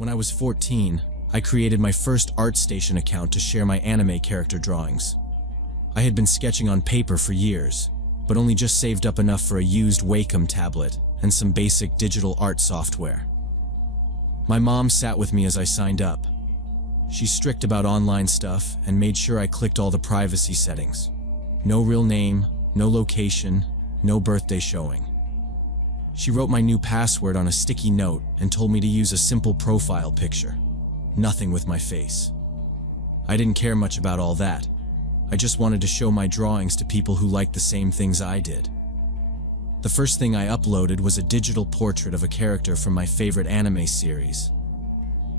When I was 14, I created my first ArtStation account to share my anime character drawings. I had been sketching on paper for years, but only just saved up enough for a used Wacom tablet and some basic digital art software. My mom sat with me as I signed up. She's strict about online stuff and made sure I clicked all the privacy settings. No real name, no location, no birthday showing. She wrote my new password on a sticky note and told me to use a simple profile picture. Nothing with my face. I didn't care much about all that. I just wanted to show my drawings to people who liked the same things I did. The first thing I uploaded was a digital portrait of a character from my favorite anime series.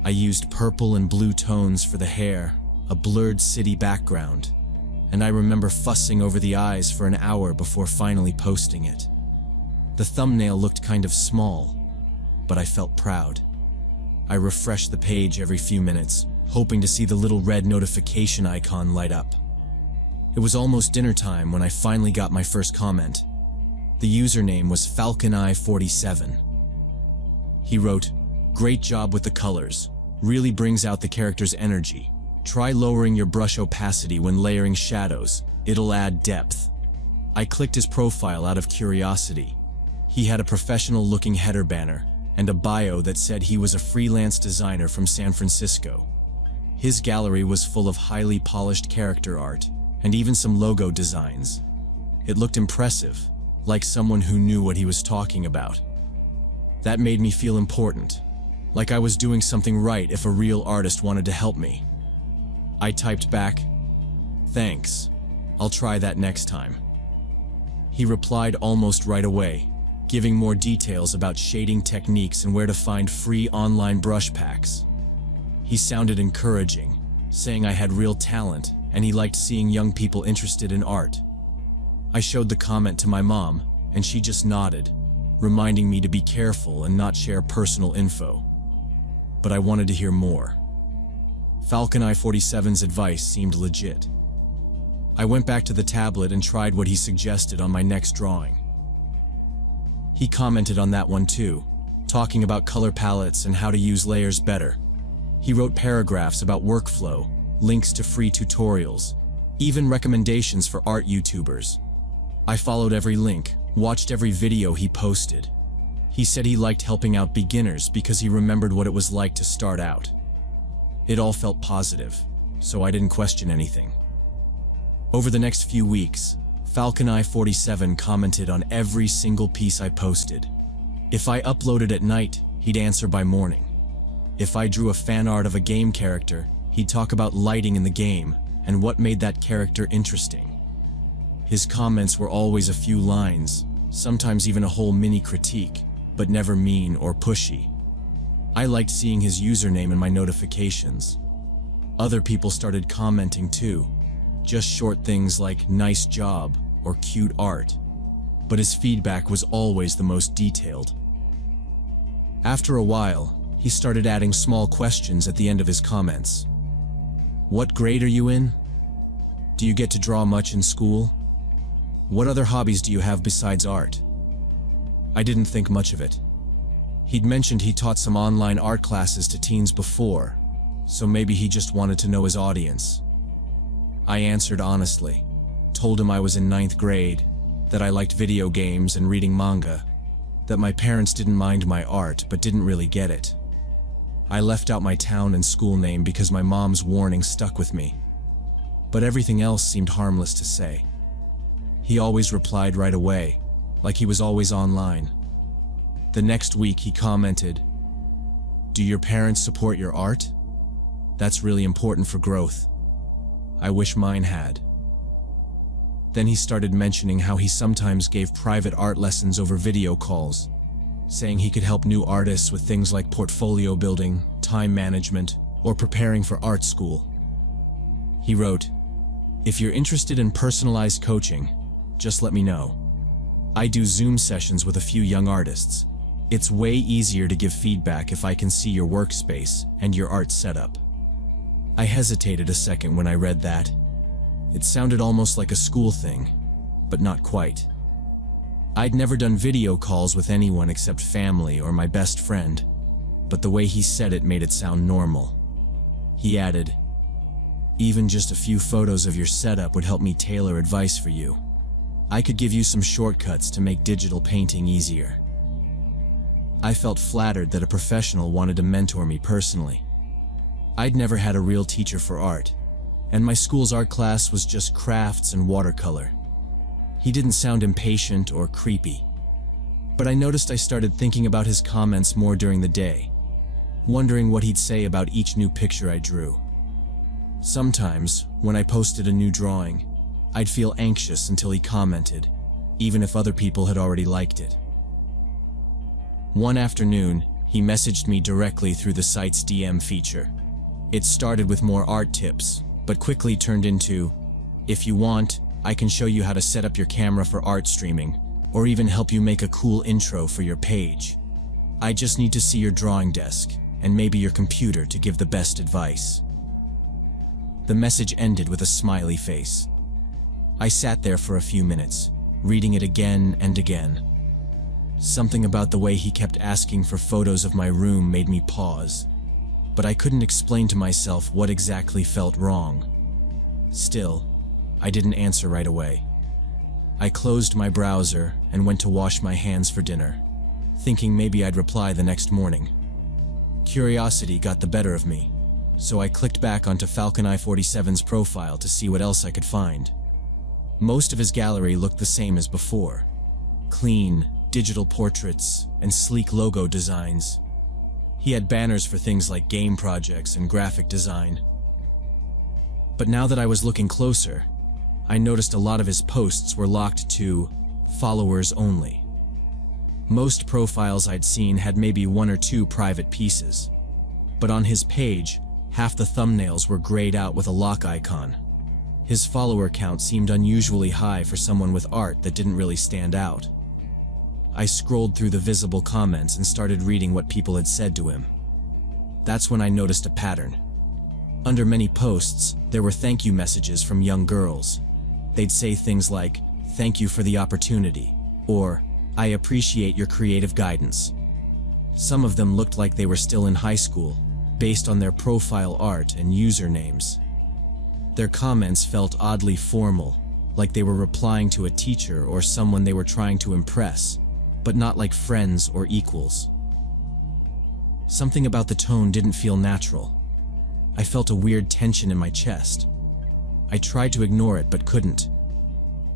I used purple and blue tones for the hair, a blurred city background, and I remember fussing over the eyes for an hour before finally posting it. The thumbnail looked kind of small, but I felt proud. I refreshed the page every few minutes, hoping to see the little red notification icon light up. It was almost dinner time when I finally got my first comment. The username was FalconEye47. He wrote, "Great job with the colors. Really brings out the character's energy. Try lowering your brush opacity when layering shadows. It'll add depth." I clicked his profile out of curiosity. He had a professional-looking header banner and a bio that said he was a freelance designer from San Francisco. His gallery was full of highly polished character art and even some logo designs. It looked impressive, like someone who knew what he was talking about. That made me feel important, like I was doing something right if a real artist wanted to help me. I typed back, "Thanks, I'll try that next time." He replied almost right away, giving more details about shading techniques and where to find free online brush packs. He sounded encouraging, saying I had real talent and he liked seeing young people interested in art. I showed the comment to my mom, and she just nodded, reminding me to be careful and not share personal info. But I wanted to hear more. FalconEye47's advice seemed legit. I went back to the tablet and tried what he suggested on my next drawing. He commented on that one too, talking about color palettes and how to use layers better. He wrote paragraphs about workflow, links to free tutorials, even recommendations for art YouTubers. I followed every link, watched every video he posted. He said he liked helping out beginners because he remembered what it was like to start out. It all felt positive, so I didn't question anything. Over the next few weeks, FalconEye47 commented on every single piece I posted. If I uploaded at night, he'd answer by morning. If I drew a fan art of a game character, he'd talk about lighting in the game and what made that character interesting. His comments were always a few lines, sometimes even a whole mini critique, but never mean or pushy. I liked seeing his username in my notifications. Other people started commenting too, just short things like "nice job" or "cute art," but his feedback was always the most detailed. After a while, he started adding small questions at the end of his comments. "What grade are you in? Do you get to draw much in school? What other hobbies do you have besides art?" I didn't think much of it. He'd mentioned he taught some online art classes to teens before, so maybe he just wanted to know his audience. I answered honestly, told him I was in 9th grade, that I liked video games and reading manga, that my parents didn't mind my art but didn't really get it. I left out my town and school name because my mom's warning stuck with me, but everything else seemed harmless to say. He always replied right away, like he was always online. The next week he commented, "Do your parents support your art? That's really important for growth. I wish mine had." Then he started mentioning how he sometimes gave private art lessons over video calls, saying he could help new artists with things like portfolio building, time management, or preparing for art school. He wrote, "If you're interested in personalized coaching, just let me know. I do Zoom sessions with a few young artists. It's way easier to give feedback if I can see your workspace and your art setup." I hesitated a second when I read that. It sounded almost like a school thing, but not quite. I'd never done video calls with anyone except family or my best friend. but the way he said it made it sound normal. He added, "Even just a few photos of your setup would help me tailor advice for you. I could give you some shortcuts to make digital painting easier." I felt flattered that a professional wanted to mentor me personally. I'd never had a real teacher for art, and my school's art class was just crafts and watercolor. He didn't sound impatient or creepy, but I noticed I started thinking about his comments more during the day, wondering what he'd say about each new picture I drew. Sometimes, when I posted a new drawing, I'd feel anxious until he commented, even if other people had already liked it. One afternoon, he messaged me directly through the site's DM feature. It started with more art tips, but quickly turned into, "If you want, I can show you how to set up your camera for art streaming, or even help you make a cool intro for your page. I just need to see your drawing desk, and maybe your computer to give the best advice." The message ended with a smiley face. I sat there for a few minutes, reading it again and again. Something about the way he kept asking for photos of my room made me pause, but I couldn't explain to myself what exactly felt wrong. Still, I didn't answer right away. I closed my browser and went to wash my hands for dinner, thinking maybe I'd reply the next morning. Curiosity got the better of me, so I clicked back onto FalconEye47's profile to see what else I could find. Most of his gallery looked the same as before. Clean, digital portraits, and sleek logo designs. He had banners for things like game projects and graphic design. But now that I was looking closer, I noticed a lot of his posts were locked to followers only. Most profiles I'd seen had maybe one or two private pieces, but on his page, half the thumbnails were grayed out with a lock icon. His follower count seemed unusually high for someone with art that didn't really stand out. I scrolled through the visible comments and started reading what people had said to him. That's when I noticed a pattern. Under many posts, there were thank you messages from young girls. They'd say things like, "Thank you for the opportunity," or "I appreciate your creative guidance." Some of them looked like they were still in high school, based on their profile art and usernames. Their comments felt oddly formal, like they were replying to a teacher or someone they were trying to impress, but not like friends or equals. Something about the tone didn't feel natural. I felt a weird tension in my chest. I tried to ignore it but couldn't.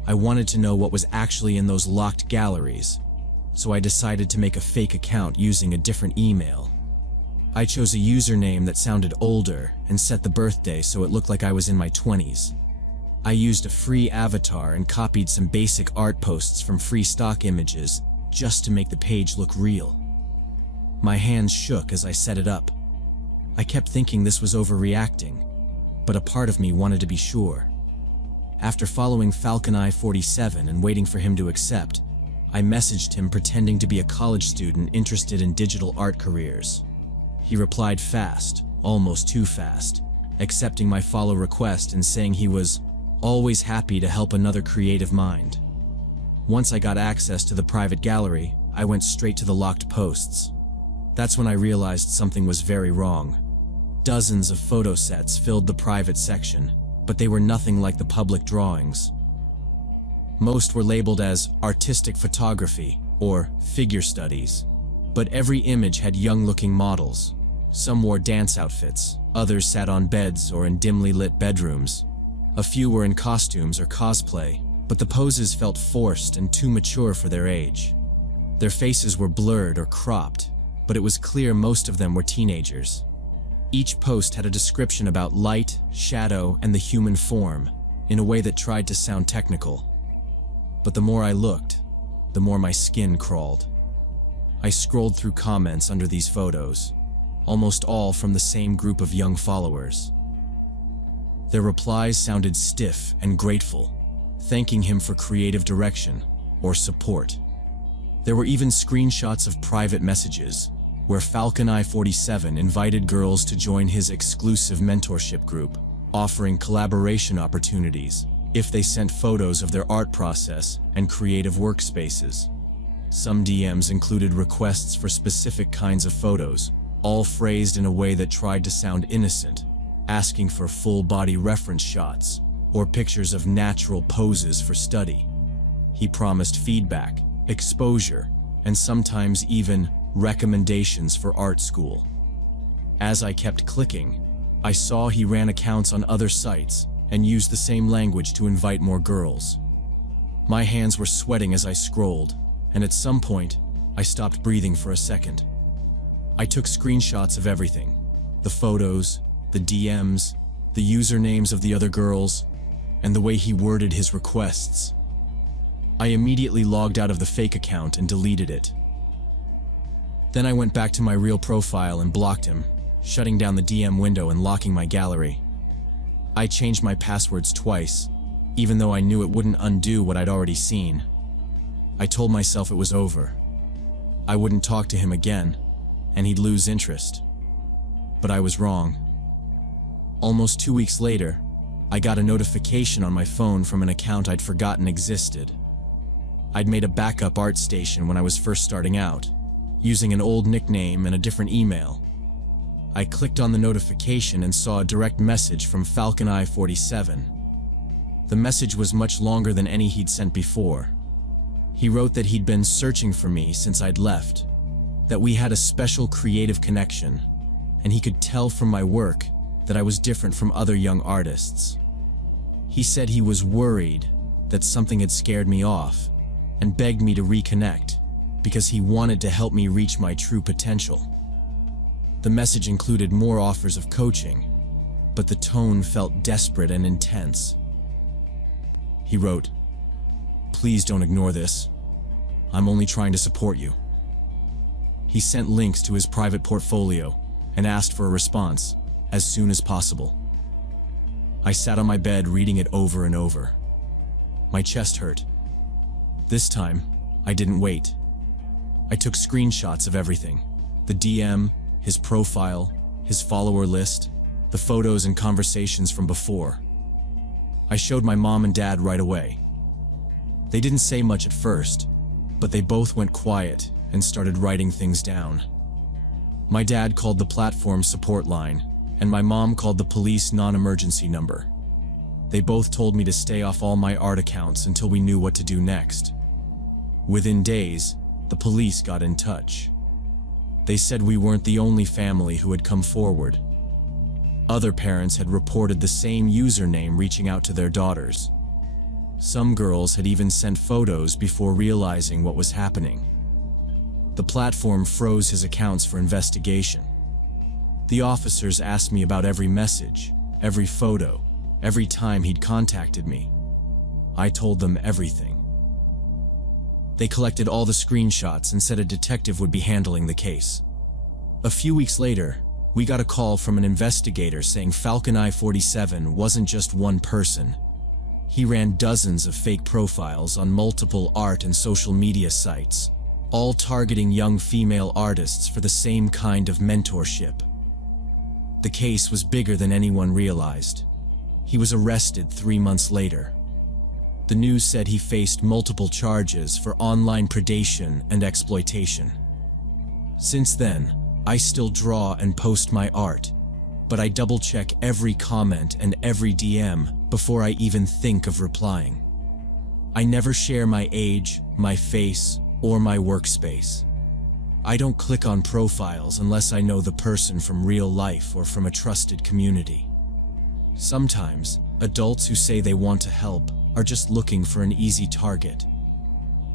I wanted to know what was actually in those locked galleries, so I decided to make a fake account using a different email. I chose a username that sounded older and set the birthday so it looked like I was in my 20s. I used a free avatar and copied some basic art posts from free stock images just to make the page look real. My hands shook as I set it up. I kept thinking this was overreacting, but a part of me wanted to be sure. After following FalconEye47 and waiting for him to accept, I messaged him pretending to be a college student interested in digital art careers. He replied fast, almost too fast, accepting my follow request and saying he was always happy to help another creative mind. Once I got access to the private gallery, I went straight to the locked posts. That's when I realized something was very wrong. Dozens of photo sets filled the private section, but they were nothing like the public drawings. Most were labeled as artistic photography or figure studies, but every image had young-looking models. Some wore dance outfits, others sat on beds or in dimly lit bedrooms. A few were in costumes or cosplay, but the poses felt forced and too mature for their age. Their faces were blurred or cropped, but it was clear most of them were teenagers. Each post had a description about light, shadow, and the human form, in a way that tried to sound technical. But the more I looked, the more my skin crawled. I scrolled through comments under these photos, almost all from the same group of young followers. Their replies sounded stiff and grateful, thanking him for creative direction or support. There were even screenshots of private messages, where FalconEye47 invited girls to join his exclusive mentorship group, offering collaboration opportunities if they sent photos of their art process and creative workspaces. Some DMs included requests for specific kinds of photos, all phrased in a way that tried to sound innocent, asking for full-body reference shots or pictures of natural poses for study. He promised feedback, exposure, and sometimes even recommendations for art school. As I kept clicking, I saw he ran accounts on other sites and used the same language to invite more girls. My hands were sweating as I scrolled, and at some point, I stopped breathing for a second. I took screenshots of everything: the photos, the DMs, the usernames of the other girls, and the way he worded his requests. I immediately logged out of the fake account and deleted it. Then I went back to my real profile and blocked him, shutting down the DM window and locking my gallery. I changed my passwords twice, even though I knew it wouldn't undo what I'd already seen. I told myself it was over. I wouldn't talk to him again, and he'd lose interest. But I was wrong. Almost 2 weeks later, I got a notification on my phone from an account I'd forgotten existed. I'd made a backup art station when I was first starting out, using an old nickname and a different email. I clicked on the notification and saw a direct message from FalconEye47. The message was much longer than any he'd sent before. He wrote that he'd been searching for me since I'd left, that we had a special creative connection, and he could tell from my work that I was different from other young artists. He said he was worried that something had scared me off, and begged me to reconnect because he wanted to help me reach my true potential. The message included more offers of coaching, but the tone felt desperate and intense. He wrote, "Please don't ignore this. I'm only trying to support you." He sent links to his private portfolio and asked for a response as soon as possible. I sat on my bed reading it over and over. My chest hurt. This time, I didn't wait. I took screenshots of everything: the DM, his profile, his follower list, the photos and conversations from before. I showed my mom and dad right away. They didn't say much at first, but they both went quiet and started writing things down. My dad called the platform support line, and my mom called the police non-emergency number. They both told me to stay off all my art accounts until we knew what to do next. Within days, the police got in touch. They said we weren't the only family who had come forward. Other parents had reported the same username reaching out to their daughters. Some girls had even sent photos before realizing what was happening. The platform froze his accounts for investigation. The officers asked me about every message, every photo, every time he'd contacted me. I told them everything. They collected all the screenshots and said a detective would be handling the case. A few weeks later, we got a call from an investigator saying FalconEye47 wasn't just one person. He ran dozens of fake profiles on multiple art and social media sites, all targeting young female artists for the same kind of mentorship. The case was bigger than anyone realized. He was arrested 3 months later. The news said he faced multiple charges for online predation and exploitation. Since then, I still draw and post my art, but I double-check every comment and every DM before I even think of replying. I never share my age, my face, or my workspace. I don't click on profiles unless I know the person from real life or from a trusted community. Sometimes, adults who say they want to help are just looking for an easy target.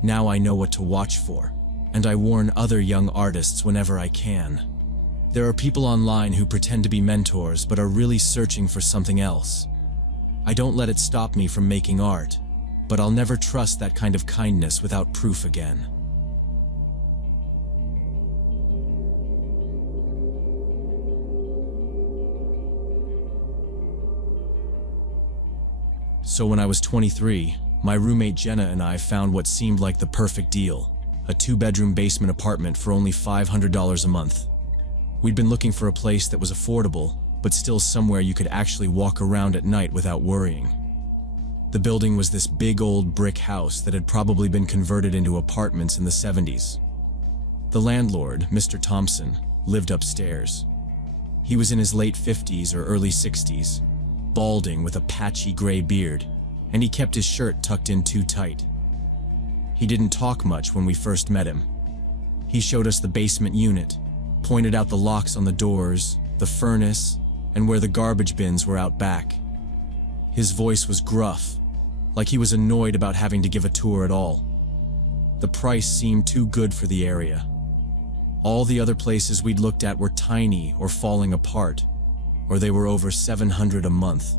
Now I know what to watch for, and I warn other young artists whenever I can. There are people online who pretend to be mentors but are really searching for something else. I don't let it stop me from making art, but I'll never trust that kind of kindness without proof again. So when I was 23, my roommate Jenna and I found what seemed like the perfect deal: a 2-bedroom basement apartment for only $500 a month. We'd been looking for a place that was affordable, but still somewhere you could actually walk around at night without worrying. The building was this big old brick house that had probably been converted into apartments in the 70s. The landlord, Mr. Thompson, lived upstairs. He was in his late 50s or early 60s, balding with a patchy gray beard, and he kept his shirt tucked in too tight. He didn't talk much when we first met him. He showed us the basement unit, pointed out the locks on the doors, the furnace, and where the garbage bins were out back. His voice was gruff, like he was annoyed about having to give a tour at all. The price seemed too good for the area. All the other places we'd looked at were tiny or falling apart, or they were over $700 a month.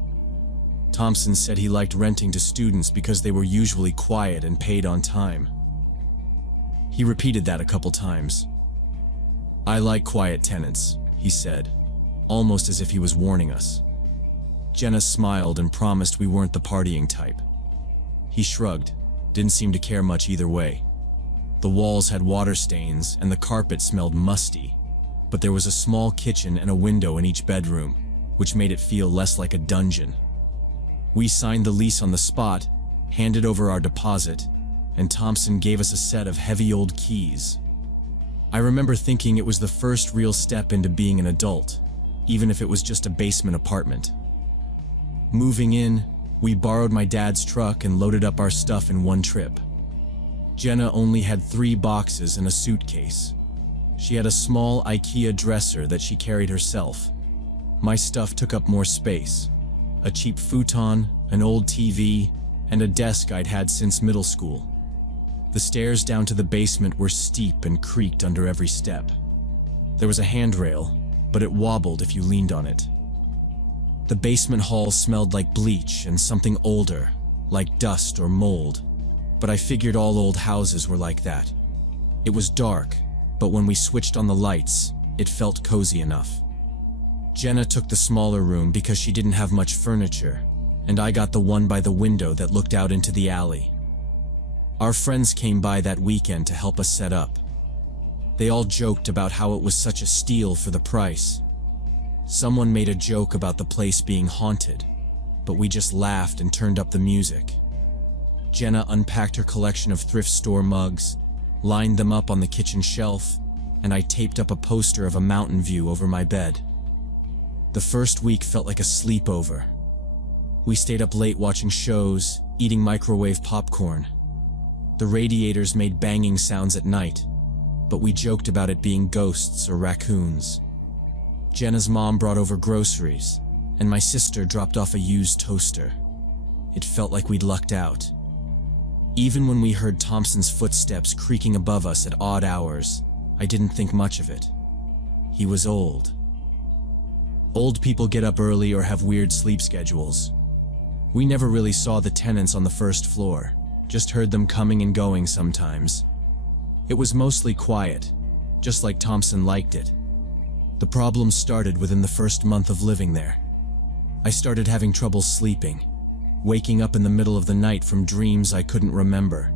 Thompson said he liked renting to students because they were usually quiet and paid on time. He repeated that a couple times. "I like quiet tenants," he said, almost as if he was warning us. Jenna smiled and promised we weren't the partying type. He shrugged, didn't seem to care much either way. The walls had water stains and the carpet smelled musty, but there was a small kitchen and a window in each bedroom, which made it feel less like a dungeon. We signed the lease on the spot, handed over our deposit, and Thompson gave us a set of heavy old keys. I remember thinking it was the first real step into being an adult, even if it was just a basement apartment. Moving in, we borrowed my dad's truck and loaded up our stuff in one trip. Jenna only had 3 boxes and a suitcase. She had a small IKEA dresser that she carried herself. My stuff took up more space. A cheap futon, an old TV, and a desk I'd had since middle school. The stairs down to the basement were steep and creaked under every step. There was a handrail, but it wobbled if you leaned on it. The basement hall smelled like bleach and something older, like dust or mold, but I figured all old houses were like that. It was dark, but when we switched on the lights, it felt cozy enough. Jenna took the smaller room because she didn't have much furniture, and I got the one by the window that looked out into the alley. Our friends came by that weekend to help us set up. They all joked about how it was such a steal for the price. Someone made a joke about the place being haunted, but we just laughed and turned up the music. Jenna unpacked her collection of thrift store mugs, lined them up on the kitchen shelf, and I taped up a poster of a mountain view over my bed. The first week felt like a sleepover. We stayed up late watching shows, eating microwave popcorn. The radiators made banging sounds at night, but we joked about it being ghosts or raccoons. Jenna's mom brought over groceries, and my sister dropped off a used toaster. It felt like we'd lucked out. Even when we heard Thompson's footsteps creaking above us at odd hours, I didn't think much of it. He was old. Old people get up early or have weird sleep schedules. We never really saw the tenants on the first floor, just heard them coming and going sometimes. It was mostly quiet, just like Thompson liked it. The problems started within the first month of living there. I started having trouble sleeping, waking up in the middle of the night from dreams I couldn't remember,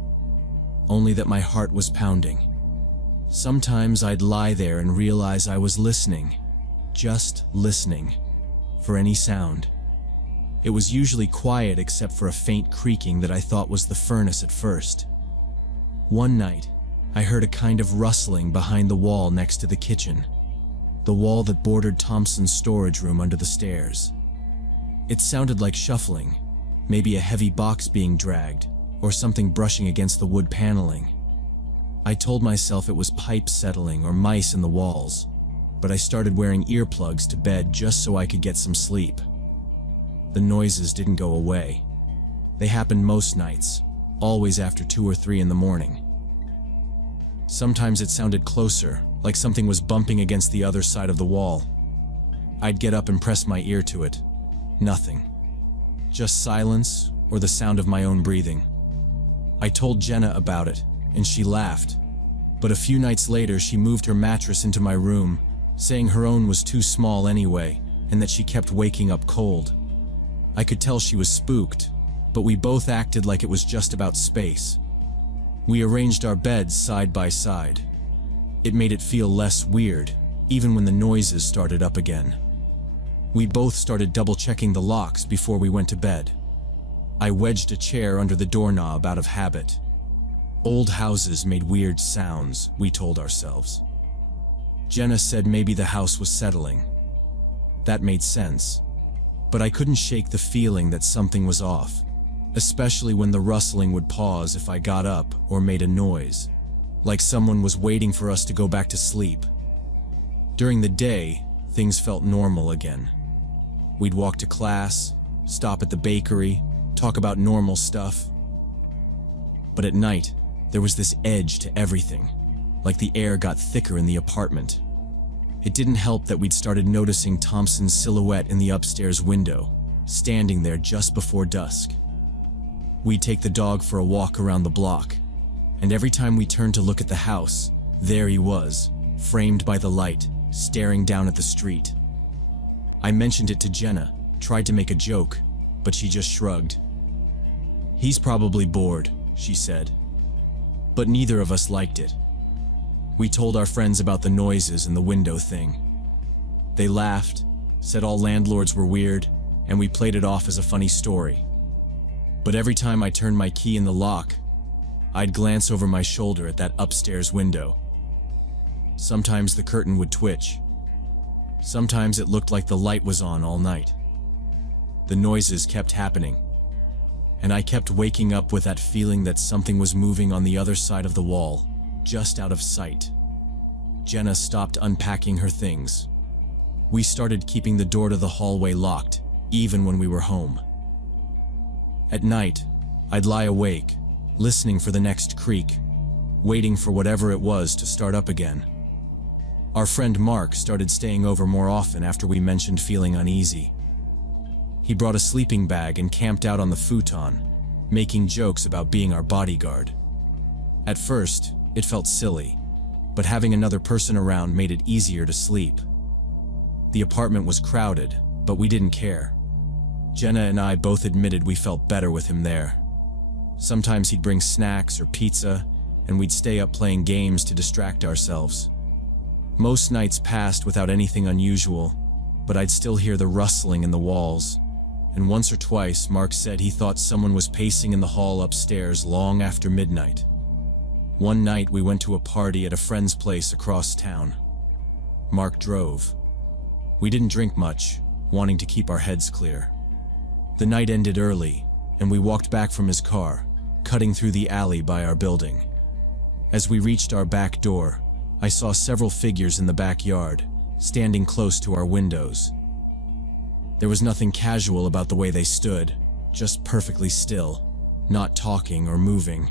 only that my heart was pounding. Sometimes I'd lie there and realize I was listening, just listening, for any sound. It was usually quiet except for a faint creaking that I thought was the furnace at first. One night, I heard a kind of rustling behind the wall next to the kitchen, the wall that bordered Thompson's storage room under the stairs. It sounded like shuffling, maybe a heavy box being dragged, or something brushing against the wood paneling. I told myself it was pipes settling or mice in the walls, but I started wearing earplugs to bed just so I could get some sleep. The noises didn't go away. They happened most nights, always after 2 or 3 in the morning. Sometimes it sounded closer, like something was bumping against the other side of the wall. I'd get up and press my ear to it. Nothing. Just silence or the sound of my own breathing. I told Jenna about it, and she laughed. But a few nights later, she moved her mattress into my room, saying her own was too small anyway, and that she kept waking up cold. I could tell she was spooked, but we both acted like it was just about space. We arranged our beds side by side. It made it feel less weird, even when the noises started up again. We both started double-checking the locks before we went to bed. I wedged a chair under the doorknob out of habit. Old houses made weird sounds, we told ourselves. Jenna said maybe the house was settling. That made sense, but I couldn't shake the feeling that something was off, especially when the rustling would pause if I got up or made a noise, like someone was waiting for us to go back to sleep. During the day, things felt normal again. We'd walk to class, stop at the bakery, talk about normal stuff. But at night, there was this edge to everything, like the air got thicker in the apartment. It didn't help that we'd started noticing Thompson's silhouette in the upstairs window, standing there just before dusk. We'd take the dog for a walk around the block, and every time we turned to look at the house, there he was, framed by the light, staring down at the street. I mentioned it to Jenna, tried to make a joke, but she just shrugged. "He's probably bored," she said. But neither of us liked it. We told our friends about the noises and the window thing. They laughed, said all landlords were weird, and we played it off as a funny story. But every time I turned my key in the lock, I'd glance over my shoulder at that upstairs window. Sometimes the curtain would twitch. Sometimes it looked like the light was on all night. The noises kept happening, and I kept waking up with that feeling that something was moving on the other side of the wall, just out of sight. Jenna stopped unpacking her things. We started keeping the door to the hallway locked, even when we were home. At night, I'd lie awake, listening for the next creak, waiting for whatever it was to start up again. Our friend Mark started staying over more often after we mentioned feeling uneasy. He brought a sleeping bag and camped out on the futon, making jokes about being our bodyguard. At first, it felt silly, but having another person around made it easier to sleep. The apartment was crowded, but we didn't care. Jenna and I both admitted we felt better with him there. Sometimes he'd bring snacks or pizza, and we'd stay up playing games to distract ourselves. Most nights passed without anything unusual, but I'd still hear the rustling in the walls, and once or twice Mark said he thought someone was pacing in the hall upstairs long after midnight. One night we went to a party at a friend's place across town. Mark drove. We didn't drink much, wanting to keep our heads clear. The night ended early, and we walked back from his car, cutting through the alley by our building. As we reached our back door, I saw several figures in the backyard, standing close to our windows. There was nothing casual about the way they stood, just perfectly still, not talking or moving.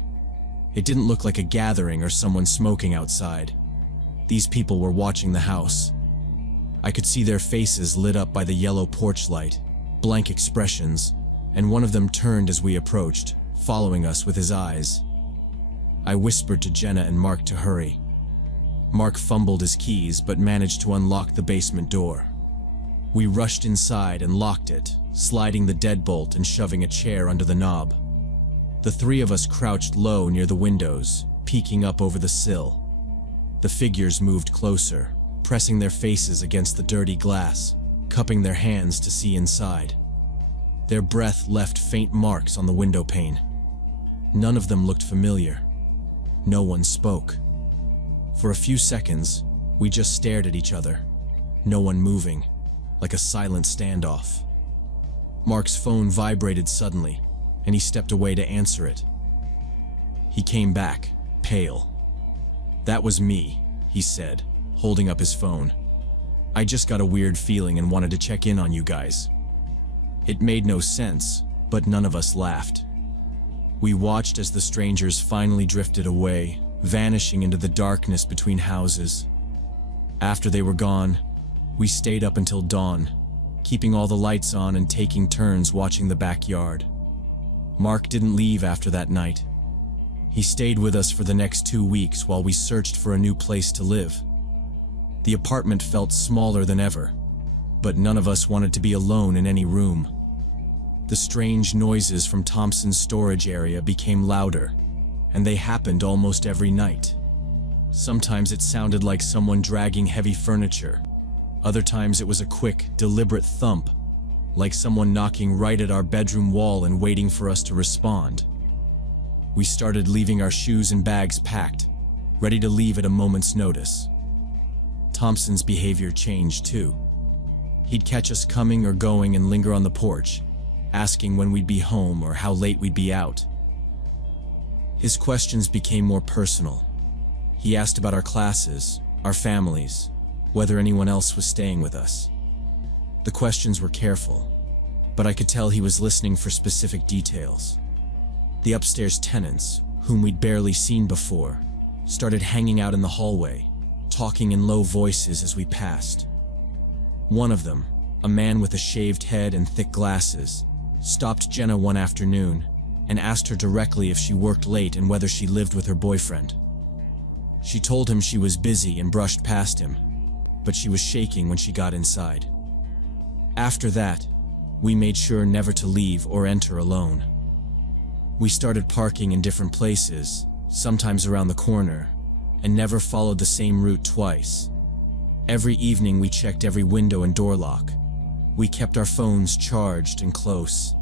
It didn't look like a gathering or someone smoking outside. These people were watching the house. I could see their faces lit up by the yellow porch light, blank expressions, and one of them turned as we approached, following us with his eyes. I whispered to Jenna and Mark to hurry. Mark fumbled his keys but managed to unlock the basement door. We rushed inside and locked it, sliding the deadbolt and shoving a chair under the knob. The three of us crouched low near the windows, peeking up over the sill. The figures moved closer, pressing their faces against the dirty glass, cupping their hands to see inside. Their breath left faint marks on the window pane. None of them looked familiar. No one spoke. For a few seconds, we just stared at each other, no one moving, like a silent standoff. Mark's phone vibrated suddenly, and he stepped away to answer it. He came back, pale. "That was me," he said, holding up his phone. "I just got a weird feeling and wanted to check in on you guys." It made no sense, but none of us laughed. We watched as the strangers finally drifted away, vanishing into the darkness between houses. After they were gone, we stayed up until dawn, keeping all the lights on and taking turns watching the backyard. Mark didn't leave after that night. He stayed with us for the next 2 weeks while we searched for a new place to live. The apartment felt smaller than ever, but none of us wanted to be alone in any room. The strange noises from Thompson's storage area became louder, and they happened almost every night. Sometimes it sounded like someone dragging heavy furniture. Other times it was a quick, deliberate thump, like someone knocking right at our bedroom wall and waiting for us to respond. We started leaving our shoes and bags packed, ready to leave at a moment's notice. Thompson's behavior changed too. He'd catch us coming or going and linger on the porch, asking when we'd be home or how late we'd be out. His questions became more personal. He asked about our classes, our families, whether anyone else was staying with us. The questions were careful, but I could tell he was listening for specific details. The upstairs tenants, whom we'd barely seen before, started hanging out in the hallway, talking in low voices as we passed. One of them, a man with a shaved head and thick glasses, stopped Jenna one afternoon and asked her directly if she worked late and whether she lived with her boyfriend. She told him she was busy and brushed past him, but she was shaking when she got inside. After that, we made sure never to leave or enter alone. We started parking in different places, sometimes around the corner, and never followed the same route twice. Every evening we checked every window and door lock. We kept our phones charged and close.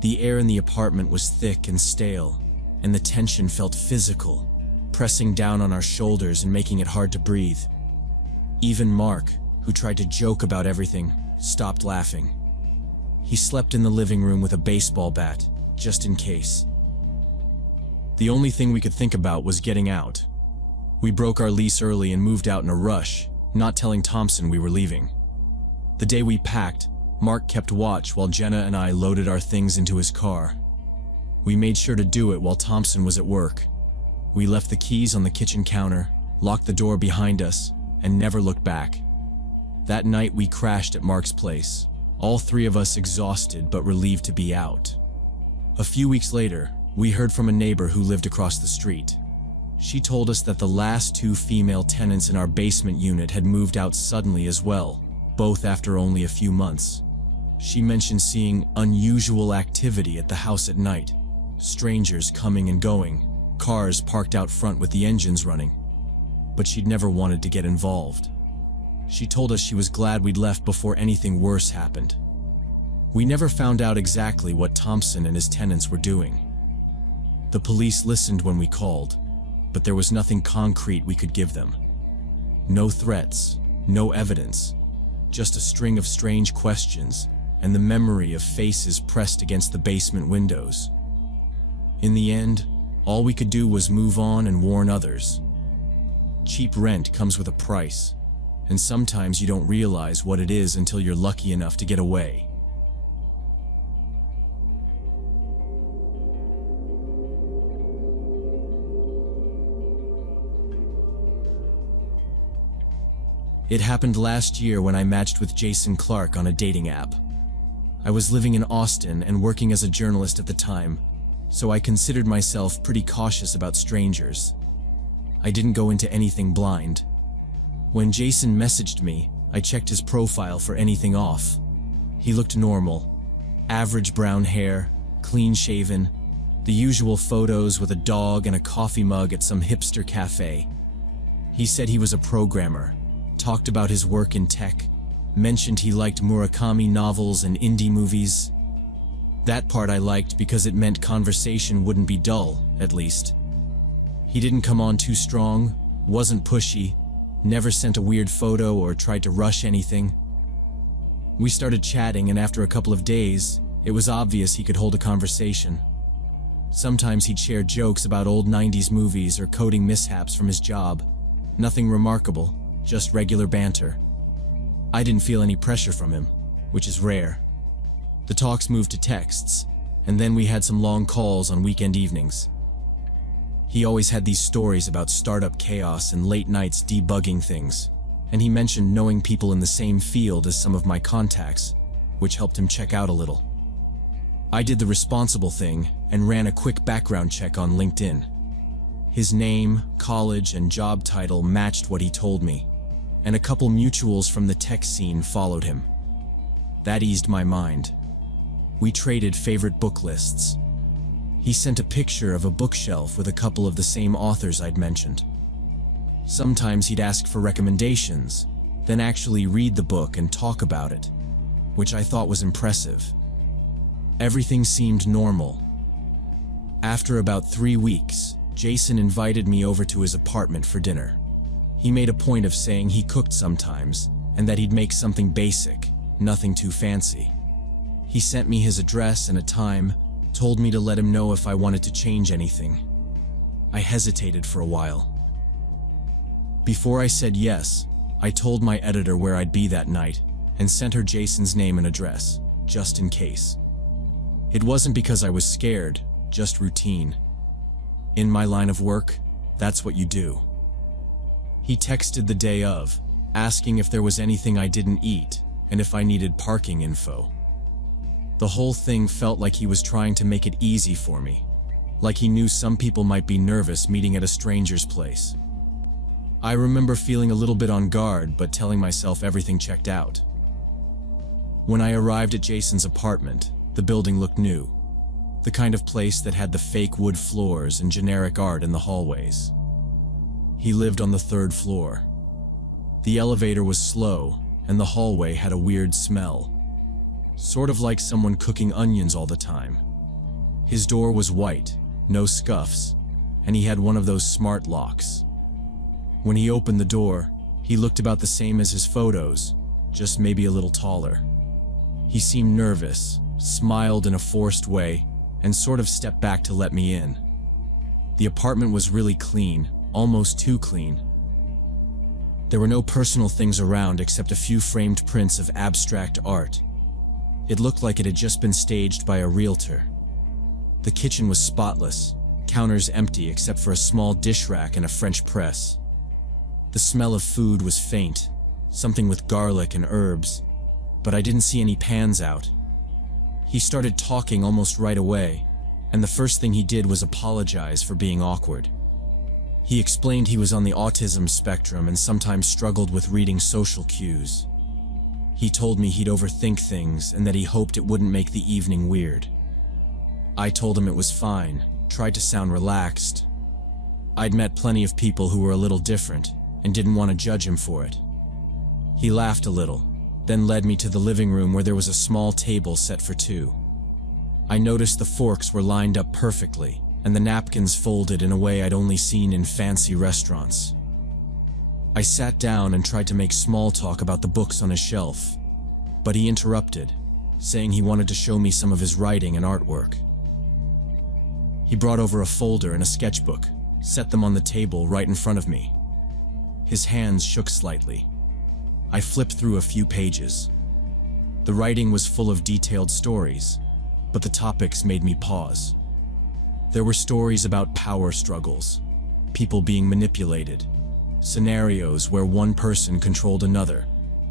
The air in the apartment was thick and stale, and the tension felt physical, pressing down on our shoulders and making it hard to breathe. Even Mark, who tried to joke about everything, stopped laughing. He slept in the living room with a baseball bat, just in case. The only thing we could think about was getting out. We broke our lease early and moved out in a rush, not telling Thompson we were leaving. The day we packed, Mark kept watch while Jenna and I loaded our things into his car. We made sure to do it while Thompson was at work. We left the keys on the kitchen counter, locked the door behind us, and never looked back. That night we crashed at Mark's place, all three of us exhausted but relieved to be out. A few weeks later, we heard from a neighbor who lived across the street. She told us that the last two female tenants in our basement unit had moved out suddenly as well, both after only a few months. She mentioned seeing unusual activity at the house at night, strangers coming and going, cars parked out front with the engines running. But she'd never wanted to get involved. She told us she was glad we'd left before anything worse happened. We never found out exactly what Thompson and his tenants were doing. The police listened when we called, but there was nothing concrete we could give them. No threats, no evidence, just a string of strange questions and the memory of faces pressed against the basement windows. In the end, all we could do was move on and warn others. Cheap rent comes with a price, and sometimes you don't realize what it is until you're lucky enough to get away. It happened last year when I matched with Jason Clark on a dating app. I was living in Austin and working as a journalist at the time, so I considered myself pretty cautious about strangers. I didn't go into anything blind. When Jason messaged me, I checked his profile for anything off. He looked normal. Average brown hair, clean-shaven, the usual photos with a dog and a coffee mug at some hipster cafe. He said he was a programmer, talked about his work in tech, mentioned he liked Murakami novels and indie movies. That part I liked because it meant conversation wouldn't be dull, at least. He didn't come on too strong, wasn't pushy, never sent a weird photo or tried to rush anything. We started chatting, and after a couple of days, it was obvious he could hold a conversation. Sometimes he'd share jokes about old 90s movies or coding mishaps from his job. Nothing remarkable, just regular banter. I didn't feel any pressure from him, which is rare. The talks moved to texts, and then we had some long calls on weekend evenings. He always had these stories about startup chaos and late nights debugging things, and he mentioned knowing people in the same field as some of my contacts, which helped him check out a little. I did the responsible thing and ran a quick background check on LinkedIn. His name, college, and job title matched what he told me, and a couple mutuals from the tech scene followed him. That eased my mind. We traded favorite book lists. He sent a picture of a bookshelf with a couple of the same authors I'd mentioned. Sometimes he'd ask for recommendations, then actually read the book and talk about it, which I thought was impressive. Everything seemed normal. After about 3 weeks, Jason invited me over to his apartment for dinner. He made a point of saying he cooked sometimes, and that he'd make something basic, nothing too fancy. He sent me his address and a time, told me to let him know if I wanted to change anything. I hesitated for a while. Before I said yes, I told my editor where I'd be that night and sent her Jason's name and address, just in case. It wasn't because I was scared, just routine. In my line of work, that's what you do. He texted the day of, asking if there was anything I didn't eat and if I needed parking info. The whole thing felt like he was trying to make it easy for me, like he knew some people might be nervous meeting at a stranger's place. I remember feeling a little bit on guard, but telling myself everything checked out. When I arrived at Jason's apartment, the building looked new, the kind of place that had the fake wood floors and generic art in the hallways. He lived on the 3rd floor. The elevator was slow, and the hallway had a weird smell, sort of like someone cooking onions all the time. His door was white, no scuffs, and he had one of those smart locks. When he opened the door, he looked about the same as his photos, just maybe a little taller. He seemed nervous, smiled in a forced way, and sort of stepped back to let me in. The apartment was really clean, almost too clean. There were no personal things around except a few framed prints of abstract art. It looked like it had just been staged by a realtor. The kitchen was spotless, counters empty except for a small dish rack and a French press. The smell of food was faint, something with garlic and herbs, but I didn't see any pans out. He started talking almost right away, and the first thing he did was apologize for being awkward. He explained he was on the autism spectrum and sometimes struggled with reading social cues. He told me he'd overthink things and that he hoped it wouldn't make the evening weird. I told him it was fine, tried to sound relaxed. I'd met plenty of people who were a little different and didn't want to judge him for it. He laughed a little, then led me to the living room where there was a small table set for 2. I noticed the forks were lined up perfectly, and the napkins folded in a way I'd only seen in fancy restaurants. I sat down and tried to make small talk about the books on his shelf, but he interrupted, saying he wanted to show me some of his writing and artwork. He brought over a folder and a sketchbook, set them on the table right in front of me. His hands shook slightly. I flipped through a few pages. The writing was full of detailed stories, but the topics made me pause. There were stories about power struggles, people being manipulated, scenarios where one person controlled another,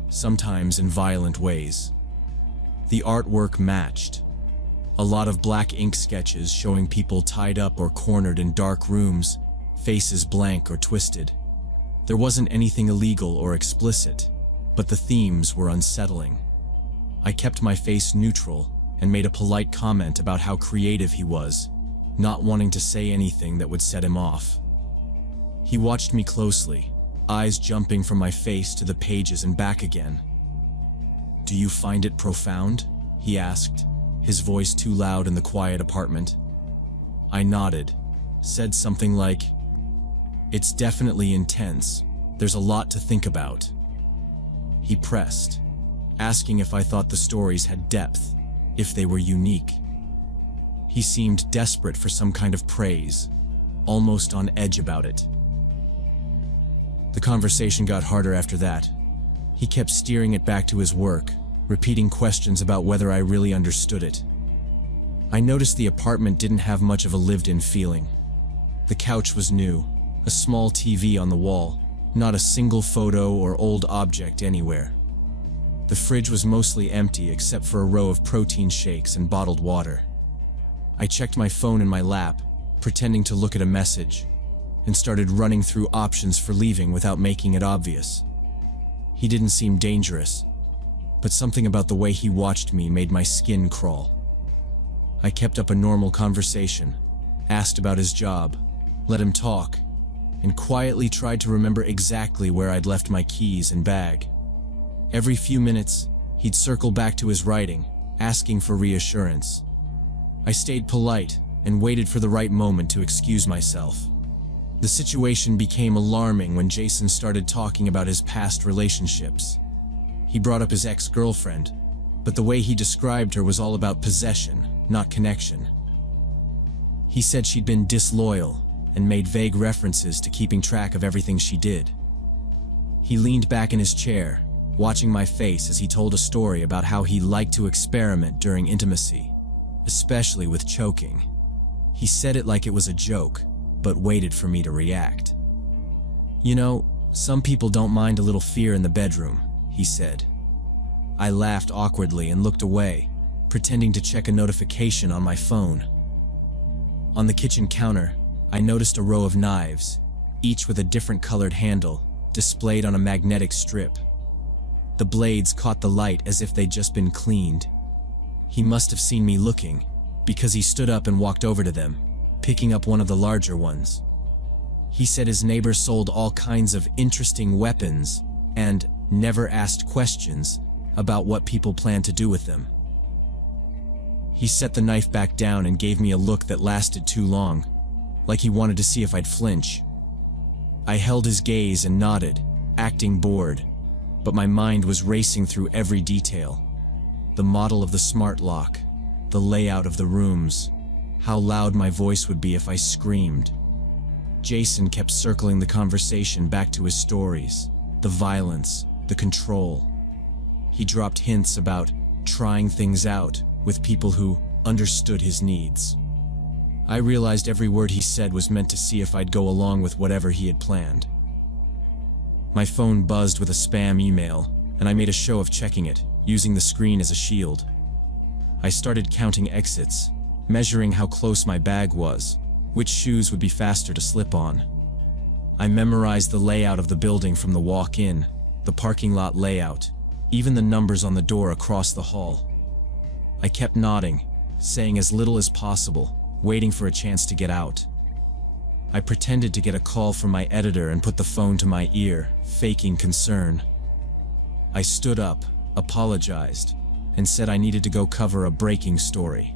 sometimes in violent ways. The artwork matched. A lot of black ink sketches showing people tied up or cornered in dark rooms, faces blank or twisted. There wasn't anything illegal or explicit, but the themes were unsettling. I kept my face neutral and made a polite comment about how creative he was, not wanting to say anything that would set him off. He watched me closely, eyes jumping from my face to the pages and back again. "Do you find it profound?" he asked, his voice too loud in the quiet apartment. I nodded, said something like, "It's definitely intense. There's a lot to think about." He pressed, asking if I thought the stories had depth, if they were unique. He seemed desperate for some kind of praise, almost on edge about it. The conversation got harder after that. He kept steering it back to his work, repeating questions about whether I really understood it. I noticed the apartment didn't have much of a lived-in feeling. The couch was new, a small TV on the wall, not a single photo or old object anywhere. The fridge was mostly empty except for a row of protein shakes and bottled water. I checked my phone in my lap, pretending to look at a message, and started running through options for leaving without making it obvious. He didn't seem dangerous, but something about the way he watched me made my skin crawl. I kept up a normal conversation, asked about his job, let him talk, and quietly tried to remember exactly where I'd left my keys and bag. Every few minutes, he'd circle back to his writing, asking for reassurance. I stayed polite and waited for the right moment to excuse myself. The situation became alarming when Jason started talking about his past relationships. He brought up his ex-girlfriend, but the way he described her was all about possession, not connection. He said she'd been disloyal and made vague references to keeping track of everything she did. He leaned back in his chair, watching my face as he told a story about how he liked to experiment during intimacy, especially with choking. He said it like it was a joke, but waited for me to react. "You know, some people don't mind a little fear in the bedroom," he said. I laughed awkwardly and looked away, pretending to check a notification on my phone. On the kitchen counter, I noticed a row of knives, each with a different colored handle, displayed on a magnetic strip. The blades caught the light as if they'd just been cleaned. He must have seen me looking, because he stood up and walked over to them, picking up one of the larger ones. He said his neighbor sold all kinds of interesting weapons and never asked questions about what people planned to do with them. He set the knife back down and gave me a look that lasted too long, like he wanted to see if I'd flinch. I held his gaze and nodded, acting bored, but my mind was racing through every detail. The model of the smart lock, the layout of the rooms, how loud my voice would be if I screamed. Jason kept circling the conversation back to his stories, the violence, the control. He dropped hints about trying things out with people who understood his needs. I realized every word he said was meant to see if I'd go along with whatever he had planned. My phone buzzed with a spam email, and I made a show of checking it, using the screen as a shield. I started counting exits, measuring how close my bag was, which shoes would be faster to slip on. I memorized the layout of the building from the walk-in, the parking lot layout, even the numbers on the door across the hall. I kept nodding, saying as little as possible, waiting for a chance to get out. I pretended to get a call from my editor and put the phone to my ear, faking concern. I stood up, apologized, and said I needed to go cover a breaking story.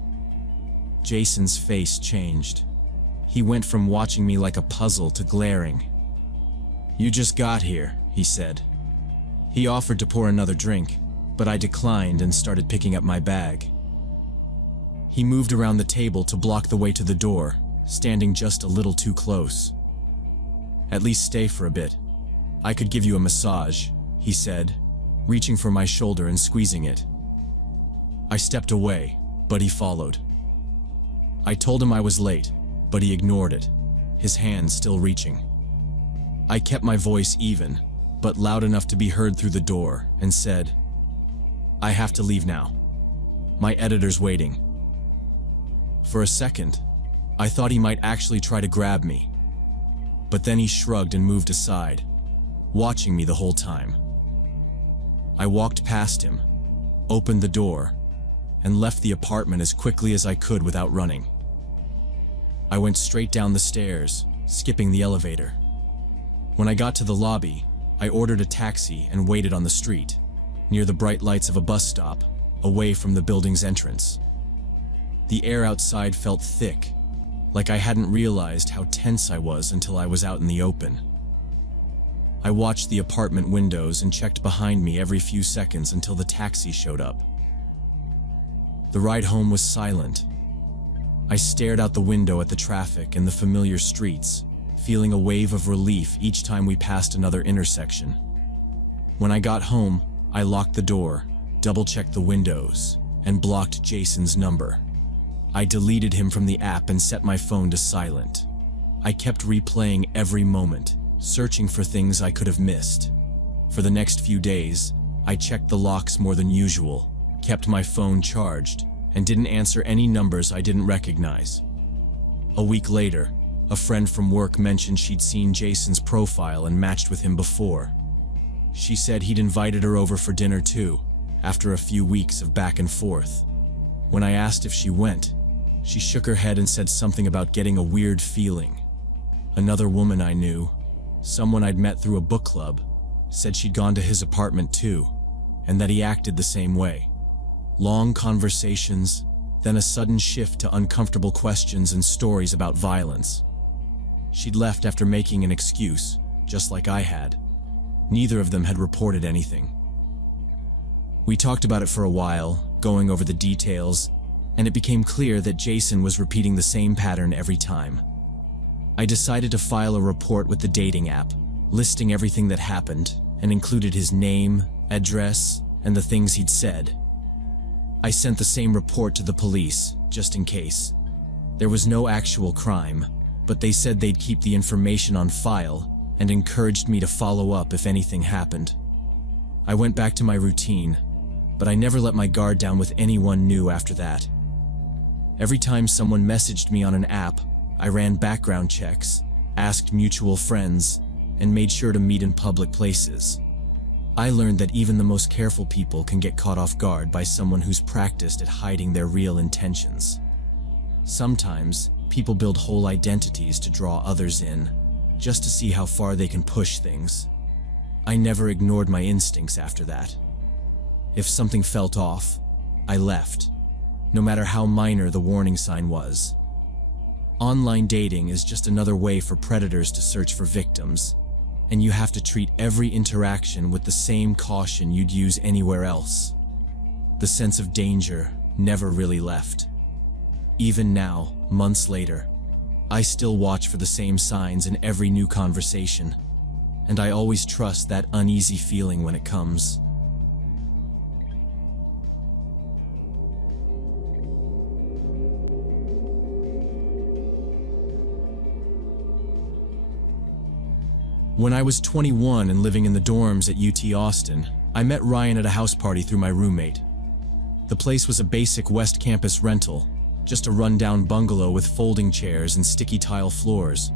Jason's face changed. He went from watching me like a puzzle to glaring. "You just got here," he said. He offered to pour another drink, but I declined and started picking up my bag. He moved around the table to block the way to the door, standing just a little too close. "At least stay for a bit. I could give you a massage," he said, reaching for my shoulder and squeezing it. I stepped away, but he followed. I told him I was late, but he ignored it, his hand still reaching. I kept my voice even, but loud enough to be heard through the door, and said, "I have to leave now. My editor's waiting." For a second, I thought he might actually try to grab me, but then he shrugged and moved aside, watching me the whole time. I walked past him, opened the door, and left the apartment as quickly as I could without running. I went straight down the stairs, skipping the elevator. When I got to the lobby, I ordered a taxi and waited on the street, near the bright lights of a bus stop, away from the building's entrance. The air outside felt thick, like I hadn't realized how tense I was until I was out in the open. I watched the apartment windows and checked behind me every few seconds until the taxi showed up. The ride home was silent. I stared out the window at the traffic and the familiar streets, feeling a wave of relief each time we passed another intersection. When I got home, I locked the door, double-checked the windows, and blocked Jason's number. I deleted him from the app and set my phone to silent. I kept replaying every moment, searching for things I could have missed. For the next few days, I checked the locks more than usual, kept my phone charged, and didn't answer any numbers I didn't recognize. A week later, a friend from work mentioned she'd seen Jason's profile and matched with him before. She said he'd invited her over for dinner too, after a few weeks of back and forth. When I asked if she went, she shook her head and said something about getting a weird feeling. Another woman I knew, someone I'd met through a book club, said she'd gone to his apartment too, and that he acted the same way. Long conversations, then a sudden shift to uncomfortable questions and stories about violence. She'd left after making an excuse, just like I had. Neither of them had reported anything. We talked about it for a while, going over the details, and it became clear that Jason was repeating the same pattern every time. I decided to file a report with the dating app, listing everything that happened, and included his name, address, and the things he'd said. I sent the same report to the police, just in case. There was no actual crime, but they said they'd keep the information on file and encouraged me to follow up if anything happened. I went back to my routine, but I never let my guard down with anyone new after that. Every time someone messaged me on an app, I ran background checks, asked mutual friends, and made sure to meet in public places. I learned that even the most careful people can get caught off guard by someone who's practiced at hiding their real intentions. Sometimes, people build whole identities to draw others in, just to see how far they can push things. I never ignored my instincts after that. If something felt off, I left, no matter how minor the warning sign was. Online dating is just another way for predators to search for victims, and you have to treat every interaction with the same caution you'd use anywhere else. The sense of danger never really left. Even now, months later, I still watch for the same signs in every new conversation, and I always trust that uneasy feeling when it comes. When I was 21 and living in the dorms at UT Austin, I met Ryan at a house party through my roommate. The place was a basic West Campus rental, just a rundown bungalow with folding chairs and sticky tile floors,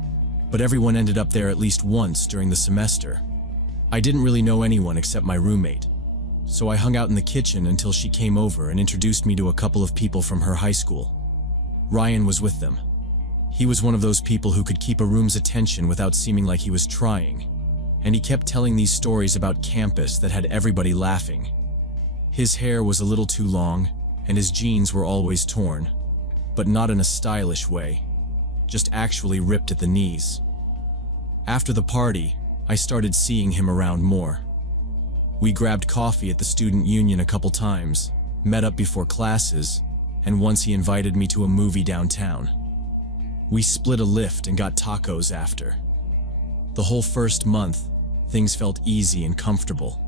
but everyone ended up there at least once during the semester. I didn't really know anyone except my roommate, so I hung out in the kitchen until she came over and introduced me to a couple of people from her high school. Ryan was with them. He was one of those people who could keep a room's attention without seeming like he was trying, and he kept telling these stories about campus that had everybody laughing. His hair was a little too long, and his jeans were always torn, but not in a stylish way, just actually ripped at the knees. After the party, I started seeing him around more. We grabbed coffee at the student union a couple times, met up before classes, and once he invited me to a movie downtown. We split a lift and got tacos after. The whole first month, things felt easy and comfortable.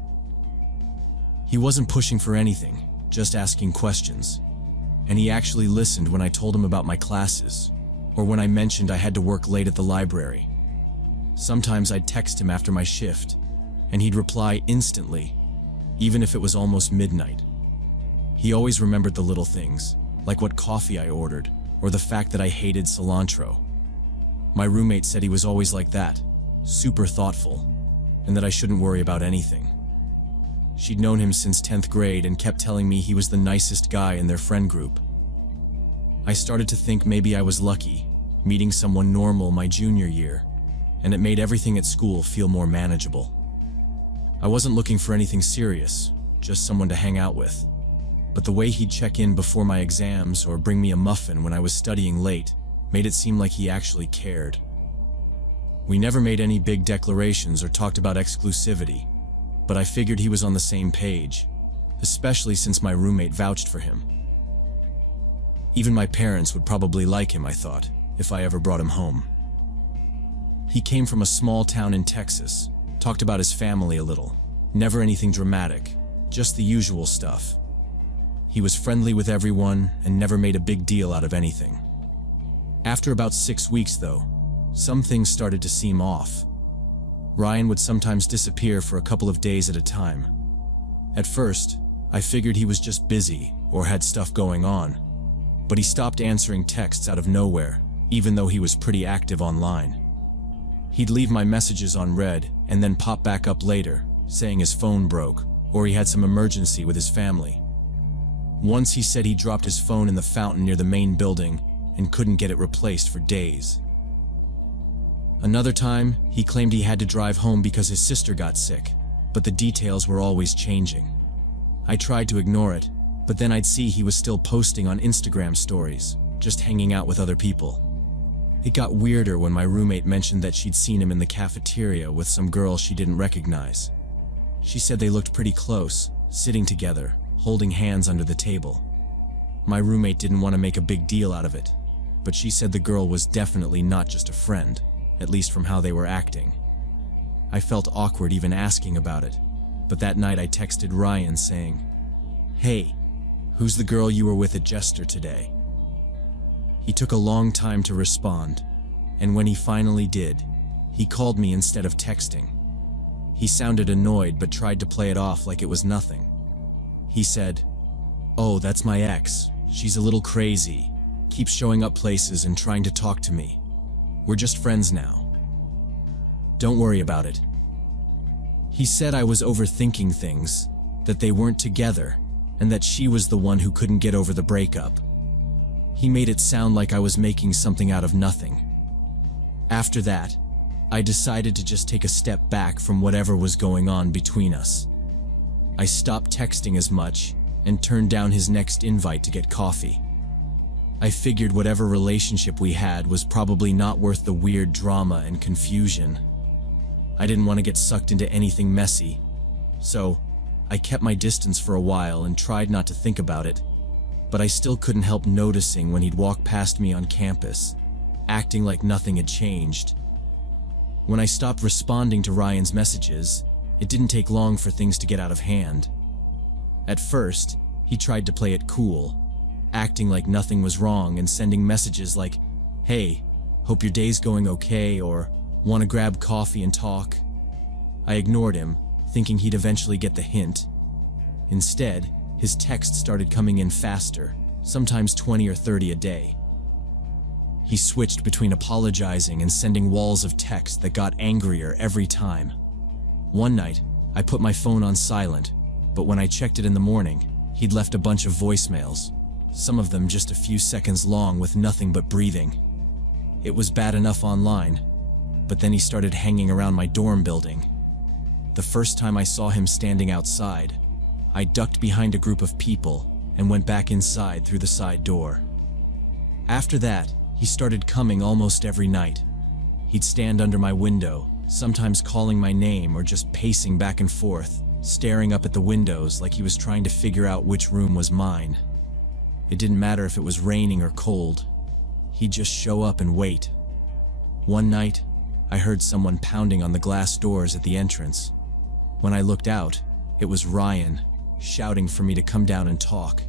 He wasn't pushing for anything, just asking questions. And he actually listened when I told him about my classes, or when I mentioned I had to work late at the library. Sometimes I'd text him after my shift, and he'd reply instantly, even if it was almost midnight. He always remembered the little things, like what coffee I ordered, or the fact that I hated cilantro. My roommate said he was always like that, super thoughtful, and that I shouldn't worry about anything. She'd known him since 10th grade and kept telling me he was the nicest guy in their friend group. I started to think maybe I was lucky, meeting someone normal my junior year, and it made everything at school feel more manageable. I wasn't looking for anything serious, just someone to hang out with. But the way he'd check in before my exams or bring me a muffin when I was studying late made it seem like he actually cared. We never made any big declarations or talked about exclusivity, but I figured he was on the same page, especially since my roommate vouched for him. Even my parents would probably like him, I thought, if I ever brought him home. He came from a small town in Texas, talked about his family a little, never anything dramatic, just the usual stuff. He was friendly with everyone and never made a big deal out of anything. After about 6 weeks, though, some things started to seem off. Ryan would sometimes disappear for a couple of days at a time. At first, I figured he was just busy or had stuff going on, but he stopped answering texts out of nowhere, even though he was pretty active online. He'd leave my messages on read and then pop back up later, saying his phone broke or he had some emergency with his family. Once he said he dropped his phone in the fountain near the main building and couldn't get it replaced for days. Another time, he claimed he had to drive home because his sister got sick, but the details were always changing. I tried to ignore it, but then I'd see he was still posting on Instagram stories, just hanging out with other people. It got weirder when my roommate mentioned that she'd seen him in the cafeteria with some girl she didn't recognize. She said they looked pretty close, sitting together, holding hands under the table. My roommate didn't want to make a big deal out of it, but she said the girl was definitely not just a friend, at least from how they were acting. I felt awkward even asking about it, but that night I texted Ryan saying, "Hey, who's the girl you were with at Jester today?" He took a long time to respond, and when he finally did, he called me instead of texting. He sounded annoyed but tried to play it off like it was nothing. He said, "Oh, that's my ex. She's a little crazy. Keeps showing up places and trying to talk to me. We're just friends now. Don't worry about it." He said I was overthinking things, that they weren't together, and that she was the one who couldn't get over the breakup. He made it sound like I was making something out of nothing. After that, I decided to just take a step back from whatever was going on between us. I stopped texting as much and turned down his next invite to get coffee. I figured whatever relationship we had was probably not worth the weird drama and confusion. I didn't want to get sucked into anything messy, so I kept my distance for a while and tried not to think about it, but I still couldn't help noticing when he'd walk past me on campus, acting like nothing had changed. When I stopped responding to Ryan's messages, it didn't take long for things to get out of hand. At first, he tried to play it cool, acting like nothing was wrong and sending messages like, "Hey, hope your day's going okay," or "Want to grab coffee and talk?" I ignored him, thinking he'd eventually get the hint. Instead, his texts started coming in faster, sometimes 20 or 30 a day. He switched between apologizing and sending walls of text that got angrier every time. One night, I put my phone on silent, but when I checked it in the morning, he'd left a bunch of voicemails, some of them just a few seconds long with nothing but breathing. It was bad enough online, but then he started hanging around my dorm building. The first time I saw him standing outside, I ducked behind a group of people and went back inside through the side door. After that, he started coming almost every night. He'd stand under my window, sometimes calling my name or just pacing back and forth, staring up at the windows like he was trying to figure out which room was mine. It didn't matter if it was raining or cold. He'd just show up and wait. One night, I heard someone pounding on the glass doors at the entrance. When I looked out, it was Ryan, shouting for me to come down and talk.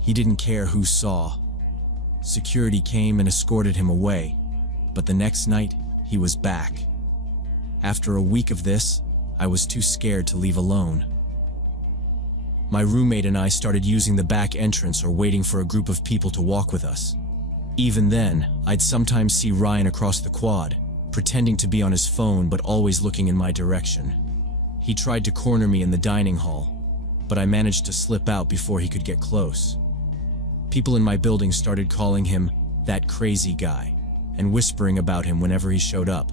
He didn't care who saw. Security came and escorted him away, but the next night, he was back. After a week of this, I was too scared to leave alone. My roommate and I started using the back entrance or waiting for a group of people to walk with us. Even then, I'd sometimes see Ryan across the quad, pretending to be on his phone but always looking in my direction. He tried to corner me in the dining hall, but I managed to slip out before he could get close. People in my building started calling him "that crazy guy" and whispering about him whenever he showed up.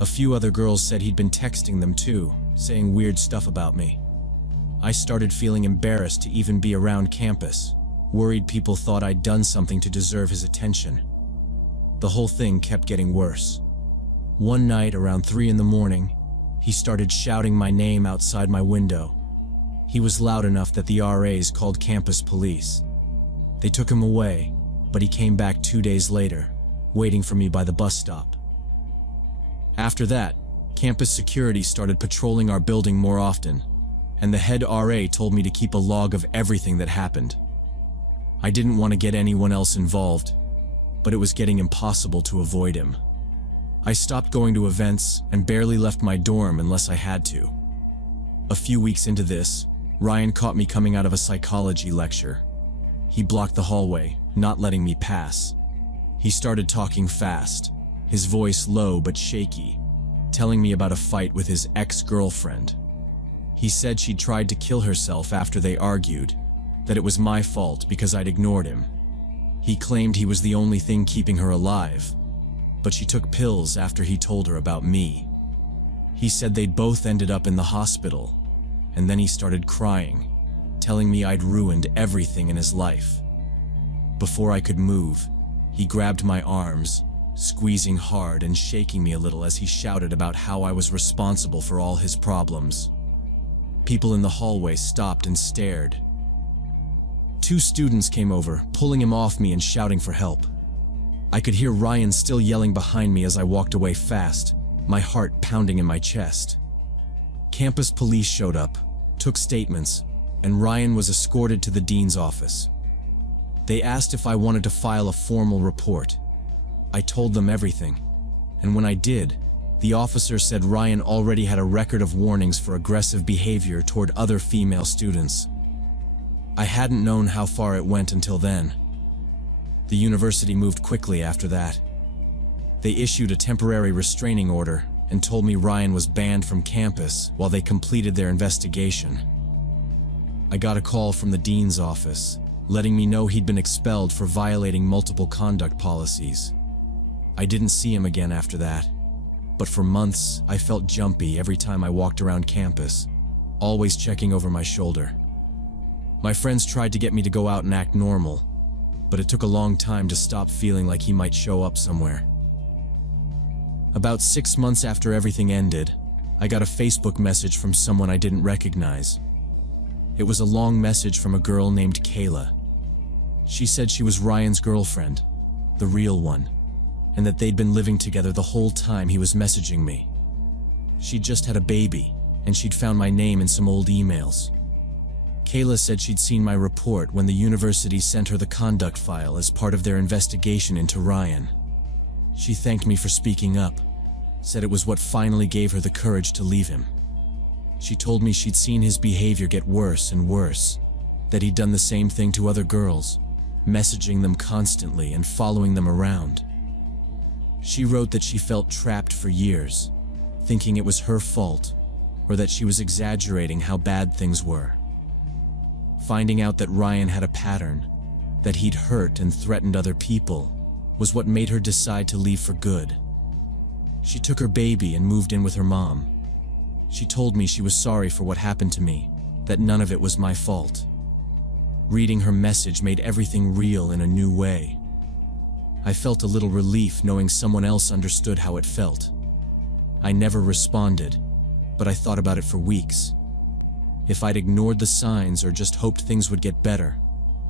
A few other girls said he'd been texting them too, saying weird stuff about me. I started feeling embarrassed to even be around campus, worried people thought I'd done something to deserve his attention. The whole thing kept getting worse. One night around 3 in the morning, he started shouting my name outside my window. He was loud enough that the RAs called campus police. They took him away, but he came back 2 days later, waiting for me by the bus stop. After that, campus security started patrolling our building more often, and the head RA told me to keep a log of everything that happened. I didn't want to get anyone else involved, but it was getting impossible to avoid him. I stopped going to events and barely left my dorm unless I had to. A few weeks into this, Ryan caught me coming out of a psychology lecture. He blocked the hallway, not letting me pass. He started talking fast, his voice low but shaky, telling me about a fight with his ex-girlfriend. He said she'd tried to kill herself after they argued, that it was my fault because I'd ignored him. He claimed he was the only thing keeping her alive, but she took pills after he told her about me. He said they'd both ended up in the hospital, and then he started crying, telling me I'd ruined everything in his life. Before I could move, he grabbed my arms, squeezing hard and shaking me a little as he shouted about how I was responsible for all his problems. People in the hallway stopped and stared. 2 students came over, pulling him off me and shouting for help. I could hear Ryan still yelling behind me as I walked away fast, my heart pounding in my chest. Campus police showed up, took statements, and Ryan was escorted to the dean's office. They asked if I wanted to file a formal report. I told them everything, and when I did, the officer said Ryan already had a record of warnings for aggressive behavior toward other female students. I hadn't known how far it went until then. The university moved quickly after that. They issued a temporary restraining order and told me Ryan was banned from campus while they completed their investigation. I got a call from the dean's office, letting me know he'd been expelled for violating multiple conduct policies. I didn't see him again after that, but for months I felt jumpy every time I walked around campus, always checking over my shoulder. My friends tried to get me to go out and act normal, but it took a long time to stop feeling like he might show up somewhere. About 6 months after everything ended, I got a Facebook message from someone I didn't recognize. It was a long message from a girl named Kayla. She said she was Ryan's girlfriend, the real one, and that they'd been living together the whole time he was messaging me. She'd just had a baby, and she'd found my name in some old emails. Kayla said she'd seen my report when the university sent her the conduct file as part of their investigation into Ryan. She thanked me for speaking up, said it was what finally gave her the courage to leave him. She told me she'd seen his behavior get worse and worse, that he'd done the same thing to other girls, messaging them constantly and following them around. She wrote that she felt trapped for years, thinking it was her fault, or that she was exaggerating how bad things were. Finding out that Ryan had a pattern, that he'd hurt and threatened other people, was what made her decide to leave for good. She took her baby and moved in with her mom. She told me she was sorry for what happened to me, that none of it was my fault. Reading her message made everything real in a new way. I felt a little relief knowing someone else understood how it felt. I never responded, but I thought about it for weeks. If I'd ignored the signs or just hoped things would get better,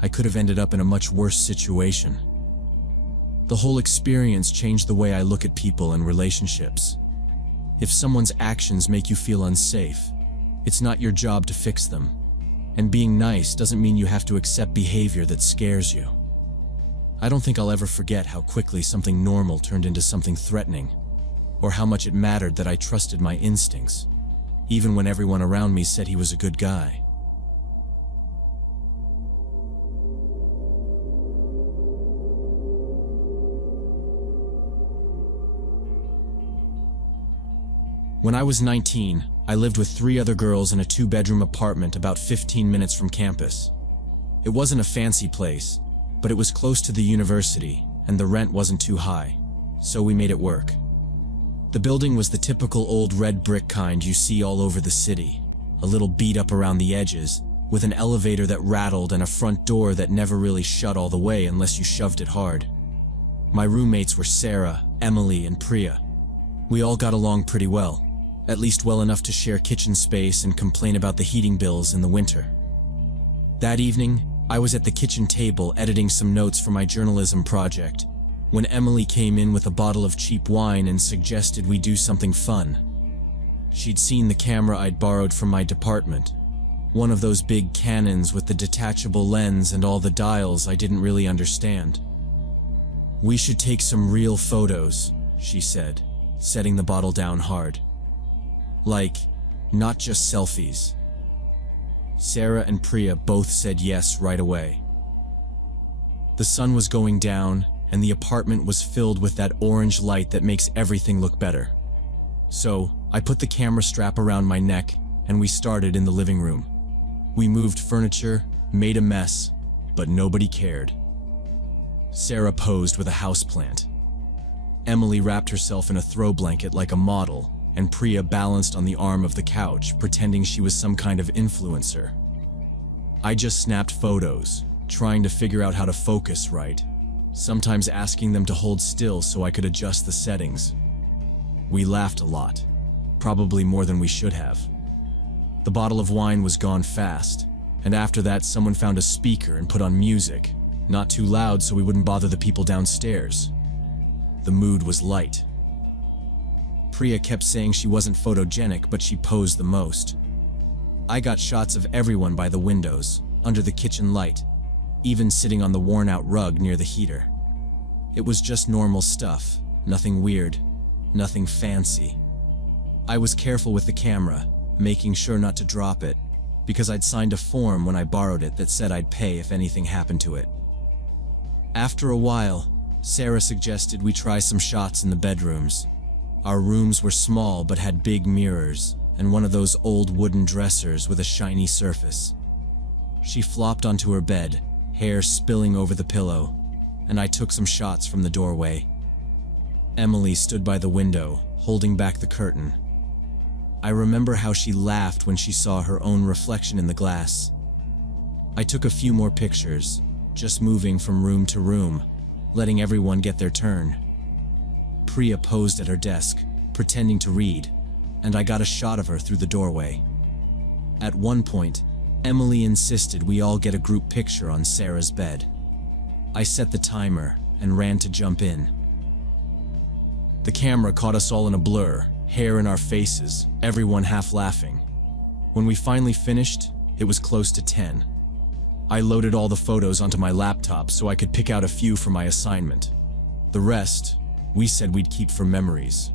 I could have ended up in a much worse situation. The whole experience changed the way I look at people and relationships. If someone's actions make you feel unsafe, it's not your job to fix them. And being nice doesn't mean you have to accept behavior that scares you. I don't think I'll ever forget how quickly something normal turned into something threatening, or how much it mattered that I trusted my instincts, even when everyone around me said he was a good guy. When I was 19, I lived with 3 other girls in a 2-bedroom apartment about 15 minutes from campus. It wasn't a fancy place, but it was close to the university, and the rent wasn't too high, so we made it work. The building was the typical old red brick kind you see all over the city, a little beat up around the edges, with an elevator that rattled and a front door that never really shut all the way unless you shoved it hard. My roommates were Sarah, Emily, and Priya. We all got along pretty well, at least well enough to share kitchen space and complain about the heating bills in the winter. That evening, I was at the kitchen table editing some notes for my journalism project, when Emily came in with a bottle of cheap wine and suggested we do something fun. She'd seen the camera I'd borrowed from my department, one of those big Canons with the detachable lens and all the dials I didn't really understand. "We should take some real photos," she said, setting the bottle down hard. "Like, not just selfies." Sarah and Priya both said yes right away. The sun was going down, and the apartment was filled with that orange light that makes everything look better. So, I put the camera strap around my neck, and we started in the living room. We moved furniture, made a mess, but nobody cared. Sarah posed with a houseplant. Emily wrapped herself in a throw blanket like a model, and Priya balanced on the arm of the couch, pretending she was some kind of influencer. I just snapped photos, trying to figure out how to focus right. sometimes asking them to hold still so I could adjust the settings. We laughed a lot, probably more than we should have. The bottle of wine was gone fast, and after that someone found a speaker and put on music, not too loud so we wouldn't bother the people downstairs. The mood was light. Priya kept saying she wasn't photogenic, but she posed the most. I got shots of everyone by the windows, under the kitchen light, even sitting on the worn-out rug near the heater. It was just normal stuff, nothing weird, nothing fancy. I was careful with the camera, making sure not to drop it, because I'd signed a form when I borrowed it that said I'd pay if anything happened to it. After a while, Sarah suggested we try some shots in the bedrooms. Our rooms were small but had big mirrors and one of those old wooden dressers with a shiny surface. She flopped onto her bed, hair spilling over the pillow, and I took some shots from the doorway. Emily stood by the window, holding back the curtain. I remember how she laughed when she saw her own reflection in the glass. I took a few more pictures, just moving from room to room, letting everyone get their turn. Priya posed at her desk, pretending to read, and I got a shot of her through the doorway. At one point, Emily insisted we all get a group picture on Sarah's bed. I set the timer and ran to jump in. The camera caught us all in a blur, hair in our faces, everyone half laughing. When we finally finished, it was close to 10. I loaded all the photos onto my laptop so I could pick out a few for my assignment. The rest, we said we'd keep for memories.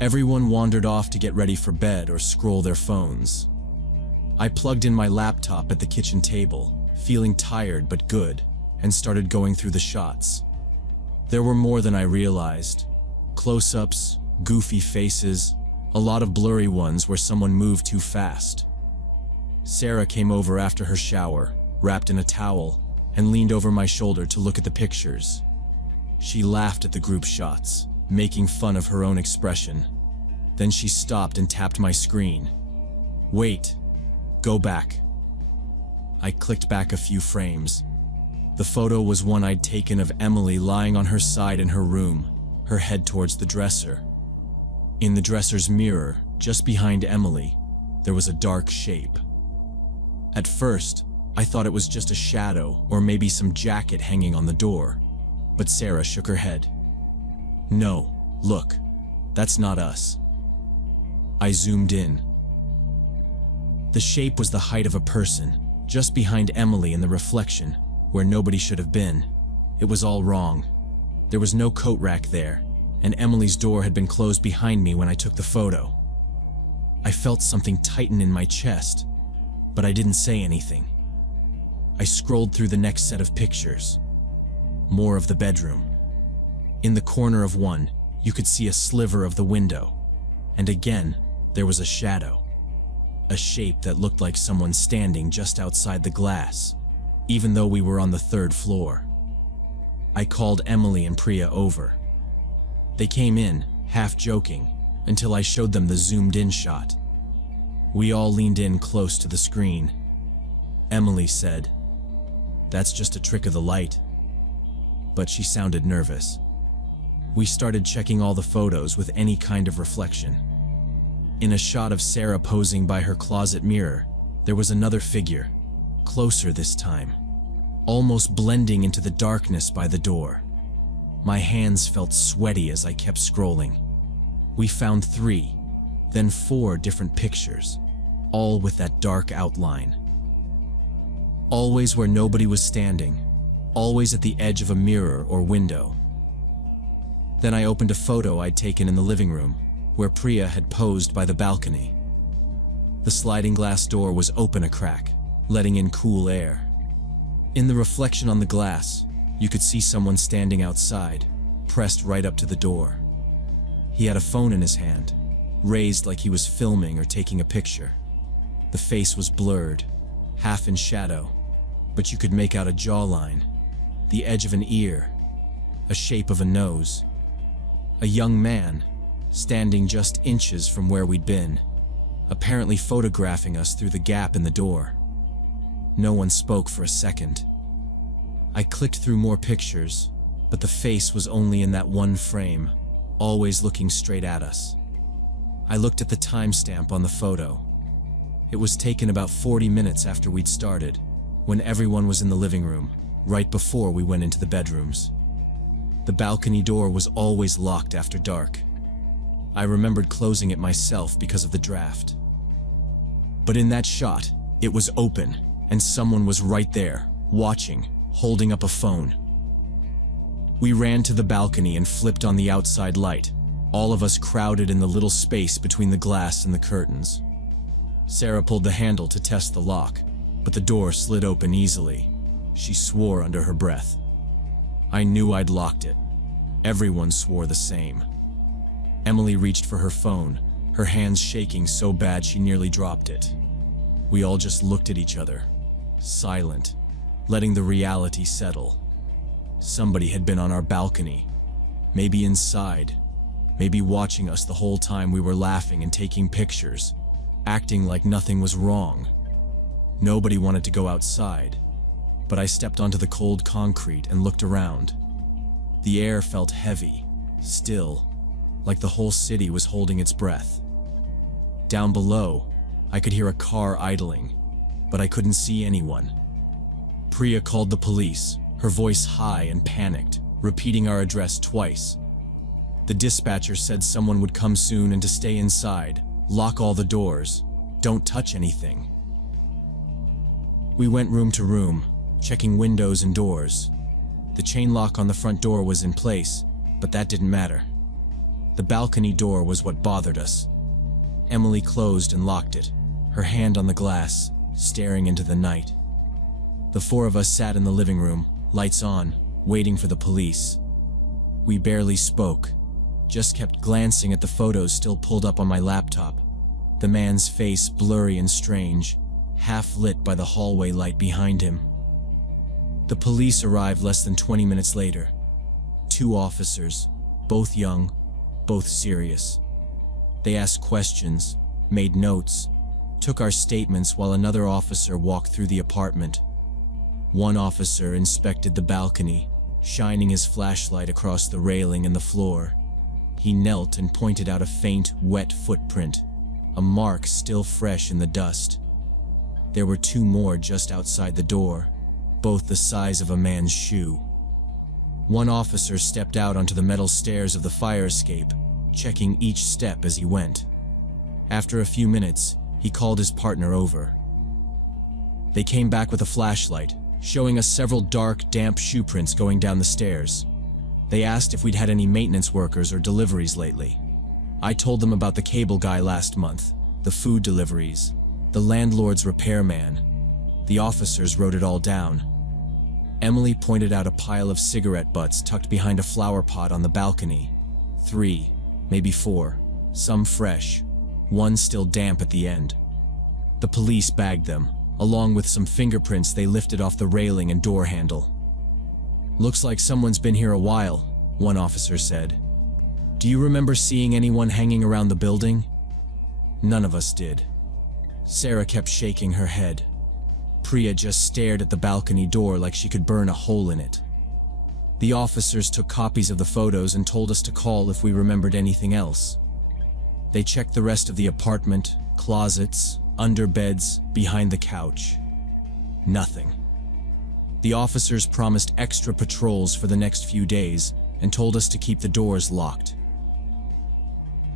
Everyone wandered off to get ready for bed or scroll their phones. I plugged in my laptop at the kitchen table, feeling tired but good, and started going through the shots. There were more than I realized. Close-ups, goofy faces, a lot of blurry ones where someone moved too fast. Sarah came over after her shower, wrapped in a towel, and leaned over my shoulder to look at the pictures. She laughed at the group shots, making fun of her own expression. Then she stopped and tapped my screen. "Wait, go back." I clicked back a few frames. The photo was one I'd taken of Emily lying on her side in her room, her head towards the dresser. In the dresser's mirror, just behind Emily, there was a dark shape. At first, I thought it was just a shadow or maybe some jacket hanging on the door, but Sarah shook her head. "No, look, that's not us." I zoomed in. The shape was the height of a person, just behind Emily in the reflection, where nobody should have been. It was all wrong. There was no coat rack there, and Emily's door had been closed behind me when I took the photo. I felt something tighten in my chest, but I didn't say anything. I scrolled through the next set of pictures. More of the bedroom. In the corner of one, you could see a sliver of the window, and again, there was a shadow. A shape that looked like someone standing just outside the glass, even though we were on the 3rd floor. I called Emily and Priya over. They came in, half joking, until I showed them the zoomed-in shot. We all leaned in close to the screen. Emily said, "That's just a trick of the light." But she sounded nervous. We started checking all the photos with any kind of reflection. In a shot of Sarah posing by her closet mirror, there was another figure, closer this time, almost blending into the darkness by the door. My hands felt sweaty as I kept scrolling. We found 3, then 4 different pictures, all with that dark outline. Always where nobody was standing, always at the edge of a mirror or window. Then I opened a photo I'd taken in the living room, where Priya had posed by the balcony. The sliding glass door was open a crack, letting in cool air. In the reflection on the glass, you could see someone standing outside, pressed right up to the door. He had a phone in his hand, raised like he was filming or taking a picture. The face was blurred, half in shadow, but you could make out a jawline, the edge of an ear, a shape of a nose. A young man, standing just inches from where we'd been, apparently photographing us through the gap in the door. No one spoke for a second. I clicked through more pictures, but the face was only in that one frame, always looking straight at us. I looked at the timestamp on the photo. It was taken about 40 minutes after we'd started, when everyone was in the living room, right before we went into the bedrooms. The balcony door was always locked after dark. I remembered closing it myself because of the draft. But in that shot, it was open, and someone was right there, watching, holding up a phone. We ran to the balcony and flipped on the outside light, all of us crowded in the little space between the glass and the curtains. Sarah pulled the handle to test the lock, but the door slid open easily. She swore under her breath. I knew I'd locked it. Everyone swore the same. Emily reached for her phone, her hands shaking so bad she nearly dropped it. We all just looked at each other, silent, letting the reality settle. Somebody had been on our balcony, maybe inside, maybe watching us the whole time we were laughing and taking pictures, acting like nothing was wrong. Nobody wanted to go outside, but I stepped onto the cold concrete and looked around. The air felt heavy, still, like the whole city was holding its breath. Down below, I could hear a car idling, but I couldn't see anyone. Priya called the police, her voice high and panicked, repeating our address twice. The dispatcher said someone would come soon and to stay inside, lock all the doors, don't touch anything. We went room to room, checking windows and doors. The chain lock on the front door was in place, but that didn't matter. The balcony door was what bothered us. Emily closed and locked it, her hand on the glass, staring into the night. The four of us sat in the living room, lights on, waiting for the police. We barely spoke, just kept glancing at the photos still pulled up on my laptop. The man's face blurry and strange, half lit by the hallway light behind him. The police arrived less than 20 minutes later. 2 officers, both young, both serious. They asked questions, made notes, took our statements while another officer walked through the apartment. One officer inspected the balcony, shining his flashlight across the railing and the floor. He knelt and pointed out a faint, wet footprint, a mark still fresh in the dust. There were 2 more just outside the door, both the size of a man's shoe. One officer stepped out onto the metal stairs of the fire escape, checking each step as he went. After a few minutes, he called his partner over. They came back with a flashlight, showing us several dark, damp shoe prints going down the stairs. They asked if we'd had any maintenance workers or deliveries lately. I told them about the cable guy last month, the food deliveries, the landlord's repairman. The officers wrote it all down. Emily pointed out a pile of cigarette butts tucked behind a flower pot on the balcony. 3, maybe 4, some fresh, one still damp at the end. The police bagged them, along with some fingerprints they lifted off the railing and door handle. "Looks like someone's been here a while," one officer said. "Do you remember seeing anyone hanging around the building?" None of us did. Sarah kept shaking her head. Priya just stared at the balcony door like she could burn a hole in it. The officers took copies of the photos and told us to call if we remembered anything else. They checked the rest of the apartment, closets, under beds, behind the couch. Nothing. The officers promised extra patrols for the next few days and told us to keep the doors locked.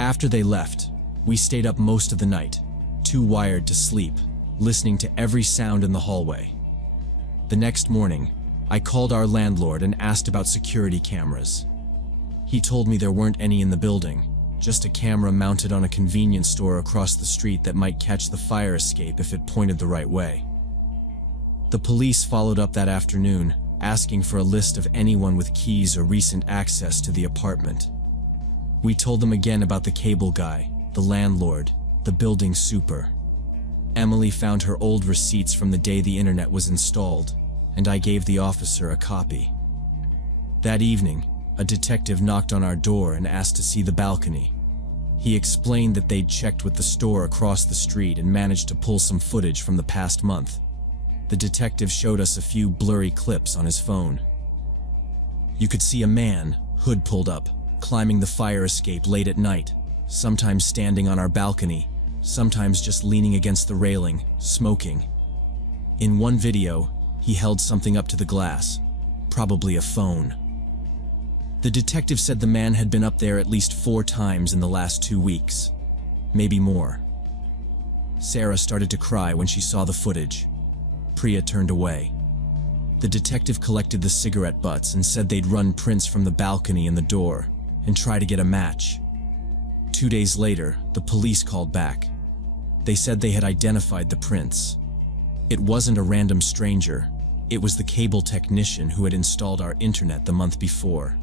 After they left, we stayed up most of the night, too wired to sleep, listening to every sound in the hallway. The next morning, I called our landlord and asked about security cameras. He told me there weren't any in the building, just a camera mounted on a convenience store across the street that might catch the fire escape if it pointed the right way. The police followed up that afternoon, asking for a list of anyone with keys or recent access to the apartment. We told them again about the cable guy, the landlord, the building super. Emily found her old receipts from the day the internet was installed, and I gave the officer a copy. That evening, a detective knocked on our door and asked to see the balcony. He explained that they'd checked with the store across the street and managed to pull some footage from the past month. The detective showed us a few blurry clips on his phone. You could see a man, hood pulled up, climbing the fire escape late at night, sometimes standing on our balcony, sometimes just leaning against the railing, smoking. In one video, he held something up to the glass, probably a phone. The detective said the man had been up there at least 4 times in the last 2 weeks, maybe more. Sarah started to cry when she saw the footage. Priya turned away. The detective collected the cigarette butts and said they'd run prints from the balcony and the door and try to get a match. 2 days later, the police called back. They said they had identified the prints. It wasn't a random stranger. It was the cable technician who had installed our internet the month before.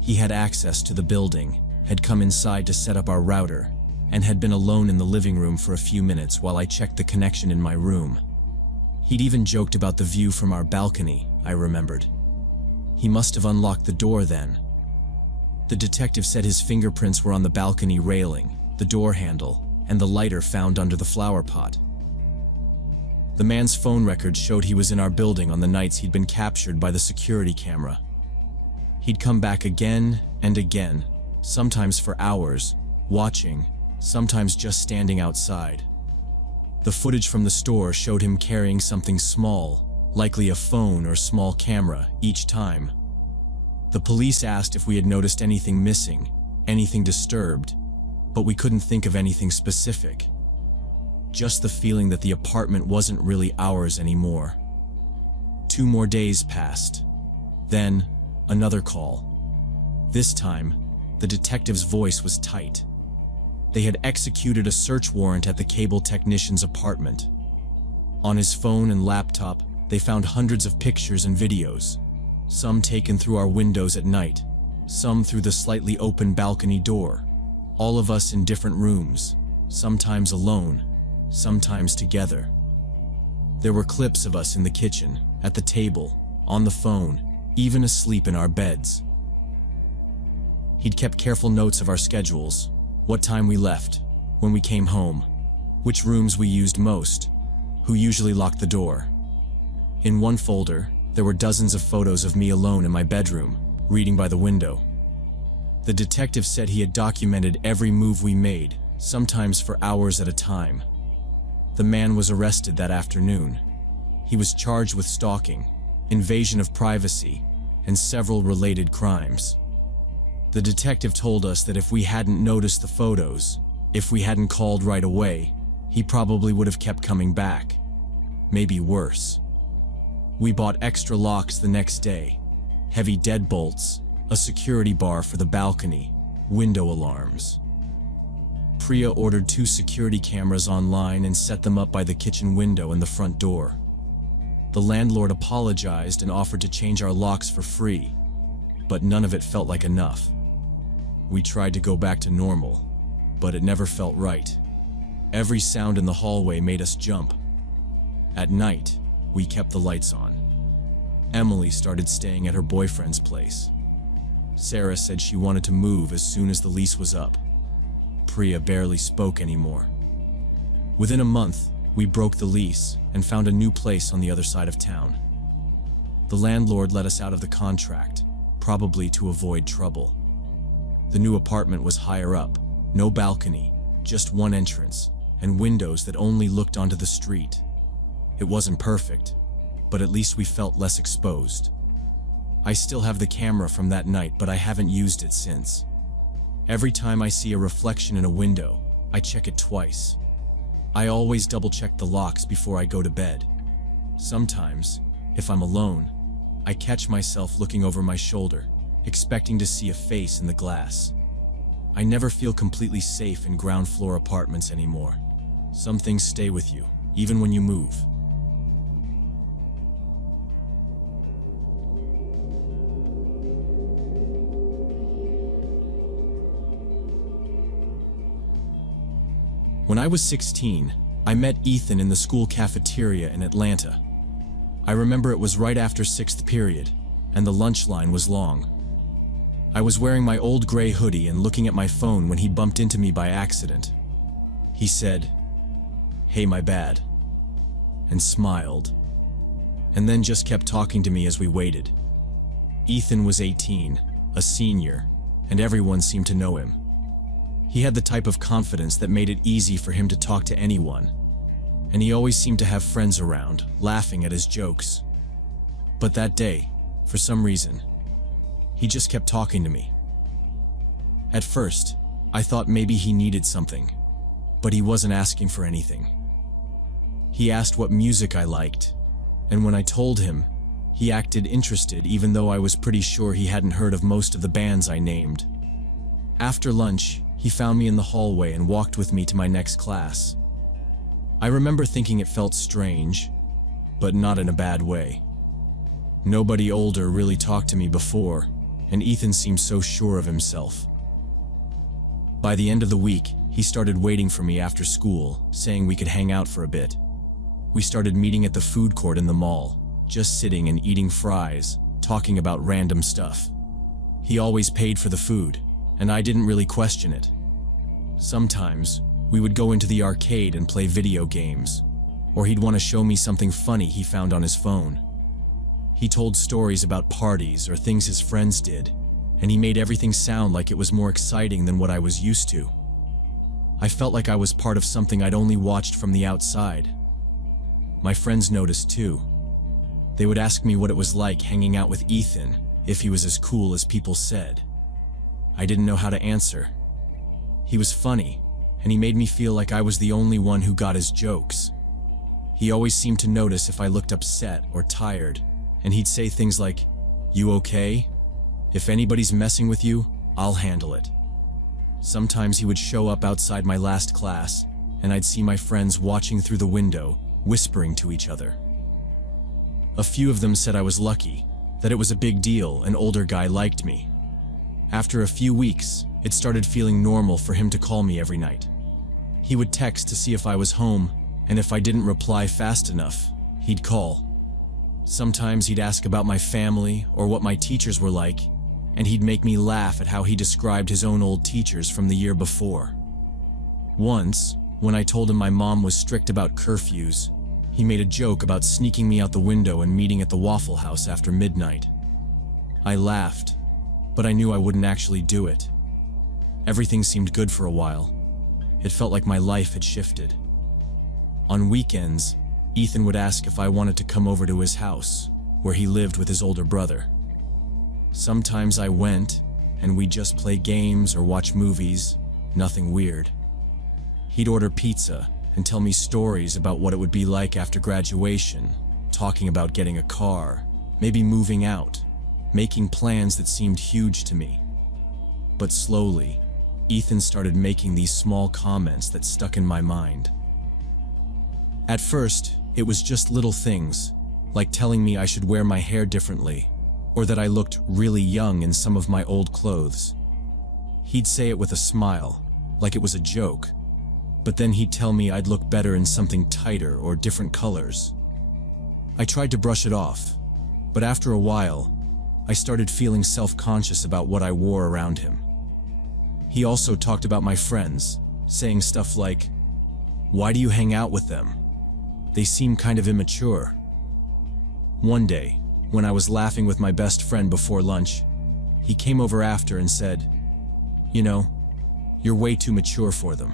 He had access to the building, had come inside to set up our router, and had been alone in the living room for a few minutes while I checked the connection in my room. He'd even joked about the view from our balcony, I remembered. He must have unlocked the door then. The detective said his fingerprints were on the balcony railing, the door handle, and the lighter found under the flower pot. The man's phone records showed he was in our building on the nights he'd been captured by the security camera. He'd come back again and again, sometimes for hours, watching, sometimes just standing outside. The footage from the store showed him carrying something small, likely a phone or small camera, each time. The police asked if we had noticed anything missing, anything disturbed, but we couldn't think of anything specific. Just the feeling that the apartment wasn't really ours anymore. 2 more days passed. Then, another call. This time, the detective's voice was tight. They had executed a search warrant at the cable technician's apartment. On his phone and laptop, they found hundreds of pictures and videos, some taken through our windows at night, some through the slightly open balcony door, all of us in different rooms, sometimes alone, sometimes together. There were clips of us in the kitchen, at the table, on the phone, even asleep in our beds. He'd kept careful notes of our schedules, what time we left, when we came home, which rooms we used most, who usually locked the door. In one folder, there were dozens of photos of me alone in my bedroom, reading by the window. The detective said he had documented every move we made, sometimes for hours at a time. The man was arrested that afternoon. He was charged with stalking, invasion of privacy, and several related crimes. The detective told us that if we hadn't noticed the photos, if we hadn't called right away, he probably would have kept coming back. Maybe worse. We bought extra locks the next day, heavy deadbolts, a security bar for the balcony, window alarms. Priya ordered 2 security cameras online and set them up by the kitchen window and the front door. The landlord apologized and offered to change our locks for free, but none of it felt like enough. We tried to go back to normal, but it never felt right. Every sound in the hallway made us jump. At night, we kept the lights on. Emily started staying at her boyfriend's place. Sarah said she wanted to move as soon as the lease was up. Priya barely spoke anymore. Within a month, we broke the lease and found a new place on the other side of town. The landlord let us out of the contract, probably to avoid trouble. The new apartment was higher up, no balcony, just one entrance, and windows that only looked onto the street. It wasn't perfect, but at least we felt less exposed. I still have the camera from that night, but I haven't used it since. Every time I see a reflection in a window, I check it twice. I always double-check the locks before I go to bed. Sometimes, if I'm alone, I catch myself looking over my shoulder, expecting to see a face in the glass. I never feel completely safe in ground floor apartments anymore. Some things stay with you, even when you move. When I was 16, I met Ethan in the school cafeteria in Atlanta. I remember it was right after 6th period, and the lunch line was long. I was wearing my old gray hoodie and looking at my phone when he bumped into me by accident. He said, "Hey, my bad," and smiled, and then just kept talking to me as we waited. Ethan was 18, a senior, and everyone seemed to know him. He had the type of confidence that made it easy for him to talk to anyone, and he always seemed to have friends around, laughing at his jokes. But that day, for some reason, he just kept talking to me. At first, I thought maybe he needed something, but he wasn't asking for anything. He asked what music I liked, and when I told him, he acted interested even though I was pretty sure he hadn't heard of most of the bands I named. After lunch, he found me in the hallway and walked with me to my next class. I remember thinking it felt strange, but not in a bad way. Nobody older really talked to me before, and Ethan seemed so sure of himself. By the end of the week, he started waiting for me after school, saying we could hang out for a bit. We started meeting at the food court in the mall, just sitting and eating fries, talking about random stuff. He always paid for the food, and I didn't really question it. Sometimes, we would go into the arcade and play video games, or he'd want to show me something funny he found on his phone. He told stories about parties or things his friends did, and he made everything sound like it was more exciting than what I was used to. I felt like I was part of something I'd only watched from the outside. My friends noticed too. They would ask me what it was like hanging out with Ethan, if he was as cool as people said. I didn't know how to answer. He was funny, and he made me feel like I was the only one who got his jokes. He always seemed to notice if I looked upset or tired, and he'd say things like, "You okay? If anybody's messing with you, I'll handle it." Sometimes he would show up outside my last class, and I'd see my friends watching through the window, whispering to each other. A few of them said I was lucky, that it was a big deal an older guy liked me. After a few weeks, it started feeling normal for him to call me every night. He would text to see if I was home, and if I didn't reply fast enough, he'd call. Sometimes he'd ask about my family or what my teachers were like, and he'd make me laugh at how he described his own old teachers from the year before. Once, when I told him my mom was strict about curfews, he made a joke about sneaking me out the window and meeting at the Waffle House after midnight. I laughed, but I knew I wouldn't actually do it. Everything seemed good for a while. It felt like my life had shifted. On weekends, Ethan would ask if I wanted to come over to his house, where he lived with his older brother. Sometimes I went, and we'd just play games or watch movies, nothing weird. He'd order pizza and tell me stories about what it would be like after graduation, talking about getting a car, maybe moving out, making plans that seemed huge to me. But slowly, Ethan started making these small comments that stuck in my mind. At first, it was just little things, like telling me I should wear my hair differently, or that I looked really young in some of my old clothes. He'd say it with a smile, like it was a joke, but then he'd tell me I'd look better in something tighter or different colors. I tried to brush it off, but after a while, I started feeling self-conscious about what I wore around him. He also talked about my friends, saying stuff like, "Why do you hang out with them? They seem kind of immature." One day, when I was laughing with my best friend before lunch, he came over after and said, "You know, you're way too mature for them.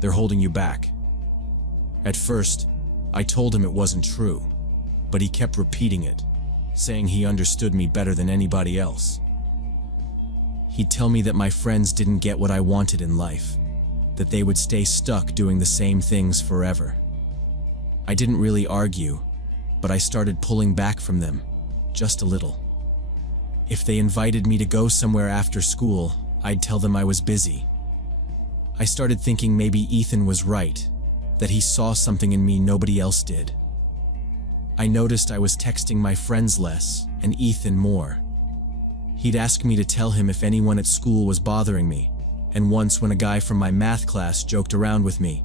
They're holding you back." At first, I told him it wasn't true, but he kept repeating it, saying he understood me better than anybody else. He'd tell me that my friends didn't get what I wanted in life, that they would stay stuck doing the same things forever. I didn't really argue, but I started pulling back from them, just a little. If they invited me to go somewhere after school, I'd tell them I was busy. I started thinking maybe Ethan was right, that he saw something in me nobody else did. I noticed I was texting my friends less and Ethan more. He'd ask me to tell him if anyone at school was bothering me, and once when a guy from my math class joked around with me,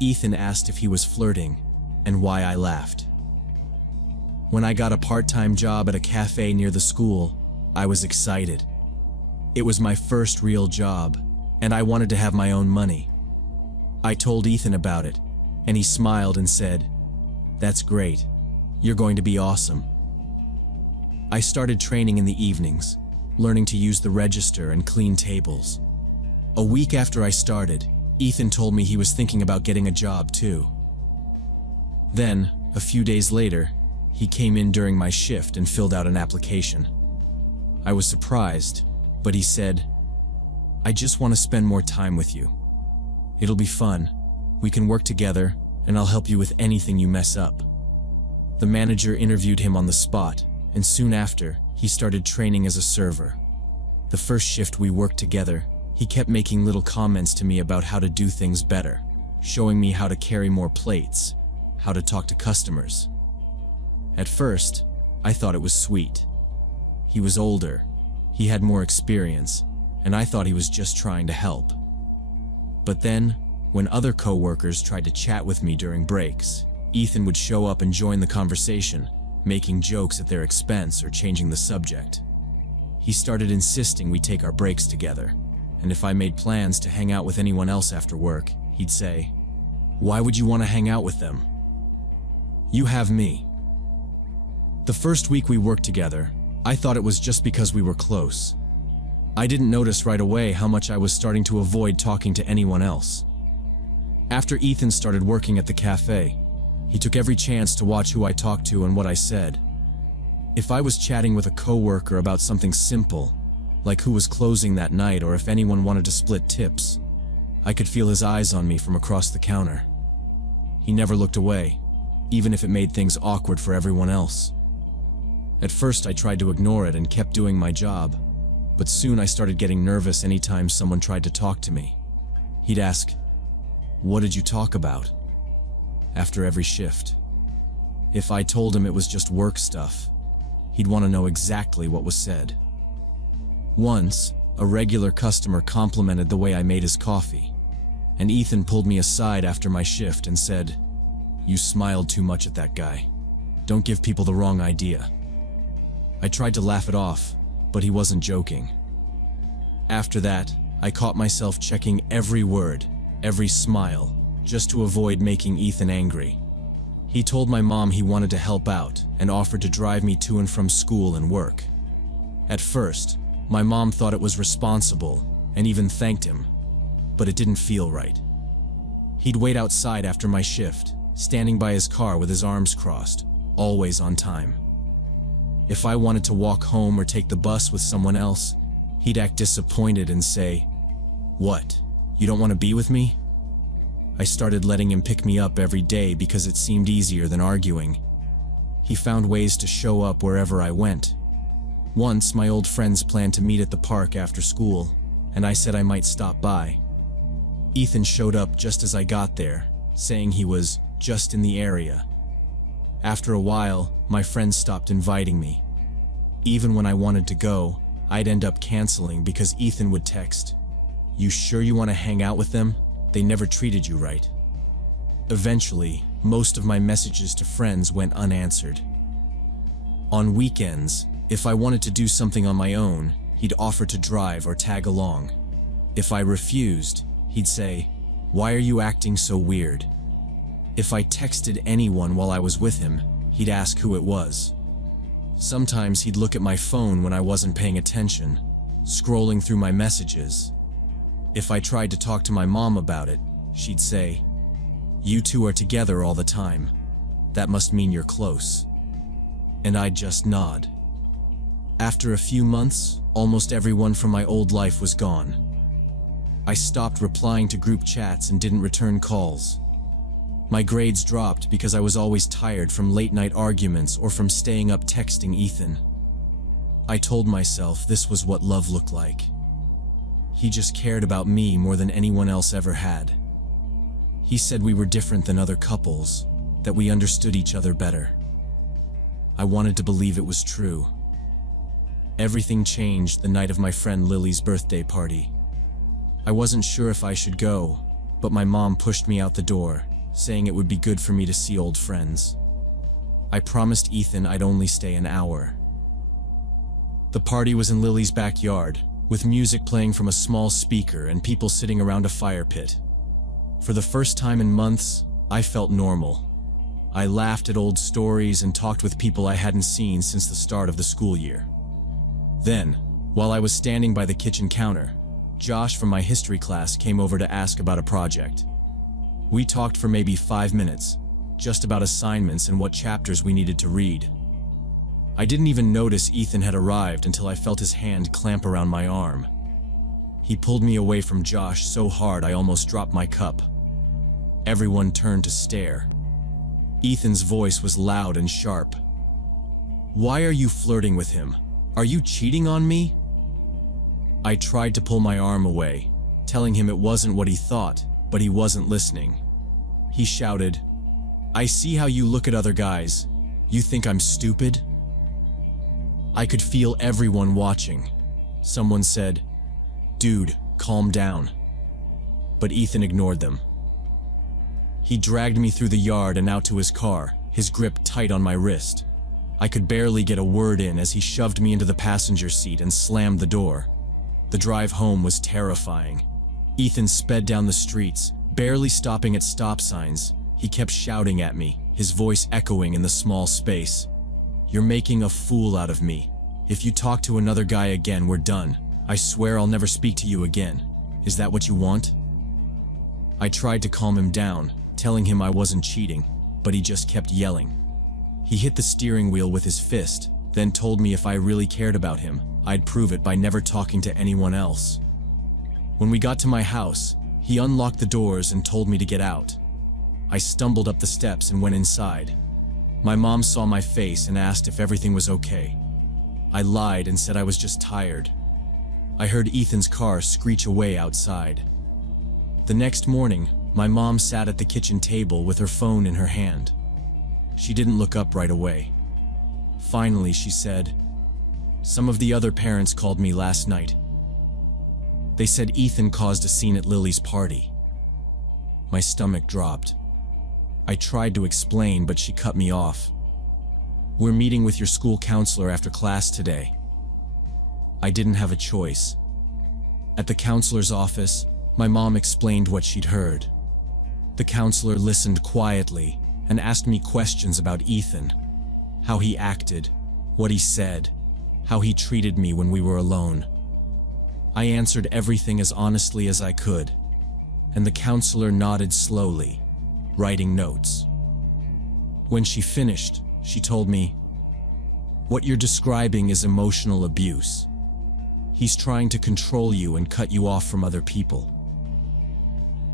Ethan asked if he was flirting and why I laughed. When I got a part-time job at a cafe near the school, I was excited. It was my first real job, and I wanted to have my own money. I told Ethan about it, and he smiled and said, "That's great. You're going to be awesome." I started training in the evenings, learning to use the register and clean tables. A week after I started, Ethan told me he was thinking about getting a job too. Then, a few days later, he came in during my shift and filled out an application. I was surprised, but he said, "I just want to spend more time with you. It'll be fun. We can work together, and I'll help you with anything you mess up." The manager interviewed him on the spot, and soon after, he started training as a server. The first shift we worked together, he kept making little comments to me about how to do things better, showing me how to carry more plates, how to talk to customers. At first, I thought it was sweet. He was older, he had more experience, and I thought he was just trying to help. But then, when other coworkers tried to chat with me during breaks, Ethan would show up and join the conversation, making jokes at their expense or changing the subject. He started insisting we take our breaks together, and if I made plans to hang out with anyone else after work, he'd say, "Why would you want to hang out with them? You have me." The first week we worked together, I thought it was just because we were close. I didn't notice right away how much I was starting to avoid talking to anyone else. After Ethan started working at the cafe, he took every chance to watch who I talked to and what I said. If I was chatting with a coworker about something simple, like who was closing that night or if anyone wanted to split tips, I could feel his eyes on me from across the counter. He never looked away, even if it made things awkward for everyone else. At first I tried to ignore it and kept doing my job, but soon I started getting nervous anytime someone tried to talk to me. He'd ask, "What did you talk about?" after every shift. If I told him it was just work stuff, he'd want to know exactly what was said. Once, a regular customer complimented the way I made his coffee, and Ethan pulled me aside after my shift and said, "You smiled too much at that guy. Don't give people the wrong idea." I tried to laugh it off, but he wasn't joking. After that, I caught myself checking every word, every smile, just to avoid making Ethan angry. He told my mom he wanted to help out and offered to drive me to and from school and work. At first, my mom thought it was responsible and even thanked him, but it didn't feel right. He'd wait outside after my shift, standing by his car with his arms crossed, always on time. If I wanted to walk home or take the bus with someone else, he'd act disappointed and say, "What, you don't want to be with me?" I started letting him pick me up every day because it seemed easier than arguing. He found ways to show up wherever I went. Once, my old friends planned to meet at the park after school, and I said I might stop by. Ethan showed up just as I got there, saying he was just in the area. After a while, my friends stopped inviting me. Even when I wanted to go, I'd end up canceling because Ethan would text, "You sure you want to hang out with them? They never treated you right." Eventually, most of my messages to friends went unanswered. On weekends, if I wanted to do something on my own, he'd offer to drive or tag along. If I refused, he'd say, "Why are you acting so weird?" If I texted anyone while I was with him, he'd ask who it was. Sometimes he'd look at my phone when I wasn't paying attention, scrolling through my messages. If I tried to talk to my mom about it, she'd say, "You two are together all the time. That must mean you're close." And I'd just nod. After a few months, almost everyone from my old life was gone. I stopped replying to group chats and didn't return calls. My grades dropped because I was always tired from late-night arguments or from staying up texting Ethan. I told myself this was what love looked like. He just cared about me more than anyone else ever had. He said we were different than other couples, that we understood each other better. I wanted to believe it was true. Everything changed the night of my friend Lily's birthday party. I wasn't sure if I should go, but my mom pushed me out the door, saying it would be good for me to see old friends. I promised Ethan I'd only stay an hour. The party was in Lily's backyard, with music playing from a small speaker and people sitting around a fire pit. For the first time in months, I felt normal. I laughed at old stories and talked with people I hadn't seen since the start of the school year. Then, while I was standing by the kitchen counter, Josh from my history class came over to ask about a project. We talked for maybe 5 minutes, just about assignments and what chapters we needed to read. I didn't even notice Ethan had arrived until I felt his hand clamp around my arm. He pulled me away from Josh so hard I almost dropped my cup. Everyone turned to stare. Ethan's voice was loud and sharp. "Why are you flirting with him? Are you cheating on me?" I tried to pull my arm away, telling him it wasn't what he thought, but he wasn't listening. He shouted, "I see how you look at other guys. You think I'm stupid?" I could feel everyone watching. Someone said, "Dude, calm down." But Ethan ignored them. He dragged me through the yard and out to his car, his grip tight on my wrist. I could barely get a word in as he shoved me into the passenger seat and slammed the door. The drive home was terrifying. Ethan sped down the streets, barely stopping at stop signs. He kept shouting at me, his voice echoing in the small space. "You're making a fool out of me. If you talk to another guy again, we're done. I swear I'll never speak to you again. Is that what you want?" I tried to calm him down, telling him I wasn't cheating, but he just kept yelling. He hit the steering wheel with his fist, then told me if I really cared about him, I'd prove it by never talking to anyone else. When we got to my house, he unlocked the doors and told me to get out. I stumbled up the steps and went inside. My mom saw my face and asked if everything was okay. I lied and said I was just tired. I heard Ethan's car screech away outside. The next morning, my mom sat at the kitchen table with her phone in her hand. She didn't look up right away. Finally, she said, "Some of the other parents called me last night. They said Ethan caused a scene at Lily's party." My stomach dropped. I tried to explain, but she cut me off. "We're meeting with your school counselor after class today." I didn't have a choice. At the counselor's office, my mom explained what she'd heard. The counselor listened quietly and asked me questions about Ethan, how he acted, what he said, how he treated me when we were alone. I answered everything as honestly as I could, and the counselor nodded slowly, writing notes. When she finished, she told me, "What you're describing is emotional abuse. He's trying to control you and cut you off from other people."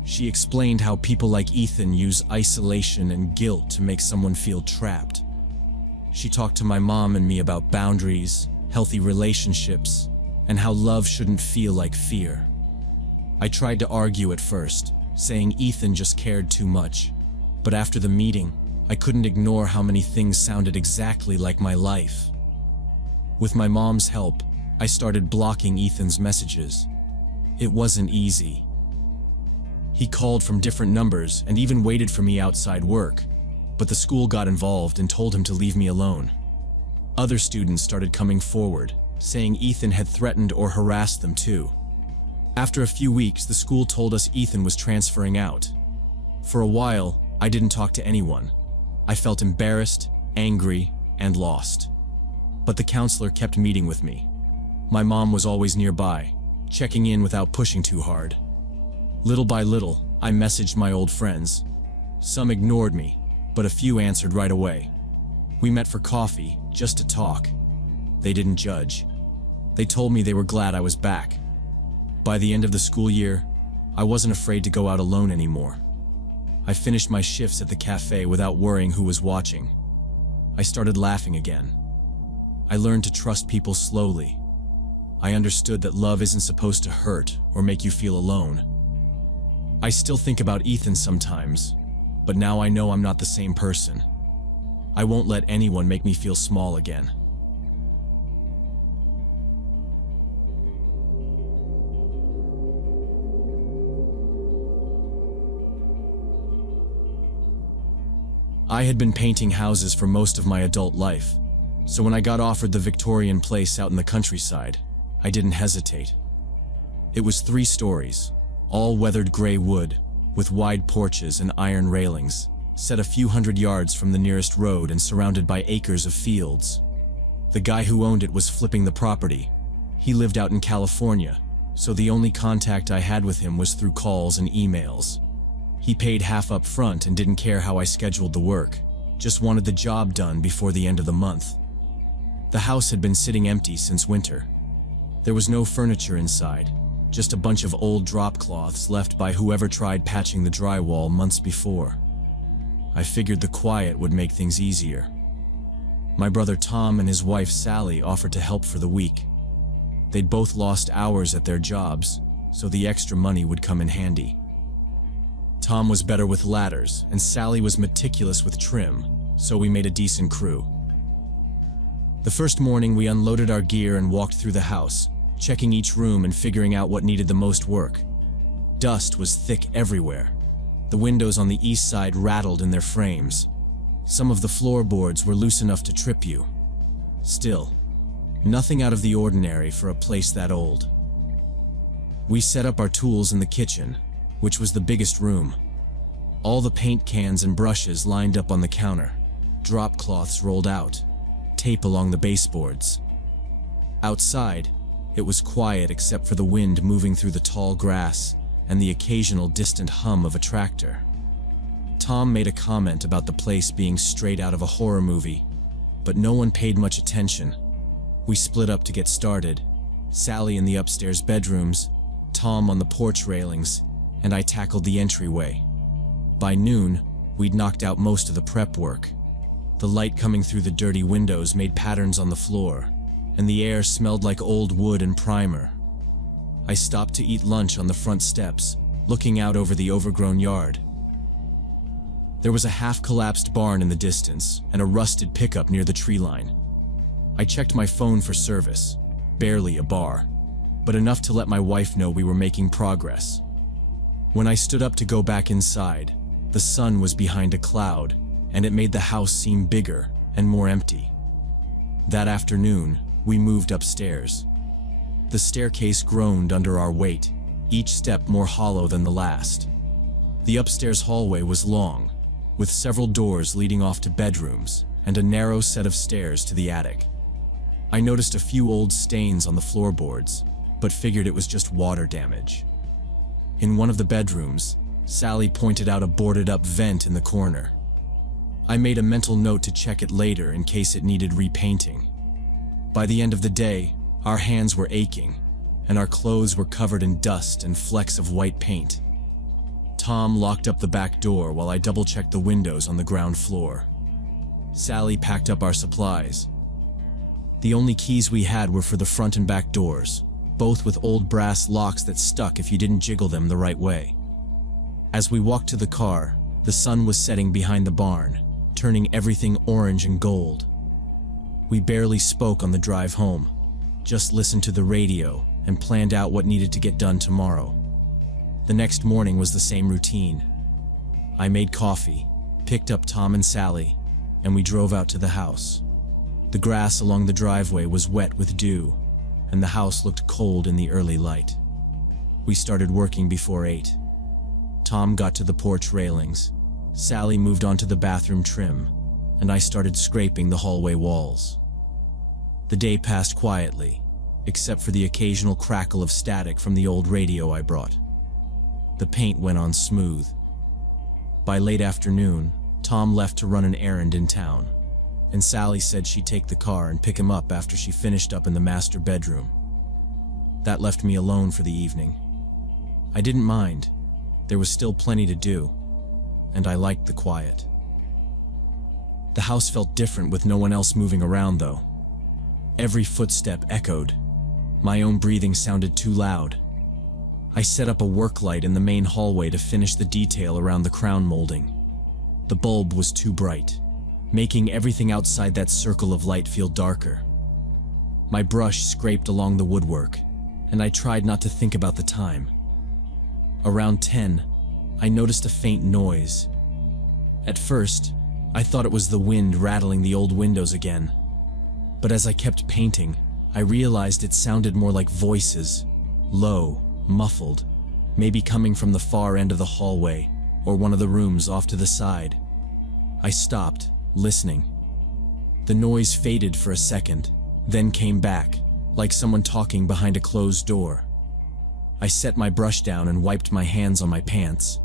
She explained how people like Ethan use isolation and guilt to make someone feel trapped. She talked to my mom and me about boundaries, healthy relationships, and how love shouldn't feel like fear. I tried to argue at first, saying Ethan just cared too much, but after the meeting, I couldn't ignore how many things sounded exactly like my life. With my mom's help, I started blocking Ethan's messages. It wasn't easy. He called from different numbers and even waited for me outside work, but the school got involved and told him to leave me alone. Other students started coming forward, saying Ethan had threatened or harassed them too. After a few weeks, the school told us Ethan was transferring out. For a while, I didn't talk to anyone. I felt embarrassed, angry, and lost. But the counselor kept meeting with me. My mom was always nearby, checking in without pushing too hard. Little by little, I messaged my old friends. Some ignored me, but a few answered right away. We met for coffee, just to talk. They didn't judge. They told me they were glad I was back. By the end of the school year, I wasn't afraid to go out alone anymore. I finished my shifts at the cafe without worrying who was watching. I started laughing again. I learned to trust people slowly. I understood that love isn't supposed to hurt or make you feel alone. I still think about Ethan sometimes, but now I know I'm not the same person. I won't let anyone make me feel small again. I had been painting houses for most of my adult life, so when I got offered the Victorian place out in the countryside, I didn't hesitate. It was 3 stories, all weathered gray wood, with wide porches and iron railings, set a few hundred yards from the nearest road and surrounded by acres of fields. The guy who owned it was flipping the property. He lived out in California, so the only contact I had with him was through calls and emails. He paid half up front and didn't care how I scheduled the work, just wanted the job done before the end of the month. The house had been sitting empty since winter. There was no furniture inside, just a bunch of old drop cloths left by whoever tried patching the drywall months before. I figured the quiet would make things easier. My brother Tom and his wife Sally offered to help for the week. They'd both lost hours at their jobs, so the extra money would come in handy. Tom was better with ladders, and Sally was meticulous with trim, so we made a decent crew. The first morning we unloaded our gear and walked through the house, checking each room and figuring out what needed the most work. Dust was thick everywhere. The windows on the east side rattled in their frames. Some of the floorboards were loose enough to trip you. Still, nothing out of the ordinary for a place that old. We set up our tools in the kitchen, which was the biggest room. All the paint cans and brushes lined up on the counter, drop cloths rolled out, tape along the baseboards. Outside, it was quiet except for the wind moving through the tall grass and the occasional distant hum of a tractor. Tom made a comment about the place being straight out of a horror movie, but no one paid much attention. We split up to get started, Sally in the upstairs bedrooms, Tom on the porch railings, and I tackled the entryway. By noon, we'd knocked out most of the prep work. The light coming through the dirty windows made patterns on the floor, and the air smelled like old wood and primer. I stopped to eat lunch on the front steps, looking out over the overgrown yard. There was a half-collapsed barn in the distance and a rusted pickup near the tree line. I checked my phone for service, barely a bar, but enough to let my wife know we were making progress. When I stood up to go back inside, the sun was behind a cloud, and it made the house seem bigger and more empty. That afternoon, we moved upstairs. The staircase groaned under our weight, each step more hollow than the last. The upstairs hallway was long, with several doors leading off to bedrooms and a narrow set of stairs to the attic. I noticed a few old stains on the floorboards, but figured it was just water damage. In one of the bedrooms, Sally pointed out a boarded-up vent in the corner. I made a mental note to check it later in case it needed repainting. By the end of the day, our hands were aching, and our clothes were covered in dust and flecks of white paint. Tom locked up the back door while I double-checked the windows on the ground floor. Sally packed up our supplies. The only keys we had were for the front and back doors, both with old brass locks that stuck if you didn't jiggle them the right way. As we walked to the car, the sun was setting behind the barn, turning everything orange and gold. We barely spoke on the drive home, just listened to the radio and planned out what needed to get done tomorrow. The next morning was the same routine. I made coffee, picked up Tom and Sally, and we drove out to the house. The grass along the driveway was wet with dew, and the house looked cold in the early light. We started working before 8. Tom got to the porch railings, Sally moved on to the bathroom trim, and I started scraping the hallway walls. The day passed quietly, except for the occasional crackle of static from the old radio I brought. The paint went on smooth. By late afternoon, Tom left to run an errand in town, and Sally said she'd take the car and pick him up after she finished up in the master bedroom. That left me alone for the evening. I didn't mind. There was still plenty to do, and I liked the quiet. The house felt different with no one else moving around, though. Every footstep echoed. My own breathing sounded too loud. I set up a work light in the main hallway to finish the detail around the crown molding. The bulb was too bright, making everything outside that circle of light feel darker. My brush scraped along the woodwork, and I tried not to think about the time. Around 10, I noticed a faint noise. At first, I thought it was the wind rattling the old windows again. But as I kept painting, I realized it sounded more like voices, low, muffled, maybe coming from the far end of the hallway or one of the rooms off to the side. I stopped, listening. The noise faded for a second, then came back, like someone talking behind a closed door. I set my brush down and wiped my hands on my pants.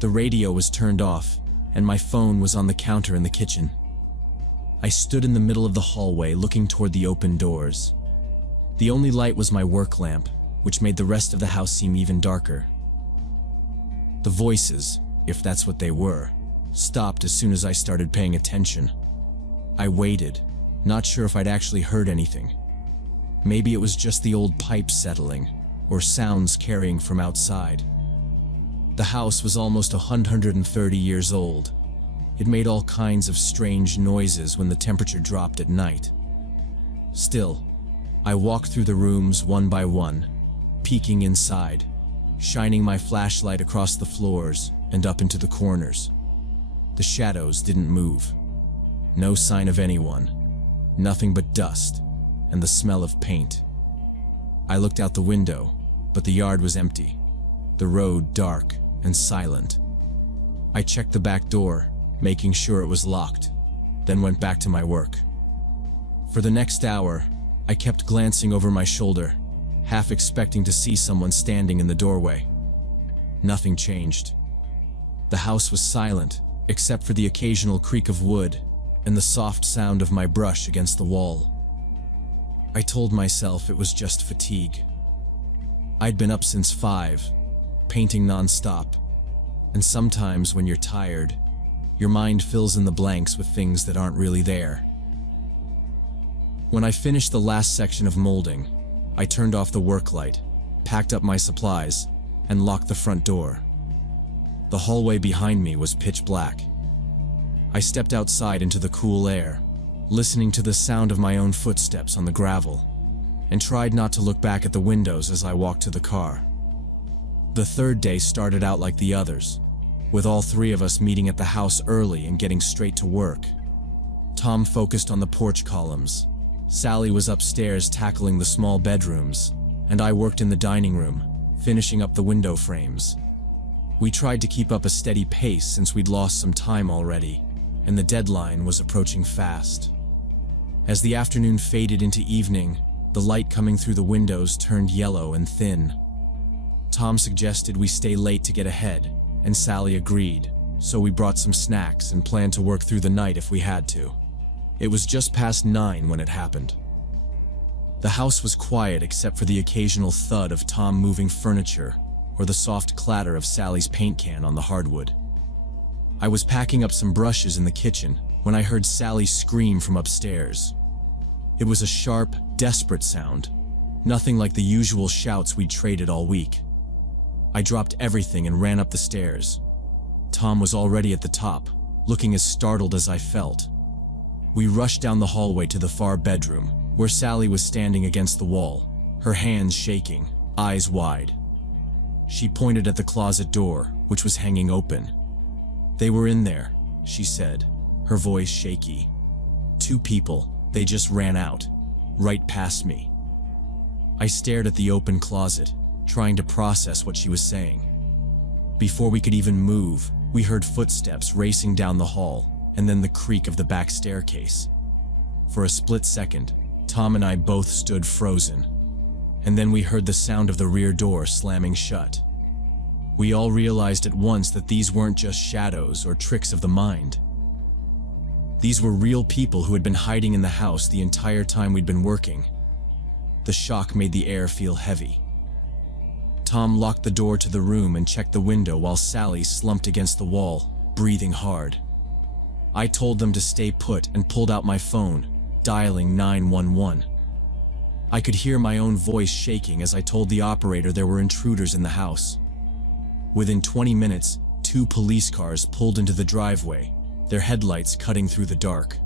The radio was turned off, and my phone was on the counter in the kitchen. I stood in the middle of the hallway looking toward the open doors. The only light was my work lamp, which made the rest of the house seem even darker. The voices, if that's what they were, stopped as soon as I started paying attention. I waited, not sure if I'd actually heard anything. Maybe it was just the old pipes settling, or sounds carrying from outside. The house was almost 130 years old. It made all kinds of strange noises when the temperature dropped at night. Still, I walked through the rooms one by one, peeking inside, shining my flashlight across the floors and up into the corners. The shadows didn't move. No sign of anyone. Nothing but dust and the smell of paint. I looked out the window, but the yard was empty, the road dark and silent. I checked the back door, making sure it was locked, then went back to my work. For the next hour, I kept glancing over my shoulder, half expecting to see someone standing in the doorway. Nothing changed. The house was silent, except for the occasional creak of wood and the soft sound of my brush against the wall. I told myself it was just fatigue. I'd been up since 5, painting nonstop, and sometimes when you're tired, your mind fills in the blanks with things that aren't really there. When I finished the last section of molding, I turned off the work light, packed up my supplies, and locked the front door. The hallway behind me was pitch black. I stepped outside into the cool air, listening to the sound of my own footsteps on the gravel, and tried not to look back at the windows as I walked to the car. The third day started out like the others, with all 3 of us meeting at the house early and getting straight to work. Tom focused on the porch columns. Sally was upstairs tackling the small bedrooms, and I worked in the dining room, finishing up the window frames. We tried to keep up a steady pace since we'd lost some time already, and the deadline was approaching fast. As the afternoon faded into evening, the light coming through the windows turned yellow and thin. Tom suggested we stay late to get ahead, and Sally agreed, so we brought some snacks and planned to work through the night if we had to. It was just past 9 when it happened. The house was quiet except for the occasional thud of Tom moving furniture or the soft clatter of Sally's paint can on the hardwood. I was packing up some brushes in the kitchen when I heard Sally scream from upstairs. It was a sharp, desperate sound, nothing like the usual shouts we'd traded all week. I dropped everything and ran up the stairs. Tom was already at the top, looking as startled as I felt. We rushed down the hallway to the far bedroom, where Sally was standing against the wall, her hands shaking, eyes wide. She pointed at the closet door, which was hanging open. "They were in there," she said, her voice shaky. "2 people, they just ran out, right past me." I stared at the open closet, trying to process what she was saying. Before we could even move, we heard footsteps racing down the hall, and then the creak of the back staircase. For a split second, Tom and I both stood frozen, and then we heard the sound of the rear door slamming shut. We all realized at once that these weren't just shadows or tricks of the mind. These were real people who had been hiding in the house the entire time we'd been working. The shock made the air feel heavy. Tom locked the door to the room and checked the window while Sally slumped against the wall, breathing hard. I told them to stay put and pulled out my phone, dialing 911. I could hear my own voice shaking as I told the operator there were intruders in the house. Within 20 minutes, 2 police cars pulled into the driveway, their headlights cutting through the dark.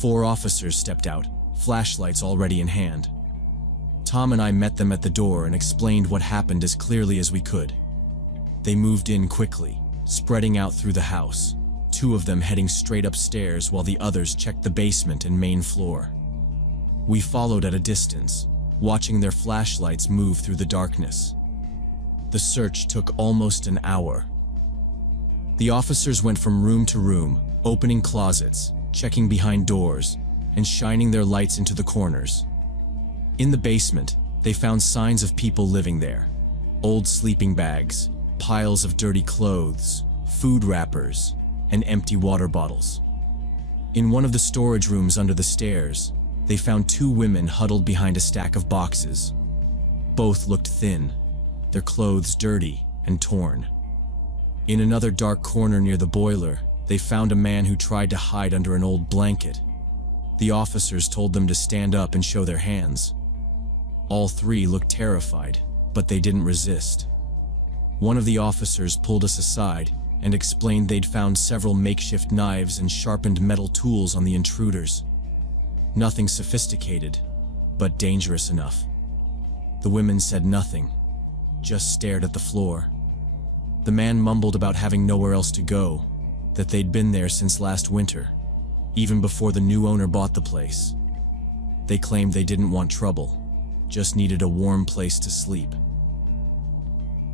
4 officers stepped out, flashlights already in hand. Tom and I met them at the door and explained what happened as clearly as we could. They moved in quickly, spreading out through the house, 2 of them heading straight upstairs while the others checked the basement and main floor. We followed at a distance, watching their flashlights move through the darkness. The search took almost an hour. The officers went from room to room, opening closets, checking behind doors, and shining their lights into the corners. In the basement, they found signs of people living there. Old sleeping bags, piles of dirty clothes, food wrappers, and empty water bottles. In one of the storage rooms under the stairs, they found two women huddled behind a stack of boxes. Both looked thin, their clothes dirty and torn. In another dark corner near the boiler, they found a man who tried to hide under an old blanket. The officers told them to stand up and show their hands. All three looked terrified, but they didn't resist. One of the officers pulled us aside and explained they'd found several makeshift knives and sharpened metal tools on the intruders. Nothing sophisticated, but dangerous enough. The women said nothing, just stared at the floor. The man mumbled about having nowhere else to go, that they'd been there since last winter, even before the new owner bought the place. They claimed they didn't want trouble, just needed a warm place to sleep.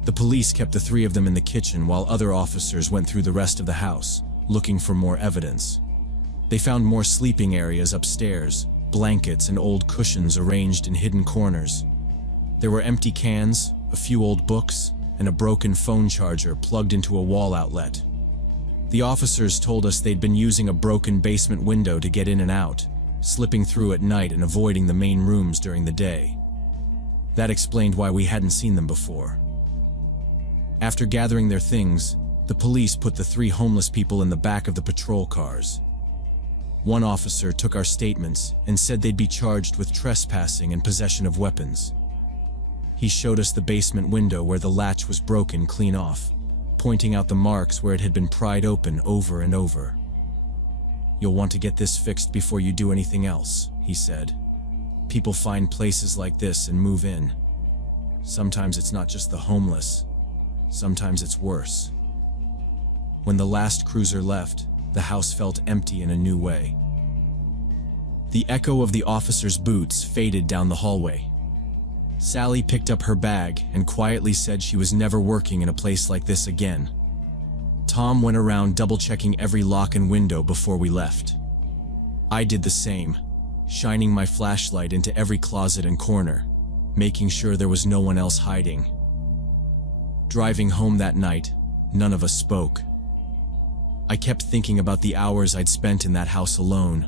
The police kept the three of them in the kitchen while other officers went through the rest of the house, looking for more evidence. They found more sleeping areas upstairs, blankets and old cushions arranged in hidden corners. There were empty cans, a few old books, and a broken phone charger plugged into a wall outlet. The officers told us they'd been using a broken basement window to get in and out, slipping through at night and avoiding the main rooms during the day. That explained why we hadn't seen them before. After gathering their things, the police put the three homeless people in the back of the patrol cars. One officer took our statements and said they'd be charged with trespassing and possession of weapons. He showed us the basement window where the latch was broken clean off, pointing out the marks where it had been pried open over and over. "You'll want to get this fixed before you do anything else," he said. "People find places like this and move in. Sometimes it's not just the homeless. Sometimes it's worse." When the last cruiser left, the house felt empty in a new way. The echo of the officer's boots faded down the hallway. Sally picked up her bag and quietly said she was never working in a place like this again. Tom went around double-checking every lock and window before we left. I did the same, shining my flashlight into every closet and corner, making sure there was no one else hiding. Driving home that night, none of us spoke. I kept thinking about the hours I'd spent in that house alone,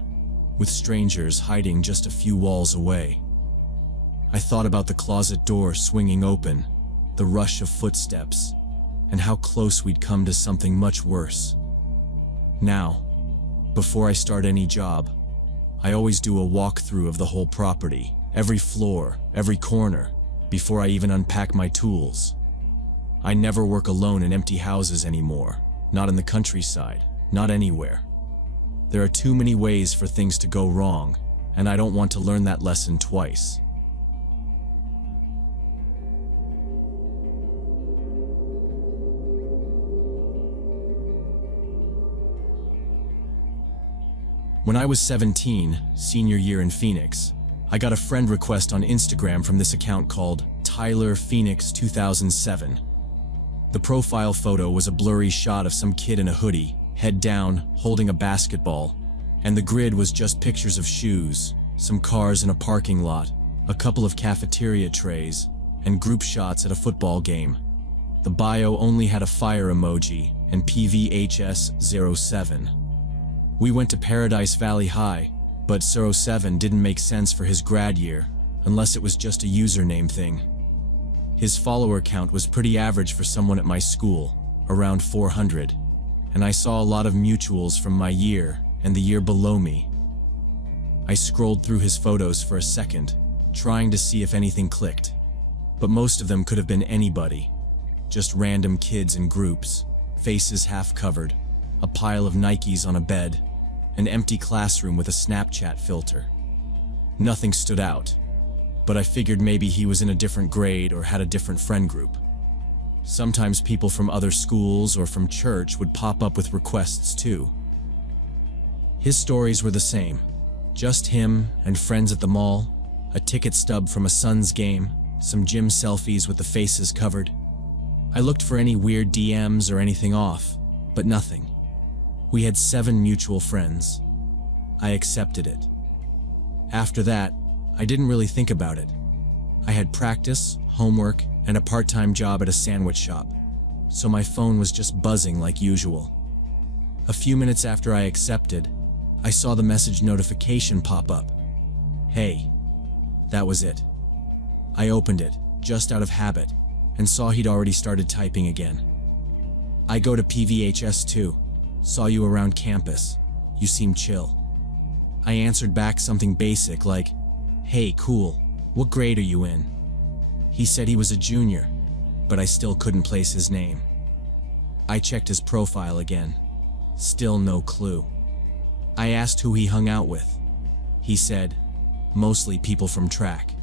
with strangers hiding just a few walls away. I thought about the closet door swinging open, the rush of footsteps, and how close we'd come to something much worse. Now, before I start any job, I always do a walkthrough of the whole property, every floor, every corner, before I even unpack my tools. I never work alone in empty houses anymore, not in the countryside, not anywhere. There are too many ways for things to go wrong, and I don't want to learn that lesson twice. When I was 17, senior year in Phoenix, I got a friend request on Instagram from this account called Tyler Phoenix 2007. The profile photo was a blurry shot of some kid in a hoodie, head down, holding a basketball, and the grid was just pictures of shoes, some cars in a parking lot, a couple of cafeteria trays, and group shots at a football game. The bio only had a fire emoji and PVHS 07. We went to Paradise Valley High, but 07 didn't make sense for his grad year, unless it was just a username thing. His follower count was pretty average for someone at my school, around 400, and I saw a lot of mutuals from my year and the year below me. I scrolled through his photos for a second, trying to see if anything clicked, but most of them could have been anybody, just random kids in groups, faces half covered, a pile of Nikes on a bed, an empty classroom with a Snapchat filter. Nothing stood out, but I figured maybe he was in a different grade or had a different friend group. Sometimes people from other schools or from church would pop up with requests too. His stories were the same, just him and friends at the mall, a ticket stub from a Suns game, some gym selfies with the faces covered. I looked for any weird DMs or anything off, but nothing. We had 7 mutual friends. I accepted it. After that, I didn't really think about it. I had practice, homework, and a part-time job at a sandwich shop, so my phone was just buzzing like usual. A few minutes after I accepted, I saw the message notification pop up. Hey. That was it. I opened it, just out of habit, and saw he'd already started typing again. I go to PVHS too. Saw you around campus. You seem chill. I answered back something basic like, hey, cool. What grade are you in? He said he was a junior, but I still couldn't place his name. I checked his profile again. Still no clue. I asked who he hung out with. He said, mostly people from track.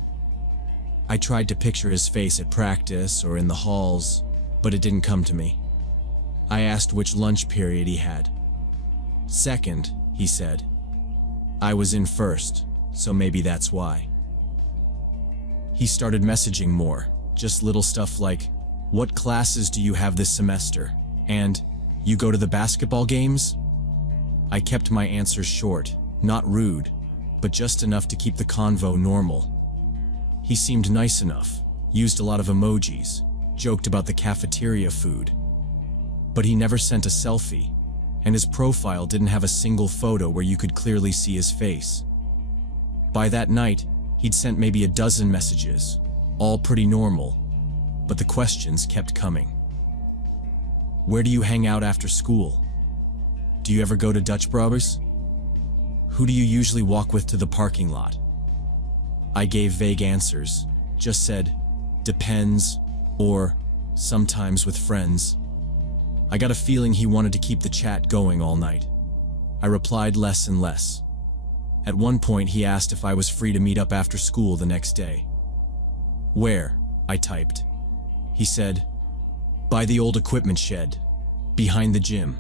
I tried to picture his face at practice or in the halls, but it didn't come to me. I asked which lunch period he had. Second, he said. I was in first, so maybe that's why. He started messaging more, just little stuff like, what classes do you have this semester? And, you go to the basketball games? I kept my answers short, not rude, but just enough to keep the convo normal. He seemed nice enough, used a lot of emojis, joked about the cafeteria food. But he never sent a selfie, and his profile didn't have a single photo where you could clearly see his face. By that night, he'd sent maybe a dozen messages, all pretty normal, but the questions kept coming. Where do you hang out after school? Do you ever go to Dutch Brothers? Who do you usually walk with to the parking lot? I gave vague answers, just said, depends, or sometimes with friends. I got a feeling he wanted to keep the chat going all night. I replied less and less. At one point, he asked if I was free to meet up after school the next day. Where? I typed. He said, by the old equipment shed, behind the gym.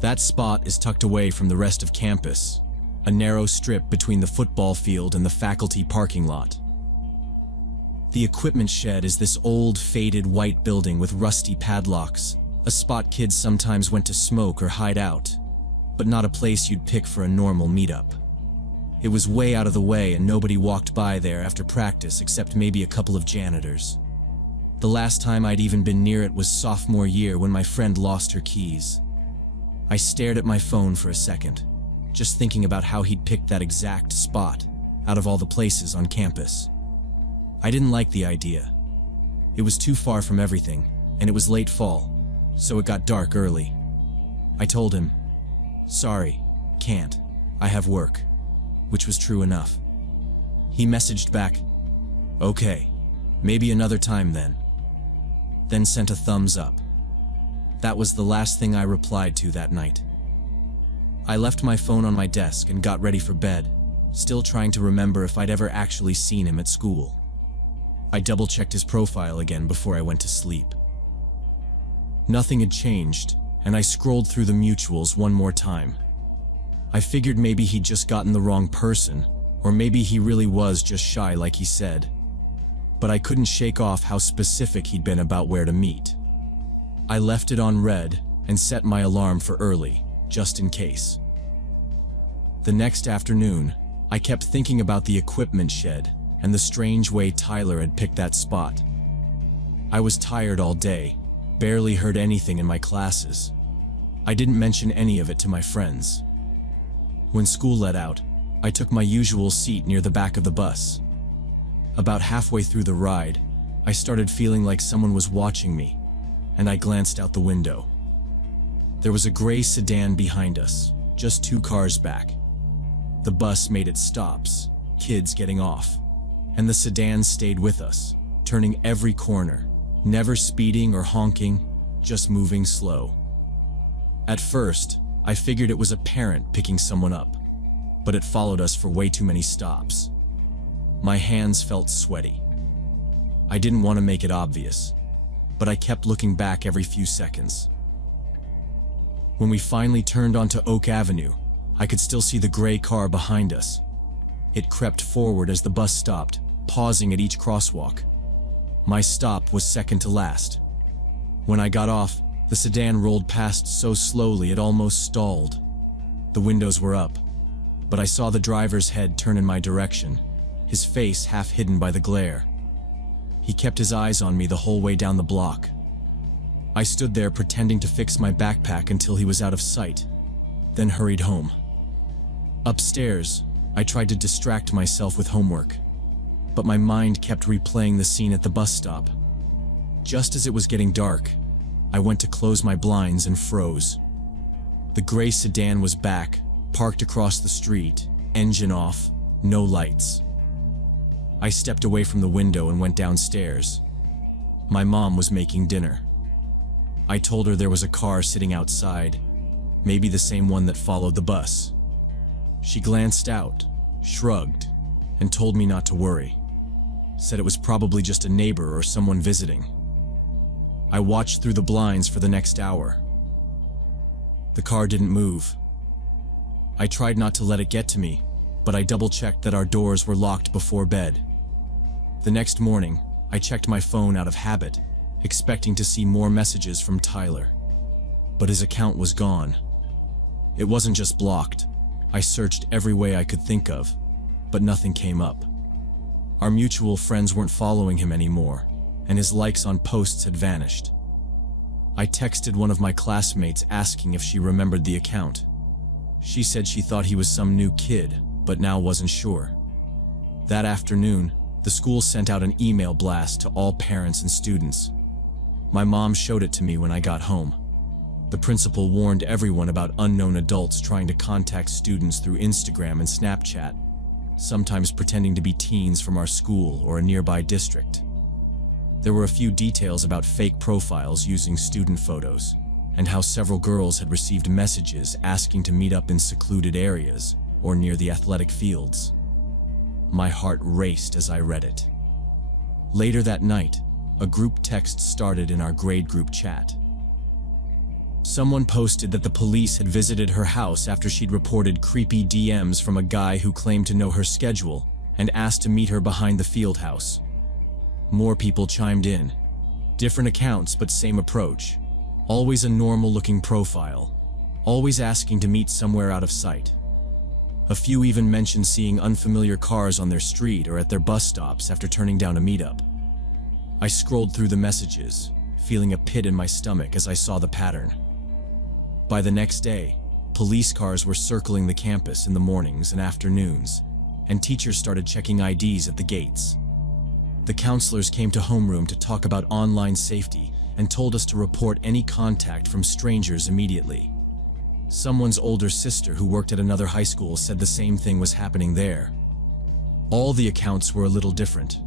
That spot is tucked away from the rest of campus, a narrow strip between the football field and the faculty parking lot. The equipment shed is this old, faded white building with rusty padlocks, a spot kids sometimes went to smoke or hide out, but not a place you'd pick for a normal meetup. It was way out of the way and nobody walked by there after practice except maybe a couple of janitors. The last time I'd even been near it was sophomore year when my friend lost her keys. I stared at my phone for a second, just thinking about how he'd picked that exact spot out of all the places on campus. I didn't like the idea. It was too far from everything, and it was late fall, so it got dark early. I told him, sorry, can't, I have work, which was true enough. He messaged back, okay, maybe another time then sent a thumbs up. That was the last thing I replied to that night. I left my phone on my desk and got ready for bed, still trying to remember if I'd ever actually seen him at school. I double-checked his profile again before I went to sleep. Nothing had changed, and I scrolled through the mutuals one more time. I figured maybe he'd just gotten the wrong person, or maybe he really was just shy like he said. But I couldn't shake off how specific he'd been about where to meet. I left it on red and set my alarm for early, just in case. The next afternoon, I kept thinking about the equipment shed and the strange way Tyler had picked that spot. I was tired all day, barely heard anything in my classes. I didn't mention any of it to my friends. When school let out, I took my usual seat near the back of the bus. About halfway through the ride, I started feeling like someone was watching me, and I glanced out the window. There was a gray sedan behind us, just 2 cars back. The bus made its stops, kids getting off, and the sedan stayed with us, turning every corner, never speeding or honking, just moving slow. At first, I figured it was a parent picking someone up, but it followed us for way too many stops. My hands felt sweaty. I didn't want to make it obvious, but I kept looking back every few seconds. When we finally turned onto Oak Avenue, I could still see the gray car behind us. It crept forward as the bus stopped, pausing at each crosswalk. My stop was second to last. When I got off, The sedan rolled past so slowly it almost stalled. The windows were up, but I saw the driver's head turn in my direction, his face half hidden by the glare. He kept his eyes on me the whole way down the block. I stood there pretending to fix my backpack until he was out of sight, then hurried home. Upstairs, I tried to distract myself with homework, but my mind kept replaying the scene at the bus stop. Just as it was getting dark, I went to close my blinds and froze. The gray sedan was back, parked across the street, engine off, no lights. I stepped away from the window and went downstairs. My mom was making dinner. I told her there was a car sitting outside, maybe the same one that followed the bus. She glanced out, shrugged, and told me not to worry. Said it was probably just a neighbor or someone visiting. I watched through the blinds for the next hour. The car didn't move. I tried not to let it get to me, but I double-checked that our doors were locked before bed. The next morning, I checked my phone out of habit, expecting to see more messages from Tyler. But his account was gone. It wasn't just blocked. I searched every way I could think of, but nothing came up. Our mutual friends weren't following him anymore, and his likes on posts had vanished. I texted one of my classmates asking if she remembered the account. She said she thought he was some new kid, but now wasn't sure. That afternoon, the school sent out an email blast to all parents and students. My mom showed it to me when I got home. The principal warned everyone about unknown adults trying to contact students through Instagram and Snapchat, sometimes pretending to be teens from our school or a nearby district. There were a few details about fake profiles using student photos, and how several girls had received messages asking to meet up in secluded areas or near the athletic fields. My heart raced as I read it. Later that night, a group text started in our grade group chat. Someone posted that the police had visited her house after she'd reported creepy DMs from a guy who claimed to know her schedule and asked to meet her behind the field house. More people chimed in. Different accounts, but same approach. Always a normal-looking profile. Always asking to meet somewhere out of sight. A few even mentioned seeing unfamiliar cars on their street or at their bus stops after turning down a meetup. I scrolled through the messages, feeling a pit in my stomach as I saw the pattern. By the next day, police cars were circling the campus in the mornings and afternoons, and teachers started checking IDs at the gates. The counselors came to homeroom to talk about online safety and told us to report any contact from strangers immediately. Someone's older sister who worked at another high school said the same thing was happening there. All the accounts were a little different.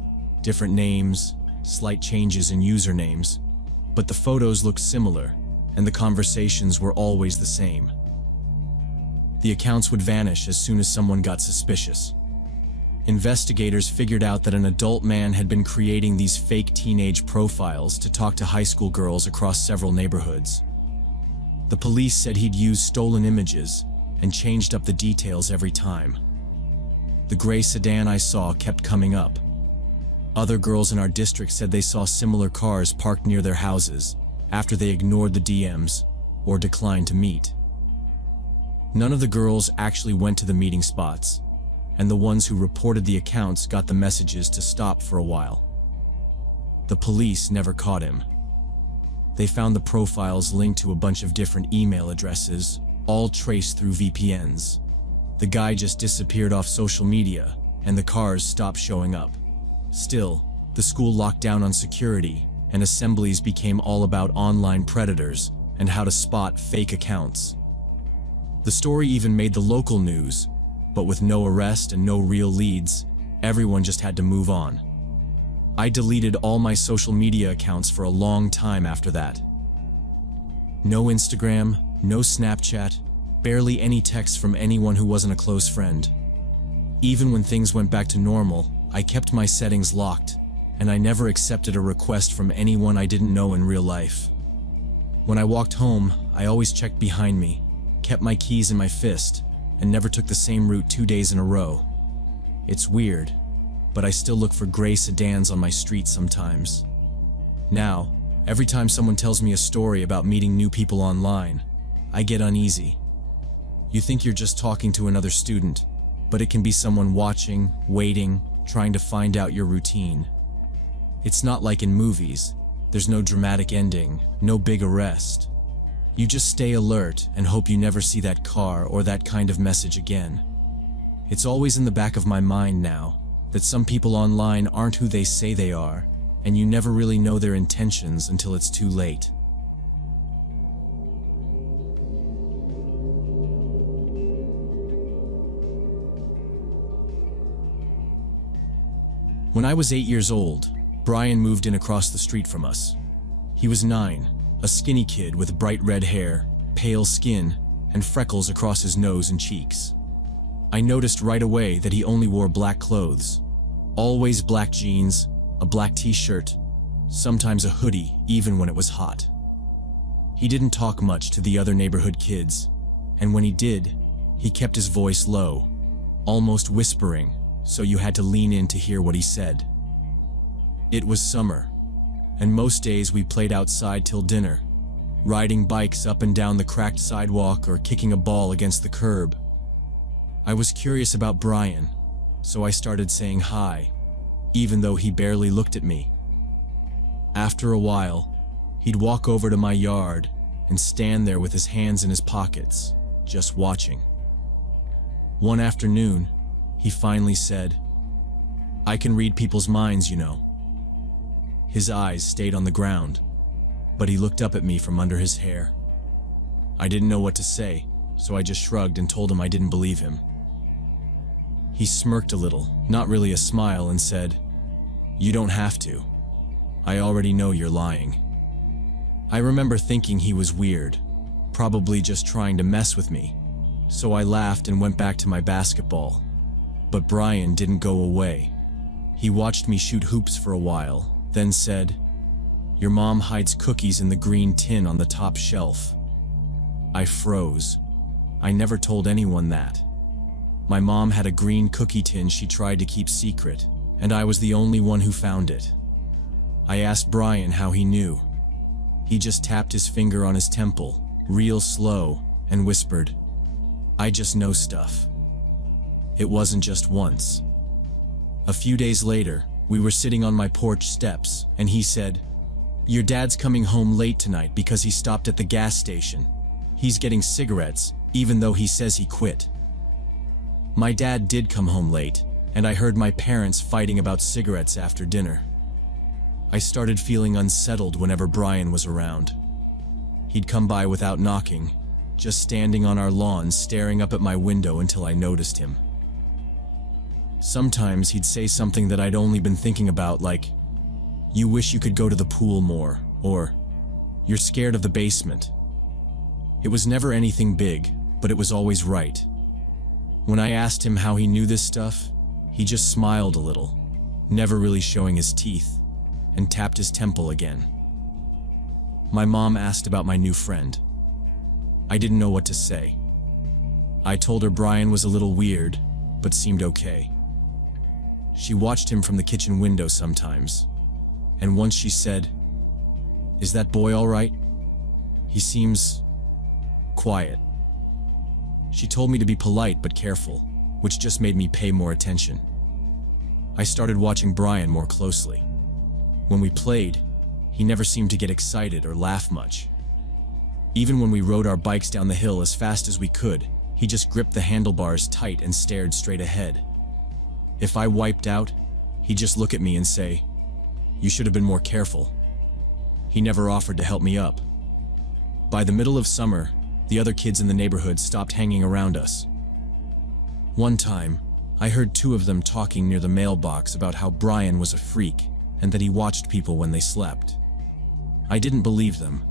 Different names, slight changes in usernames, but the photos looked similar, and the conversations were always the same. The accounts would vanish as soon as someone got suspicious. Investigators figured out that an adult man had been creating these fake teenage profiles to talk to high school girls across several neighborhoods. The police said he'd used stolen images and changed up the details every time. The gray sedan I saw kept coming up. Other girls in our district said they saw similar cars parked near their houses after they ignored the DMs or declined to meet. None of the girls actually went to the meeting spots, and the ones who reported the accounts got the messages to stop for a while. The police never caught him. They found the profiles linked to a bunch of different email addresses, all traced through VPNs. The guy just disappeared off social media, and the cars stopped showing up. Still, the school locked down on security, and assemblies became all about online predators and how to spot fake accounts. The story even made the local news, but with no arrest and no real leads, everyone just had to move on. I deleted all my social media accounts for a long time after that. No Instagram, no Snapchat, barely any texts from anyone who wasn't a close friend. Even when things went back to normal, I kept my settings locked, and I never accepted a request from anyone I didn't know in real life. When I walked home, I always checked behind me, kept my keys in my fist, and never took the same route 2 days in a row. It's weird, but I still look for gray sedans on my street sometimes. Now, Every time someone tells me a story about meeting new people online, I get uneasy. You think you're just talking to another student, but it can be someone watching, waiting, trying to find out your routine. It's not like in movies. There's no dramatic ending, no big arrest. You just stay alert and hope you never see that car or that kind of message again. It's always in the back of my mind now that some people online aren't who they say they are, and you never really know their intentions until it's too late. When I was 8 years old, Brian moved in across the street from us. He was 9, a skinny kid with bright red hair, pale skin, and freckles across his nose and cheeks. I noticed right away that he only wore black clothes. Always black jeans, a black t-shirt, sometimes a hoodie even when it was hot. He didn't talk much to the other neighborhood kids, and when he did, he kept his voice low, almost whispering, so you had to lean in to hear what he said. It was summer, and most days we played outside till dinner, riding bikes up and down the cracked sidewalk or kicking a ball against the curb. I was curious about Brian, so I started saying hi, even though he barely looked at me. After a while, he'd walk over to my yard and stand there with his hands in his pockets, just watching. One afternoon, he finally said, "I can read people's minds, you know." His eyes stayed on the ground, but he looked up at me from under his hair. I didn't know what to say, so I just shrugged and told him I didn't believe him. He smirked a little, not really a smile, and said, "You don't have to. I already know you're lying." I remember thinking he was weird, probably just trying to mess with me, so I laughed and went back to my basketball. But Brian didn't go away. He watched me shoot hoops for a while, then said, "Your mom hides cookies in the green tin on the top shelf." I froze. I never told anyone that. My mom had a green cookie tin she tried to keep secret, and I was the only one who found it. I asked Brian how he knew. He just tapped his finger on his temple, real slow, and whispered, "I just know stuff." It wasn't just once. A few days later, we were sitting on my porch steps, and he said, "Your dad's coming home late tonight because he stopped at the gas station. He's getting cigarettes, even though he says he quit." My dad did come home late, and I heard my parents fighting about cigarettes after dinner. I started feeling unsettled whenever Brian was around. He'd come by without knocking, just standing on our lawn staring up at my window until I noticed him. Sometimes he'd say something that I'd only been thinking about, like, "You wish you could go to the pool more," or "You're scared of the basement." It was never anything big, but it was always right. When I asked him how he knew this stuff, he just smiled a little, never really showing his teeth, and tapped his temple again. My mom asked about my new friend. I didn't know what to say. I told her Brian was a little weird, but seemed okay. She watched him from the kitchen window sometimes, and once she said, "Is that boy all right? He seems quiet." She told me to be polite but careful, which just made me pay more attention. I started watching Brian more closely. When we played, he never seemed to get excited or laugh much. Even when we rode our bikes down the hill as fast as we could, he just gripped the handlebars tight and stared straight ahead. If I wiped out, he'd just look at me and say, "You should have been more careful." He never offered to help me up. By the middle of summer, the other kids in the neighborhood stopped hanging around us. One time, I heard two of them talking near the mailbox about how Brian was a freak and that he watched people when they slept. I didn't believe them,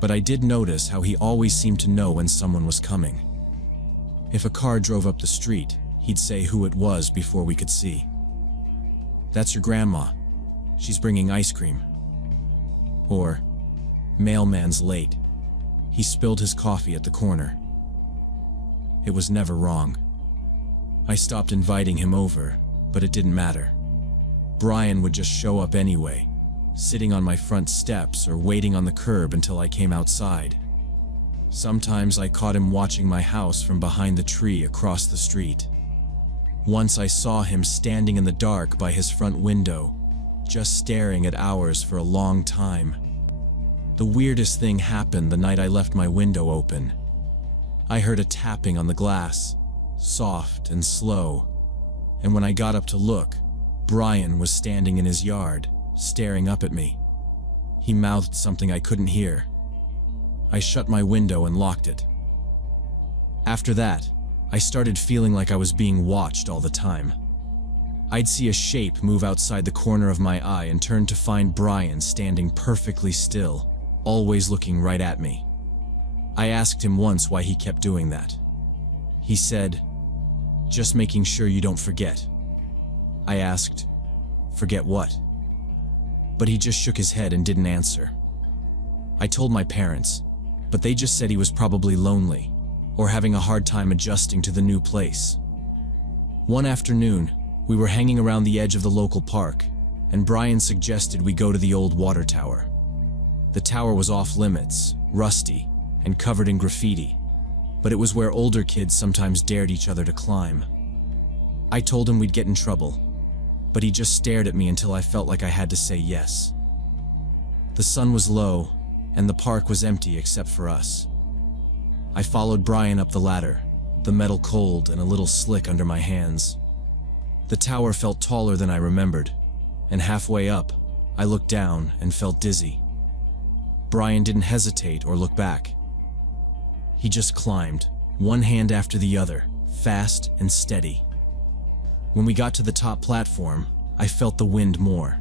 but I did notice how he always seemed to know when someone was coming. If a car drove up the street, he'd say who it was before we could see. "That's your grandma. She's bringing ice cream." Or, "Mailman's late. He spilled his coffee at the corner." It was never wrong. I stopped inviting him over, but it didn't matter. Brian would just show up anyway, sitting on my front steps or waiting on the curb until I came outside. Sometimes I caught him watching my house from behind the tree across the street. Once I saw him standing in the dark by his front window, just staring at ours for a long time. The weirdest thing happened the night I left my window open. I heard a tapping on the glass, soft and slow, and when I got up to look, Brian was standing in his yard, staring up at me. He mouthed something I couldn't hear. I shut my window and locked it. After that, I started feeling like I was being watched all the time. I'd see a shape move outside the corner of my eye and turn to find Brian standing perfectly still, always looking right at me. I asked him once why he kept doing that. He said, "Just making sure you don't forget." I asked, "Forget what?" But he just shook his head and didn't answer. I told my parents, but they just said he was probably lonely or having a hard time adjusting to the new place. One afternoon, we were hanging around the edge of the local park, and Brian suggested we go to the old water tower. The tower was off limits, rusty, and covered in graffiti, but it was where older kids sometimes dared each other to climb. I told him we'd get in trouble, but he just stared at me until I felt like I had to say yes. The sun was low, and the park was empty except for us. I followed Brian up the ladder, the metal cold and a little slick under my hands. The tower felt taller than I remembered, and halfway up, I looked down and felt dizzy. Brian didn't hesitate or look back. He just climbed, one hand after the other, fast and steady. When we got to the top platform, I felt the wind more.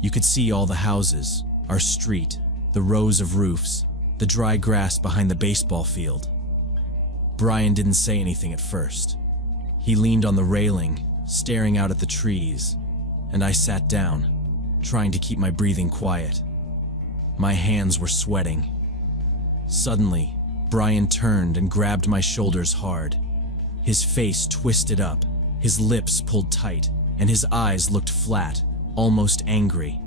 You could see all the houses, our street, the rows of roofs, the dry grass behind the baseball field. Brian didn't say anything at first. He leaned on the railing, staring out at the trees, and I sat down, trying to keep my breathing quiet. My hands were sweating. Suddenly, Brian turned and grabbed my shoulders hard. His face twisted up, his lips pulled tight, and his eyes looked flat, almost angry.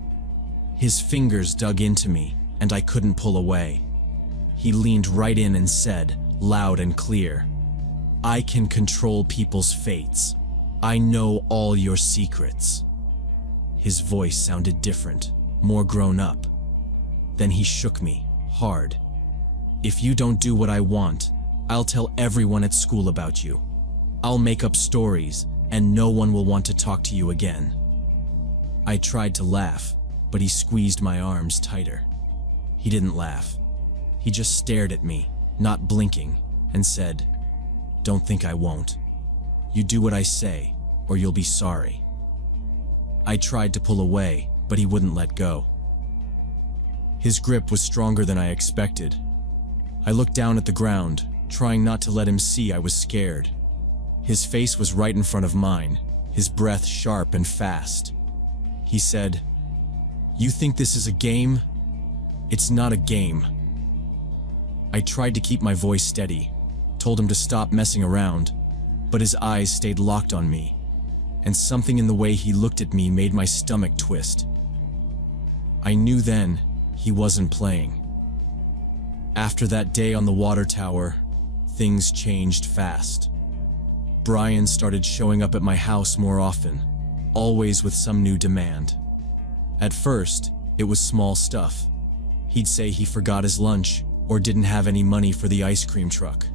His fingers dug into me, and I couldn't pull away. He leaned right in and said, loud and clear, "I can control people's fates. I know all your secrets." His voice sounded different, more grown up. Then he shook me, hard. "If you don't do what I want, I'll tell everyone at school about you. I'll make up stories, and no one will want to talk to you again." I tried to laugh, but he squeezed my arms tighter. He didn't laugh. He just stared at me, not blinking, and said, "Don't think I won't. You do what I say, or you'll be sorry." I tried to pull away, but he wouldn't let go. His grip was stronger than I expected. I looked down at the ground, trying not to let him see I was scared. His face was right in front of mine, his breath sharp and fast. He said, "You think this is a game? It's not a game." I tried to keep my voice steady, told him to stop messing around, but his eyes stayed locked on me, and something in the way he looked at me made my stomach twist. I knew then he wasn't playing. After that day on the water tower, things changed fast. Brian started showing up at my house more often, always with some new demand. At first, it was small stuff. He'd say he forgot his lunch or didn't have any money for the ice cream truck.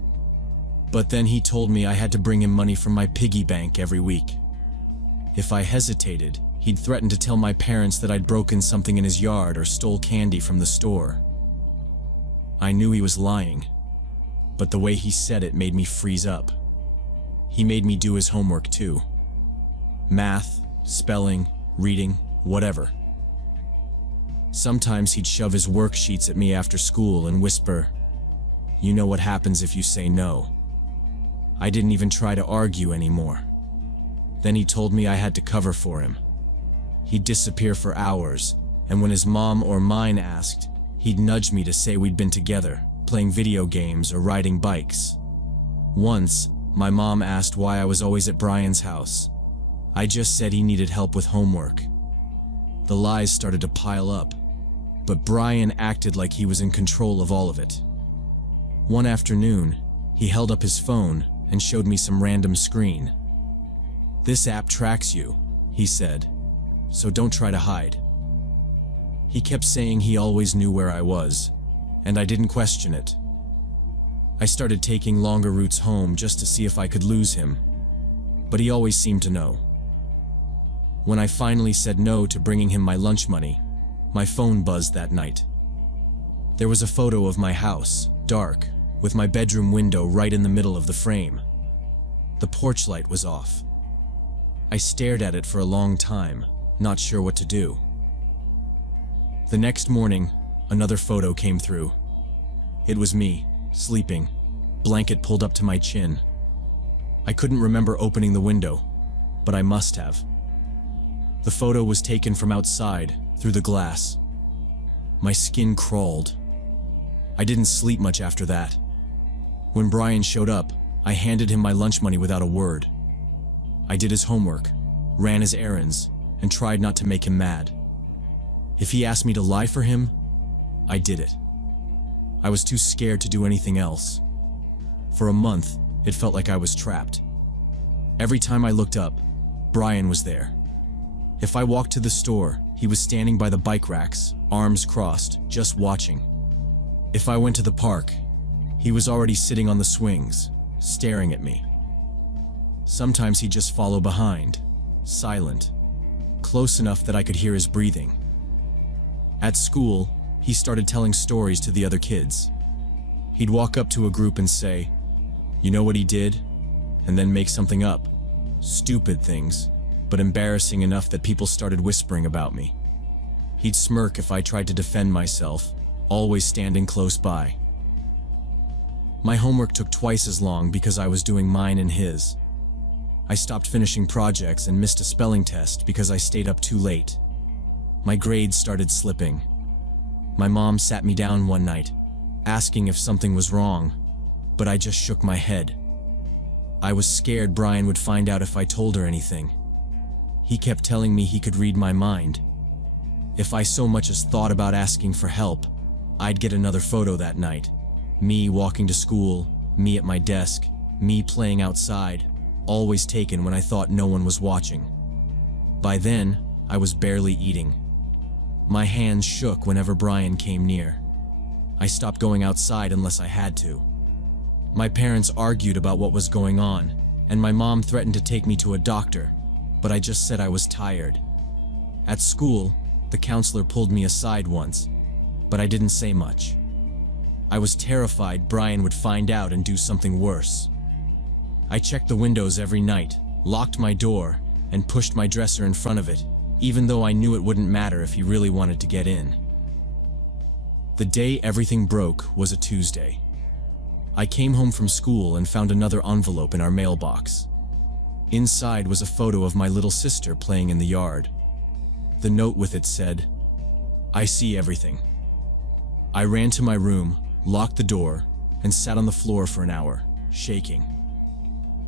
But then he told me I had to bring him money from my piggy bank every week. If I hesitated, he'd threaten to tell my parents that I'd broken something in his yard or stole candy from the store. I knew he was lying, but the way he said it made me freeze up. He made me do his homework too. Math, spelling, reading, whatever. Sometimes he'd shove his worksheets at me after school and whisper, "You know what happens if you say no." I didn't even try to argue anymore. Then he told me I had to cover for him. He'd disappear for hours, and when his mom or mine asked, he'd nudge me to say we'd been together, playing video games or riding bikes. Once, my mom asked why I was always at Brian's house. I just said he needed help with homework. The lies started to pile up, but Brian acted like he was in control of all of it. One afternoon, he held up his phone and showed me some random screen. "This app tracks you," he said, "so don't try to hide." He kept saying he always knew where I was, and I didn't question it. I started taking longer routes home just to see if I could lose him, but he always seemed to know. When I finally said no to bringing him my lunch money, my phone buzzed that night. There was a photo of my house, dark, with my bedroom window right in the middle of the frame. The porch light was off. I stared at it for a long time, not sure what to do. The next morning, another photo came through. It was me, sleeping, blanket pulled up to my chin. I couldn't remember opening the window, but I must have. The photo was taken from outside, through the glass. My skin crawled. I didn't sleep much after that. When Brian showed up, I handed him my lunch money without a word. I did his homework, ran his errands, and tried not to make him mad. If he asked me to lie for him, I did it. I was too scared to do anything else. For a month, it felt like I was trapped. Every time I looked up, Brian was there. If I walked to the store, he was standing by the bike racks, arms crossed, just watching. If I went to the park, he was already sitting on the swings, staring at me. Sometimes he'd just follow behind, silent, close enough that I could hear his breathing. At school, he started telling stories to the other kids. He'd walk up to a group and say, "You know what he did?" and then make something up. Stupid things, but embarrassing enough that people started whispering about me. He'd smirk if I tried to defend myself, always standing close by. My homework took twice as long because I was doing mine and his. I stopped finishing projects and missed a spelling test because I stayed up too late. My grades started slipping. My mom sat me down one night, asking if something was wrong, but I just shook my head. I was scared Brian would find out if I told her anything. He kept telling me he could read my mind. If I so much as thought about asking for help, I'd get another photo that night. Me walking to school, me at my desk, me playing outside, always taken when I thought no one was watching. By then, I was barely eating. My hands shook whenever Brian came near. I stopped going outside unless I had to. My parents argued about what was going on, and my mom threatened to take me to a doctor, but I just said I was tired. At school, the counselor pulled me aside once, but I didn't say much. I was terrified Brian would find out and do something worse. I checked the windows every night, locked my door, and pushed my dresser in front of it, even though I knew it wouldn't matter if he really wanted to get in. The day everything broke was a Tuesday. I came home from school and found another envelope in our mailbox. Inside was a photo of my little sister playing in the yard. The note with it said, "I see everything." I ran to my room, locked the door, and sat on the floor for an hour, shaking.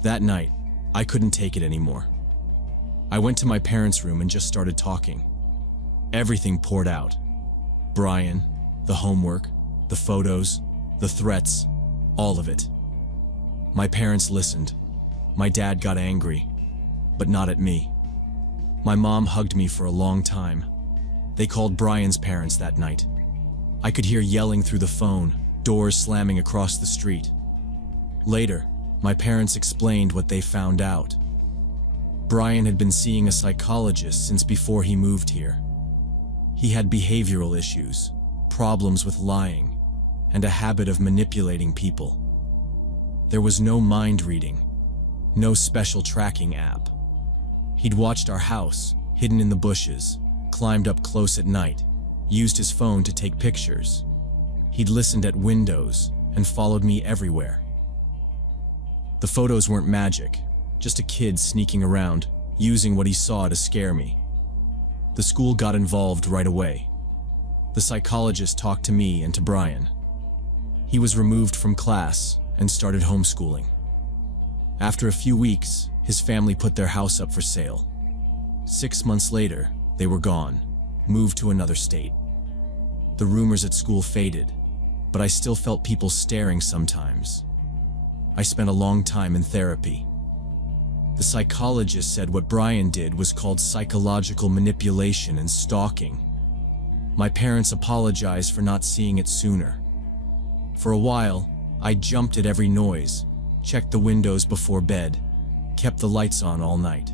That night, I couldn't take it anymore. I went to my parents' room and just started talking. Everything poured out. Brian, the homework, the photos, the threats, all of it. My parents listened. My dad got angry, but not at me. My mom hugged me for a long time. They called Brian's parents that night. I could hear yelling through the phone, doors slamming across the street. Later, my parents explained what they found out. Brian had been seeing a psychologist since before he moved here. He had behavioral issues, problems with lying, and a habit of manipulating people. There was no mind reading, no special tracking app. He'd watched our house, hidden in the bushes, climbed up close at night, used his phone to take pictures. He'd listened at windows and followed me everywhere. The photos weren't magic, just a kid sneaking around, using what he saw to scare me. The school got involved right away. The psychologist talked to me and to Brian. He was removed from class and started homeschooling. After a few weeks, his family put their house up for sale. 6 months later, they were gone. moved to another state. The rumors at school faded, but I still felt people staring sometimes. I spent a long time in therapy. The psychologist said what Brian did was called psychological manipulation and stalking. My parents apologized for not seeing it sooner. For a while, I jumped at every noise, checked the windows before bed, kept the lights on all night.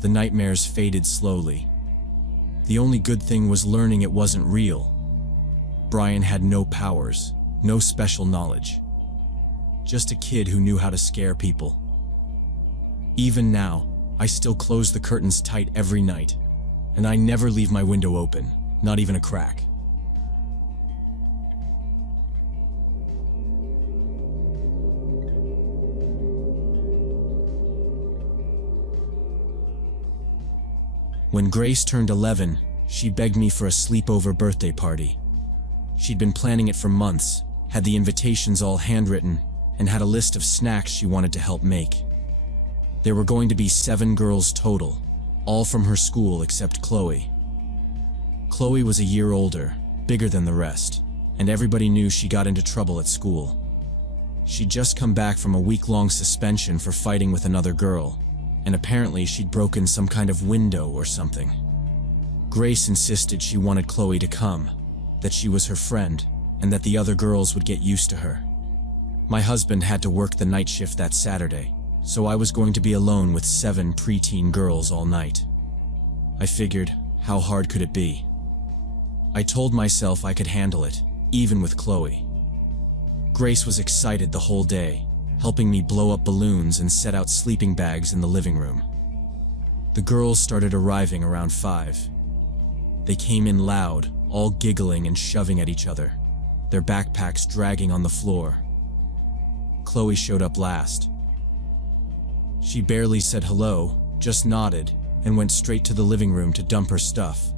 The nightmares faded slowly. The only good thing was learning it wasn't real. Brian had no powers, no special knowledge. Just a kid who knew how to scare people. Even now, I still close the curtains tight every night, and I never leave my window open, not even a crack. When Grace turned 11, she begged me for a sleepover birthday party. She'd been planning it for months, had the invitations all handwritten, and had a list of snacks she wanted to help make. There were going to be 7 girls total, all from her school except Chloe. Chloe was a year older, bigger than the rest, and everybody knew she got into trouble at school. She'd just come back from a week-long suspension for fighting with another girl, and apparently she'd broken some kind of window or something. Grace insisted she wanted Chloe to come, that she was her friend, and that the other girls would get used to her. My husband had to work the night shift that Saturday, so I was going to be alone with 7 preteen girls all night. I figured, how hard could it be? I told myself I could handle it, even with Chloe. Grace was excited the whole day, helping me blow up balloons and set out sleeping bags in the living room. The girls started arriving around 5. They came in loud, all giggling and shoving at each other, their backpacks dragging on the floor. Chloe showed up last. She barely said hello, just nodded, and went straight to the living room to dump her stuff.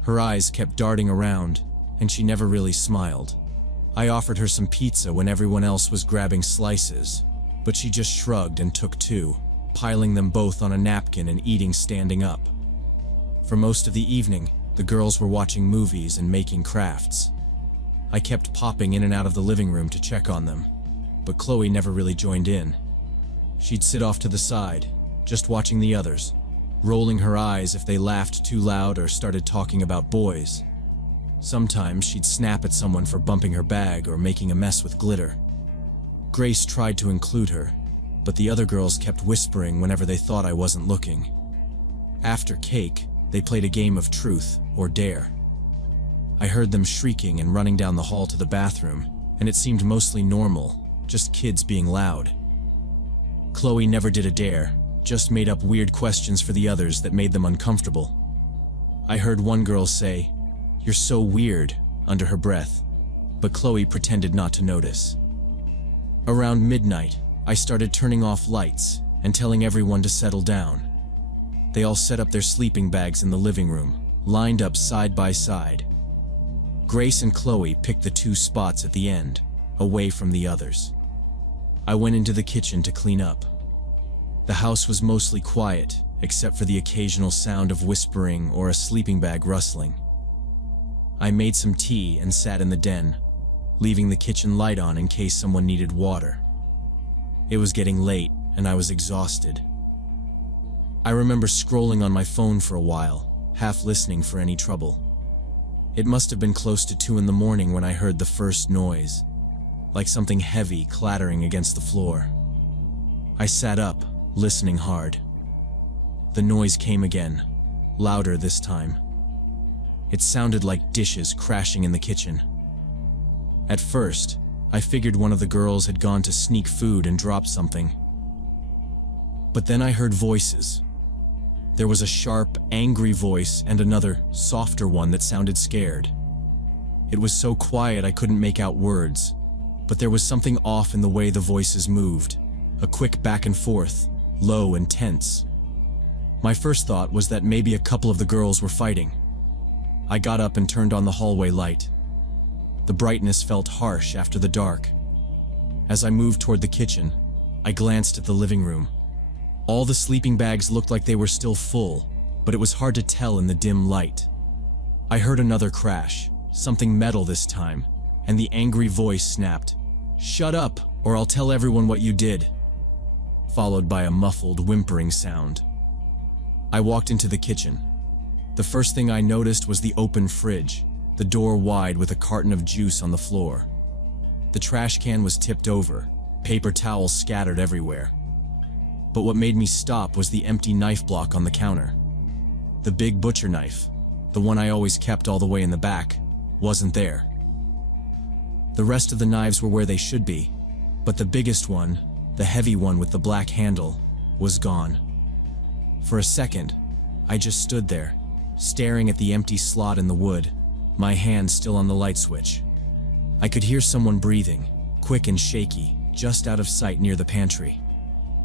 Her eyes kept darting around, and she never really smiled. I offered her some pizza when everyone else was grabbing slices, but she just shrugged and took 2, piling them both on a napkin and eating standing up. For most of the evening, the girls were watching movies and making crafts. I kept popping in and out of the living room to check on them, but Chloe never really joined in. She'd sit off to the side, just watching the others, rolling her eyes if they laughed too loud or started talking about boys. Sometimes she'd snap at someone for bumping her bag or making a mess with glitter. Grace tried to include her, but the other girls kept whispering whenever they thought I wasn't looking. After cake, they played a game of truth or dare. I heard them shrieking and running down the hall to the bathroom, and it seemed mostly normal, just kids being loud. Chloe never did a dare, just made up weird questions for the others that made them uncomfortable. I heard one girl say, "You're so weird," under her breath, but Chloe pretended not to notice. Around midnight, I started turning off lights and telling everyone to settle down. They all set up their sleeping bags in the living room, lined up side by side. Grace and Chloe picked the 2 spots at the end, away from the others. I went into the kitchen to clean up. The house was mostly quiet, except for the occasional sound of whispering or a sleeping bag rustling. I made some tea and sat in the den, leaving the kitchen light on in case someone needed water. It was getting late, and I was exhausted. I remember scrolling on my phone for a while, half listening for any trouble. It must have been close to 2 in the morning when I heard the first noise, like something heavy clattering against the floor. I sat up, listening hard. The noise came again, louder this time. It sounded like dishes crashing in the kitchen. At first, I figured one of the girls had gone to sneak food and dropped something. But then I heard voices. There was a sharp, angry voice and another, softer one that sounded scared. It was so quiet I couldn't make out words, but there was something off in the way the voices moved, a quick back and forth, low and tense. My first thought was that maybe a couple of the girls were fighting. I got up and turned on the hallway light. The brightness felt harsh after the dark. As I moved toward the kitchen, I glanced at the living room. All the sleeping bags looked like they were still full, but it was hard to tell in the dim light. I heard another crash, something metal this time, and the angry voice snapped, "Shut up, or I'll tell everyone what you did," followed by a muffled, whimpering sound. I walked into the kitchen. The first thing I noticed was the open fridge, the door wide with a carton of juice on the floor. The trash can was tipped over, paper towels scattered everywhere. But what made me stop was the empty knife block on the counter. The big butcher knife, the one I always kept all the way in the back, wasn't there. The rest of the knives were where they should be, but the biggest one, the heavy one with the black handle, was gone. For a second, I just stood there, staring at the empty slot in the wood, my hand still on the light switch. I could hear someone breathing, quick and shaky, just out of sight near the pantry.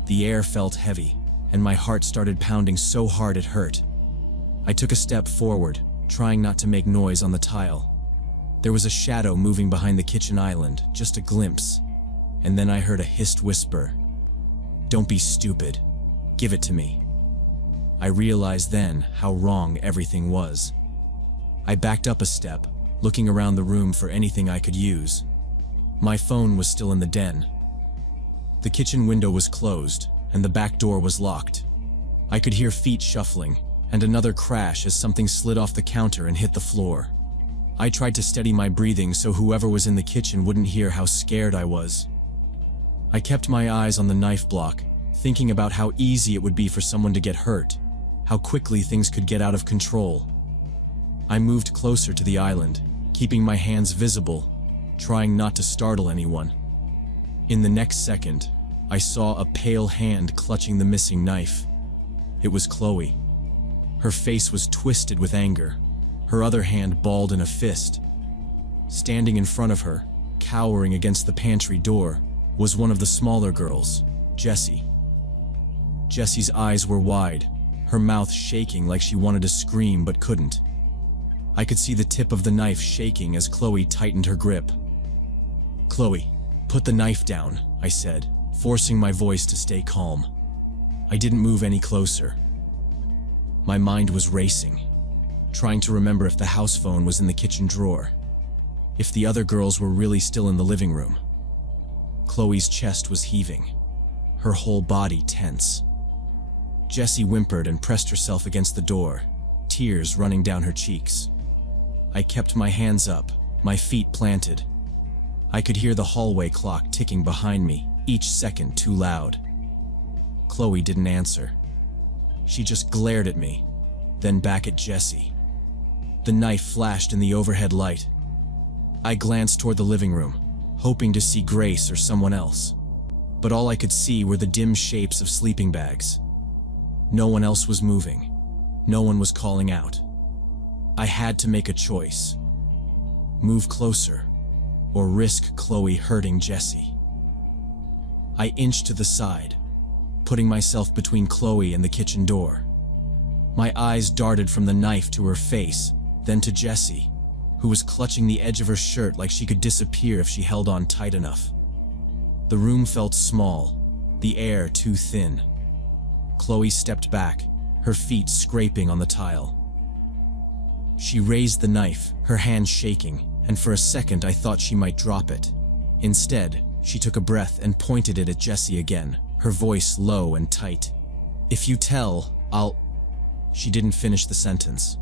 The air felt heavy, and my heart started pounding so hard it hurt. I took a step forward, trying not to make noise on the tile. There was a shadow moving behind the kitchen island, just a glimpse, and then I heard a hissed whisper. "Don't be stupid. Give it to me." I realized then how wrong everything was. I backed up a step, looking around the room for anything I could use. My phone was still in the den. The kitchen window was closed, and the back door was locked. I could hear feet shuffling, and another crash as something slid off the counter and hit the floor. I tried to steady my breathing so whoever was in the kitchen wouldn't hear how scared I was. I kept my eyes on the knife block, thinking about how easy it would be for someone to get hurt, how quickly things could get out of control. I moved closer to the island, keeping my hands visible, trying not to startle anyone. In the next second, I saw a pale hand clutching the missing knife. It was Chloe. Her face was twisted with anger, her other hand balled in a fist. Standing in front of her, cowering against the pantry door, was one of the smaller girls, Jessie. Jessie's eyes were wide, her mouth shaking like she wanted to scream but couldn't. I could see the tip of the knife shaking as Chloe tightened her grip. "Chloe, put the knife down," I said, forcing my voice to stay calm. I didn't move any closer. My mind was racing, trying to remember if the house phone was in the kitchen drawer, if the other girls were really still in the living room. Chloe's chest was heaving, her whole body tense. Jessie whimpered and pressed herself against the door, tears running down her cheeks. I kept my hands up, my feet planted. I could hear the hallway clock ticking behind me, each second too loud. Chloe didn't answer. She just glared at me, then back at Jessie. The knife flashed in the overhead light. I glanced toward the living room, hoping to see Grace or someone else. But all I could see were the dim shapes of sleeping bags. No one else was moving. No one was calling out. I had to make a choice. Move closer, or risk Chloe hurting Jessie. I inched to the side, putting myself between Chloe and the kitchen door. My eyes darted from the knife to her face, then to Jessie, who was clutching the edge of her shirt like she could disappear if she held on tight enough. The room felt small, the air too thin. Chloe stepped back, her feet scraping on the tile. She raised the knife, her hand shaking, and for a second I thought she might drop it. Instead, she took a breath and pointed it at Jessie again, her voice low and tight. "If you tell, I'll—" She didn't finish the sentence.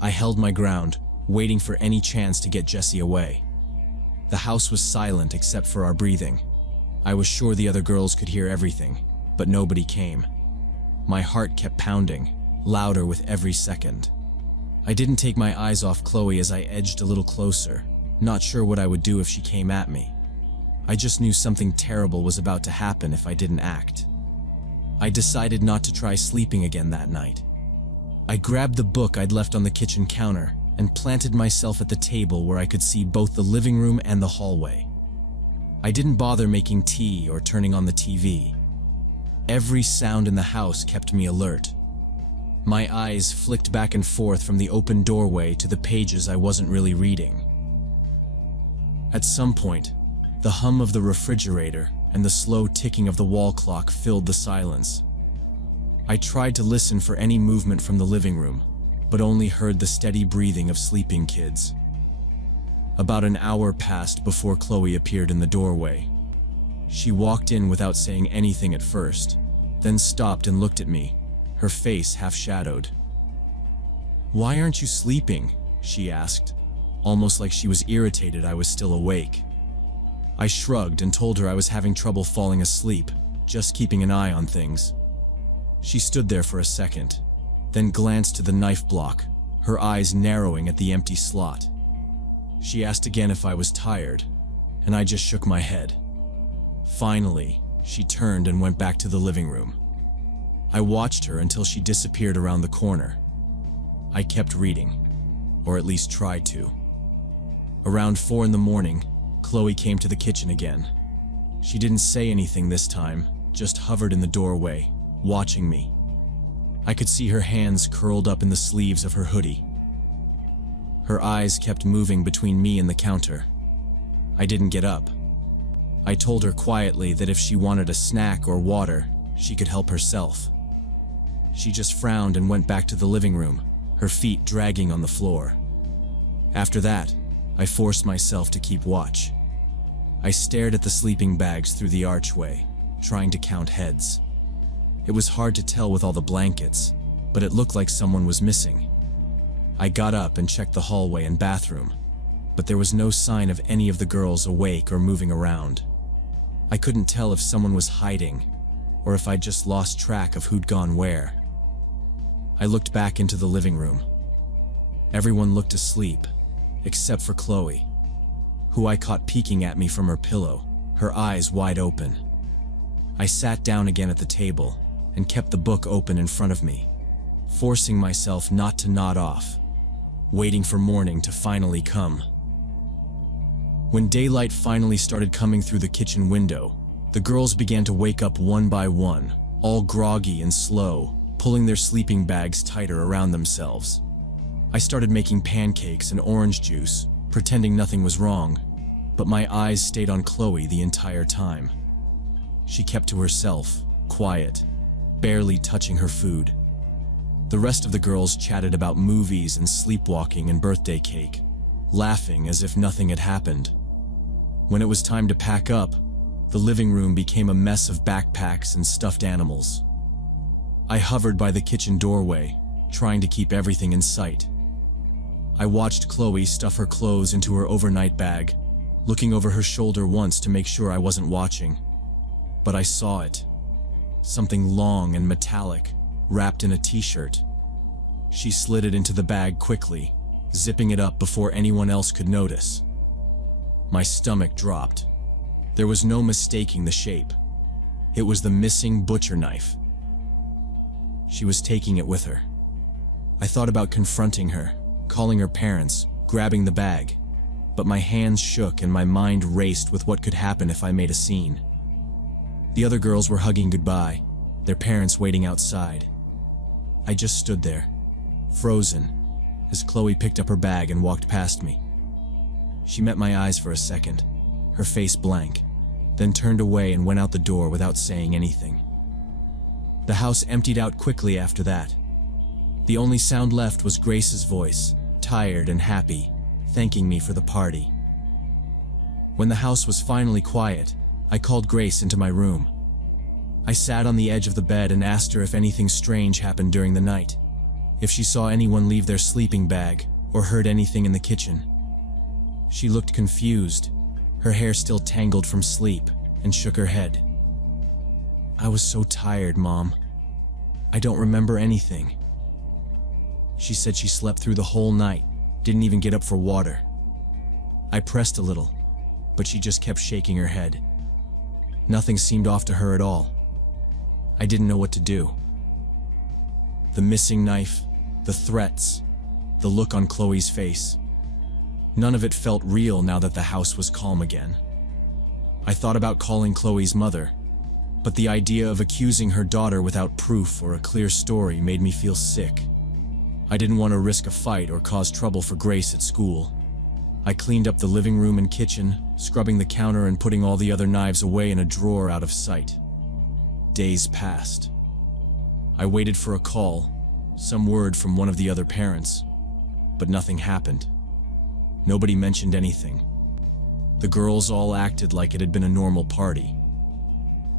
I held my ground, waiting for any chance to get Jessie away. The house was silent except for our breathing. I was sure the other girls could hear everything, but nobody came. My heart kept pounding, louder with every second. I didn't take my eyes off Chloe as I edged a little closer, not sure what I would do if she came at me. I just knew something terrible was about to happen if I didn't act. I decided not to try sleeping again that night. I grabbed the book I'd left on the kitchen counter and planted myself at the table where I could see both the living room and the hallway. I didn't bother making tea or turning on the TV. Every sound in the house kept me alert. My eyes flicked back and forth from the open doorway to the pages I wasn't really reading. At some point, the hum of the refrigerator and the slow ticking of the wall clock filled the silence. I tried to listen for any movement from the living room, but but only heard the steady breathing of sleeping kids. About an hour passed before Chloe appeared in the doorway. She walked in without saying anything at first, then stopped and looked at me, her face half-shadowed. "Why aren't you sleeping?" she asked, almost like she was irritated I was still awake. I shrugged and told her I was having trouble falling asleep, just keeping an eye on things. She stood there for a second, then glanced to the knife block, her eyes narrowing at the empty slot. She asked again if I was tired, and I just shook my head. Finally, she turned and went back to the living room. I watched her until she disappeared around the corner. I kept reading, or at least tried to. Around 4 in the morning, Chloe came to the kitchen again. She didn't say anything this time, just hovered in the doorway, watching me. I could see her hands curled up in the sleeves of her hoodie. Her eyes kept moving between me and the counter. I didn't get up. I told her quietly that if she wanted a snack or water, she could help herself. She just frowned and went back to the living room, her feet dragging on the floor. After that, I forced myself to keep watch. I stared at the sleeping bags through the archway, trying to count heads. It was hard to tell with all the blankets, but it looked like someone was missing. I got up and checked the hallway and bathroom, but there was no sign of any of the girls awake or moving around. I couldn't tell if someone was hiding, or if I'd just lost track of who'd gone where. I looked back into the living room. Everyone looked asleep, except for Chloe, who I caught peeking at me from her pillow, her eyes wide open. I sat down again at the table and kept the book open in front of me, forcing myself not to nod off, waiting for morning to finally come. When daylight finally started coming through the kitchen window, the girls began to wake up one by one, all groggy and slow, pulling their sleeping bags tighter around themselves. I started making pancakes and orange juice, pretending nothing was wrong, but my eyes stayed on Chloe the entire time. She kept to herself, quiet, barely touching her food. The rest of the girls chatted about movies and sleepwalking and birthday cake, laughing as if nothing had happened. When it was time to pack up, the living room became a mess of backpacks and stuffed animals. I hovered by the kitchen doorway, trying to keep everything in sight. I watched Chloe stuff her clothes into her overnight bag, looking over her shoulder once to make sure I wasn't watching. But I saw it. Something long and metallic, wrapped in a t-shirt. She slid it into the bag quickly, zipping it up before anyone else could notice. My stomach dropped. There was no mistaking the shape. It was the missing butcher knife. She was taking it with her. I thought about confronting her, calling her parents, grabbing the bag, but my hands shook and my mind raced with what could happen if I made a scene. The other girls were hugging goodbye, their parents waiting outside. I just stood there, frozen, as Chloe picked up her bag and walked past me. She met my eyes for a second, her face blank, then turned away and went out the door without saying anything. The house emptied out quickly after that. The only sound left was Grace's voice, tired and happy, thanking me for the party. When the house was finally quiet, I called Grace into my room. I sat on the edge of the bed and asked her if anything strange happened during the night, if she saw anyone leave their sleeping bag or heard anything in the kitchen. She looked confused, her hair still tangled from sleep, and shook her head. "I was so tired, Mom. I don't remember anything." She said she slept through the whole night, didn't even get up for water. I pressed a little, but she just kept shaking her head. Nothing seemed off to her at all. I didn't know what to do. The missing knife, the threats, the look on Chloe's face. None of it felt real now that the house was calm again. I thought about calling Chloe's mother, but the idea of accusing her daughter without proof or a clear story made me feel sick. I didn't want to risk a fight or cause trouble for Grace at school. I cleaned up the living room and kitchen, scrubbing the counter and putting all the other knives away in a drawer out of sight. Days passed. I waited for a call, some word from one of the other parents, but nothing happened. Nobody mentioned anything. The girls all acted like it had been a normal party.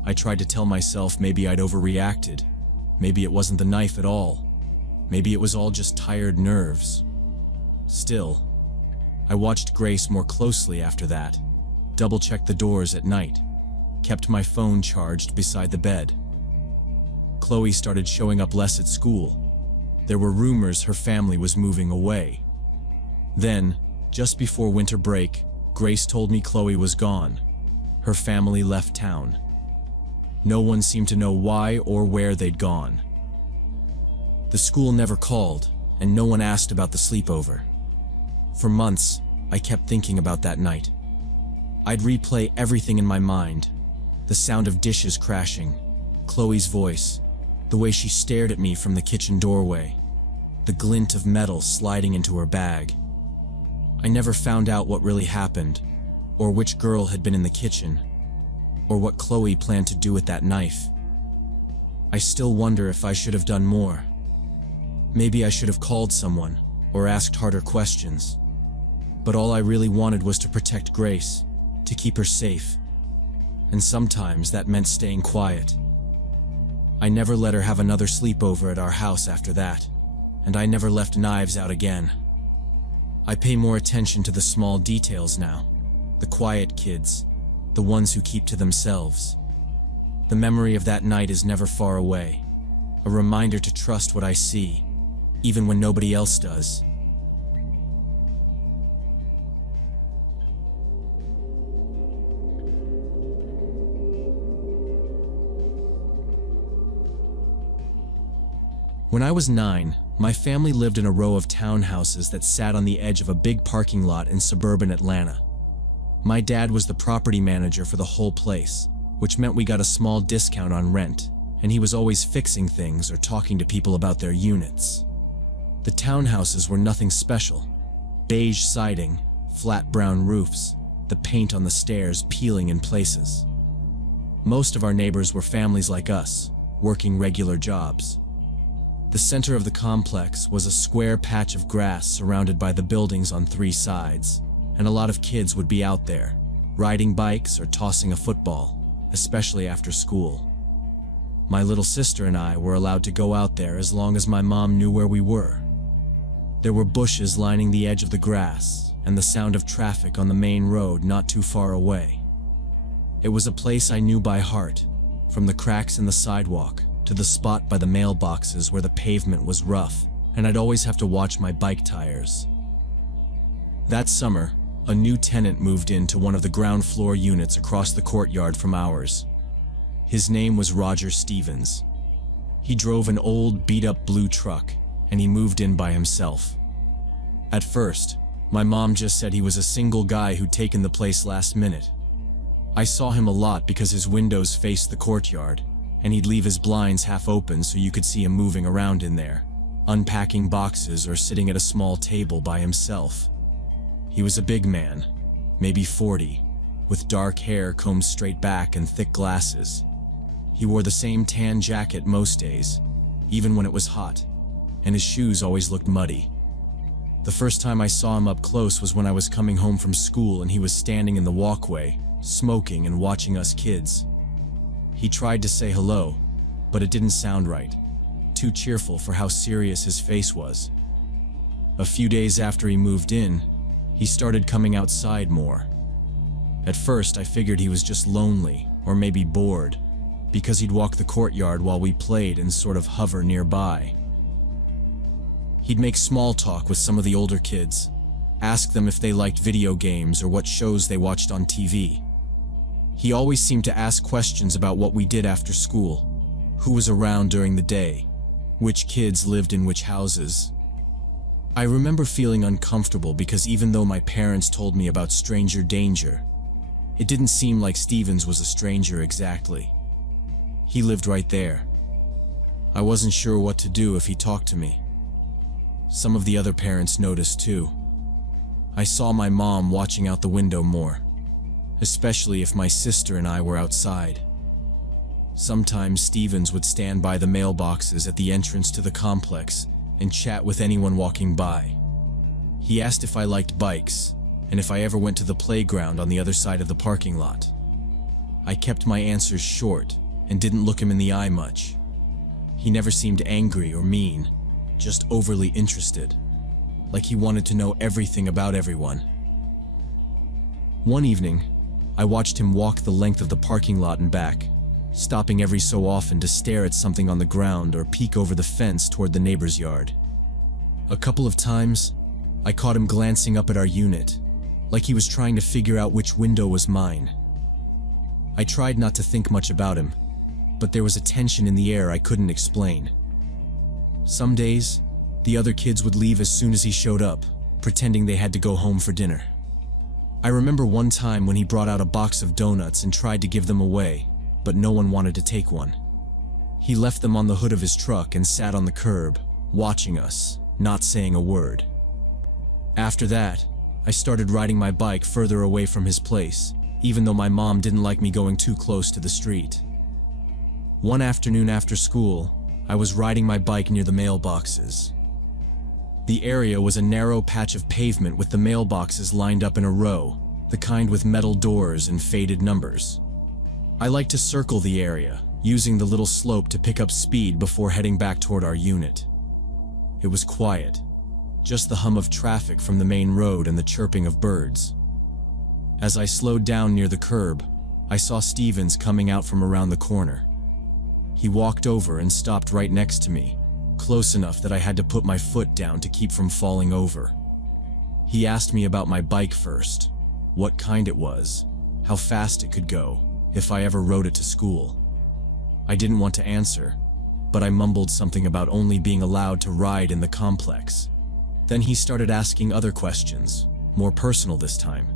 I tried to tell myself maybe I'd overreacted. Maybe it wasn't the knife at all. Maybe it was all just tired nerves. Still, I watched Grace more closely after that, double-checked the doors at night, kept my phone charged beside the bed. Chloe started showing up less at school. There were rumors her family was moving away. Then, just before winter break, Grace told me Chloe was gone. Her family left town. No one seemed to know why or where they'd gone. The school never called, and no one asked about the sleepover. For months, I kept thinking about that night. I'd replay everything in my mind. The sound of dishes crashing, Chloe's voice, the way she stared at me from the kitchen doorway, the glint of metal sliding into her bag. I never found out what really happened, or which girl had been in the kitchen, or what Chloe planned to do with that knife. I still wonder if I should have done more. Maybe I should have called someone, or asked harder questions. But all I really wanted was to protect Grace, to keep her safe. And sometimes that meant staying quiet. I never let her have another sleepover at our house after that, and I never left knives out again. I pay more attention to the small details now, the quiet kids, the ones who keep to themselves. The memory of that night is never far away, a reminder to trust what I see, even when nobody else does. When I was 9, my family lived in a row of townhouses that sat on the edge of a big parking lot in suburban Atlanta. My dad was the property manager for the whole place, which meant we got a small discount on rent, and he was always fixing things or talking to people about their units. The townhouses were nothing special. Beige siding, flat brown roofs, the paint on the stairs peeling in places. Most of our neighbors were families like us, working regular jobs. The center of the complex was a square patch of grass surrounded by the buildings on 3 sides, and a lot of kids would be out there, riding bikes or tossing a football, especially after school. My little sister and I were allowed to go out there as long as my mom knew where we were. There were bushes lining the edge of the grass, and the sound of traffic on the main road not too far away. It was a place I knew by heart, from the cracks in the sidewalk to the spot by the mailboxes where the pavement was rough, and I'd always have to watch my bike tires. That summer, a new tenant moved into one of the ground floor units across the courtyard from ours. His name was Roger Stevens. He drove an old, beat-up blue truck, and he moved in by himself. At first, my mom just said he was a single guy who'd taken the place last minute. I saw him a lot because his windows faced the courtyard, and he'd leave his blinds half open so you could see him moving around in there, unpacking boxes or sitting at a small table by himself. He was a big man, maybe 40, with dark hair combed straight back and thick glasses. He wore the same tan jacket most days, even when it was hot, and his shoes always looked muddy. The first time I saw him up close was when I was coming home from school and he was standing in the walkway, smoking and watching us kids. He tried to say hello, but it didn't sound right, too cheerful for how serious his face was. A few days after he moved in, he started coming outside more. At first, I figured he was just lonely, or maybe bored, because he'd walk the courtyard while we played and sort of hover nearby. He'd make small talk with some of the older kids, ask them if they liked video games or what shows they watched on TV. He always seemed to ask questions about what we did after school, who was around during the day, which kids lived in which houses. I remember feeling uncomfortable because even though my parents told me about stranger danger, it didn't seem like Stevens was a stranger exactly. He lived right there. I wasn't sure what to do if he talked to me. Some of the other parents noticed too. I saw my mom watching out the window more, especially if my sister and I were outside. Sometimes Stevens would stand by the mailboxes at the entrance to the complex and chat with anyone walking by. He asked if I liked bikes and if I ever went to the playground on the other side of the parking lot. I kept my answers short and didn't look him in the eye much. He never seemed angry or mean, just overly interested, like he wanted to know everything about everyone. One evening, I watched him walk the length of the parking lot and back, stopping every so often to stare at something on the ground or peek over the fence toward the neighbor's yard. A couple of times, I caught him glancing up at our unit, like he was trying to figure out which window was mine. I tried not to think much about him, but there was a tension in the air I couldn't explain. Some days, the other kids would leave as soon as he showed up, pretending they had to go home for dinner. I remember one time when he brought out a box of donuts and tried to give them away, but no one wanted to take one. He left them on the hood of his truck and sat on the curb, watching us, not saying a word. After that, I started riding my bike further away from his place, even though my mom didn't like me going too close to the street. One afternoon after school, I was riding my bike near the mailboxes. The area was a narrow patch of pavement with the mailboxes lined up in a row, the kind with metal doors and faded numbers. I liked to circle the area, using the little slope to pick up speed before heading back toward our unit. It was quiet, just the hum of traffic from the main road and the chirping of birds. As I slowed down near the curb, I saw Stevens coming out from around the corner. He walked over and stopped right next to me, close enough that I had to put my foot down to keep from falling over. He asked me about my bike first, what kind it was, how fast it could go, if I ever rode it to school. I didn't want to answer, but I mumbled something about only being allowed to ride in the complex. Then he started asking other questions, more personal this time.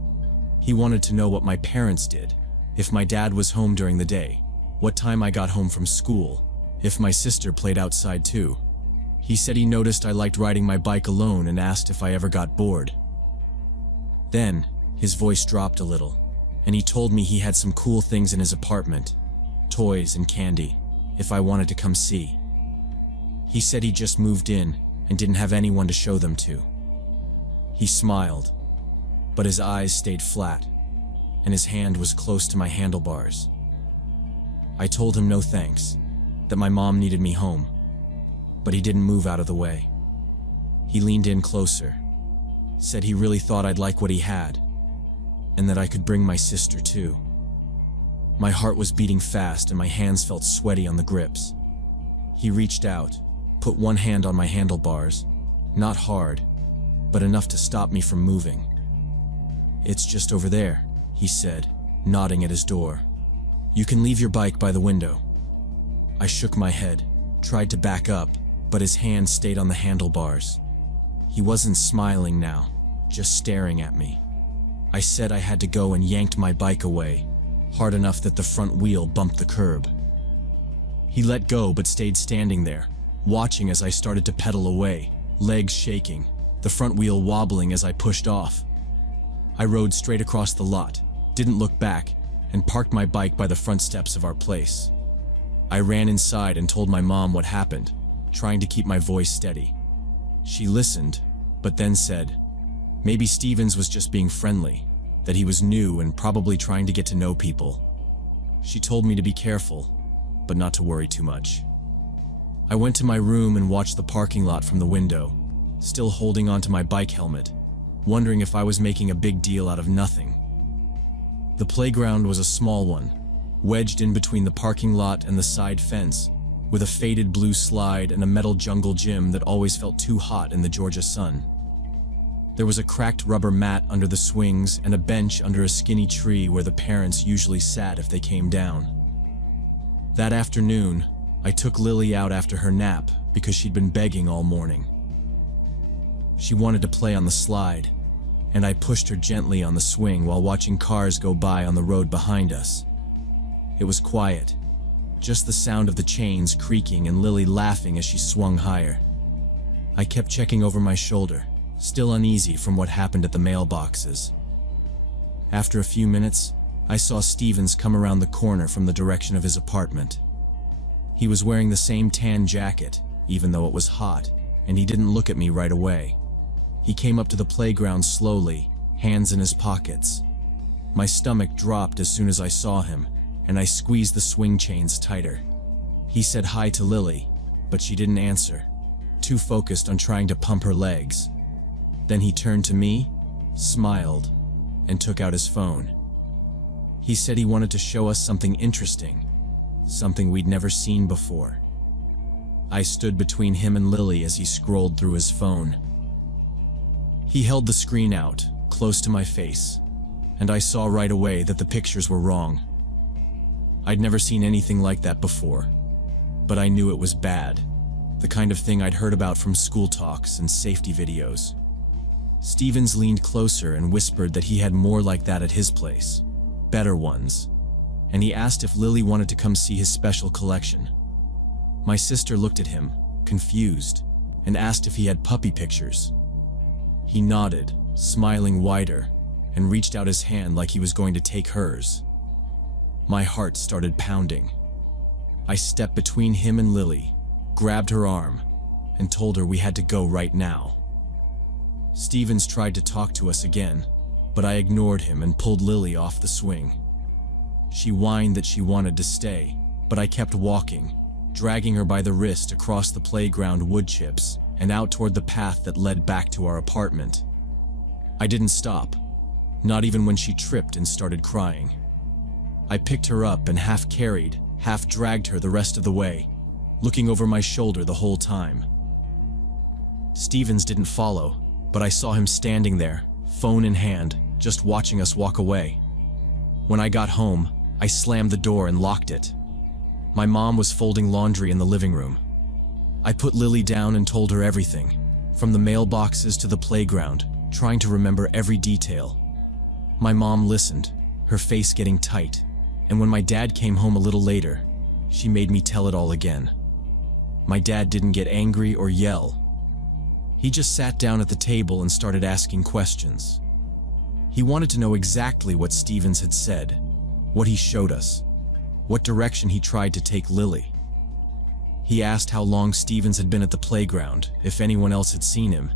He wanted to know what my parents did, if my dad was home during the day, what time I got home from school, if my sister played outside too. He said he noticed I liked riding my bike alone and asked if I ever got bored. Then, his voice dropped a little, and he told me he had some cool things in his apartment, toys and candy, if I wanted to come see. He said he just moved in and didn't have anyone to show them to. He smiled, but his eyes stayed flat, and his hand was close to my handlebars. I told him no thanks, that my mom needed me home, but he didn't move out of the way. He leaned in closer, said he really thought I'd like what he had, and that I could bring my sister too. My heart was beating fast and my hands felt sweaty on the grips. He reached out, put one hand on my handlebars, not hard, but enough to stop me from moving. "It's just over there," he said, nodding at his door. "You can leave your bike by the window." I shook my head, tried to back up, but his hand stayed on the handlebars. He wasn't smiling now, just staring at me. I said I had to go and yanked my bike away, hard enough that the front wheel bumped the curb. He let go but stayed standing there, watching as I started to pedal away, legs shaking, the front wheel wobbling as I pushed off. I rode straight across the lot, didn't look back, and parked my bike by the front steps of our place. I ran inside and told my mom what happened, trying to keep my voice steady. She listened, but then said, maybe Stevens was just being friendly, that he was new and probably trying to get to know people. She told me to be careful, but not to worry too much. I went to my room and watched the parking lot from the window, still holding onto my bike helmet, wondering if I was making a big deal out of nothing. The playground was a small one, wedged in between the parking lot and the side fence, with a faded blue slide and a metal jungle gym that always felt too hot in the Georgia sun. There was a cracked rubber mat under the swings and a bench under a skinny tree where the parents usually sat if they came down. That afternoon, I took Lily out after her nap because she'd been begging all morning. She wanted to play on the slide, and I pushed her gently on the swing while watching cars go by on the road behind us. It was quiet, just the sound of the chains creaking and Lily laughing as she swung higher. I kept checking over my shoulder, still uneasy from what happened at the mailboxes. After a few minutes, I saw Stevens come around the corner from the direction of his apartment. He was wearing the same tan jacket, even though it was hot, and he didn't look at me right away. He came up to the playground slowly, hands in his pockets. My stomach dropped as soon as I saw him, and I squeezed the swing chains tighter. He said hi to Lily, but she didn't answer, too focused on trying to pump her legs. Then he turned to me, smiled, and took out his phone. He said he wanted to show us something interesting, something we'd never seen before. I stood between him and Lily as he scrolled through his phone. He held the screen out, close to my face, and I saw right away that the pictures were wrong. I'd never seen anything like that before, but I knew it was bad, the kind of thing I'd heard about from school talks and safety videos. Stevens leaned closer and whispered that he had more like that at his place, better ones, and he asked if Lily wanted to come see his special collection. My sister looked at him, confused, and asked if he had puppy pictures. He nodded, smiling wider, and reached out his hand like he was going to take hers. My heart started pounding. I stepped between him and Lily, grabbed her arm, and told her we had to go right now. Stevens tried to talk to us again, but I ignored him and pulled Lily off the swing. She whined that she wanted to stay, but I kept walking, dragging her by the wrist across the playground wood chips and out toward the path that led back to our apartment. I didn't stop, not even when she tripped and started crying. I picked her up and half carried, half dragged her the rest of the way, looking over my shoulder the whole time. Stevens didn't follow, but I saw him standing there, phone in hand, just watching us walk away. When I got home, I slammed the door and locked it. My mom was folding laundry in the living room. I put Lily down and told her everything, from the mailboxes to the playground, trying to remember every detail. My mom listened, her face getting tight, and when my dad came home a little later, she made me tell it all again. My dad didn't get angry or yell. He just sat down at the table and started asking questions. He wanted to know exactly what Stevens had said, what he showed us, what direction he tried to take Lily. He asked how long Stevens had been at the playground, if anyone else had seen him,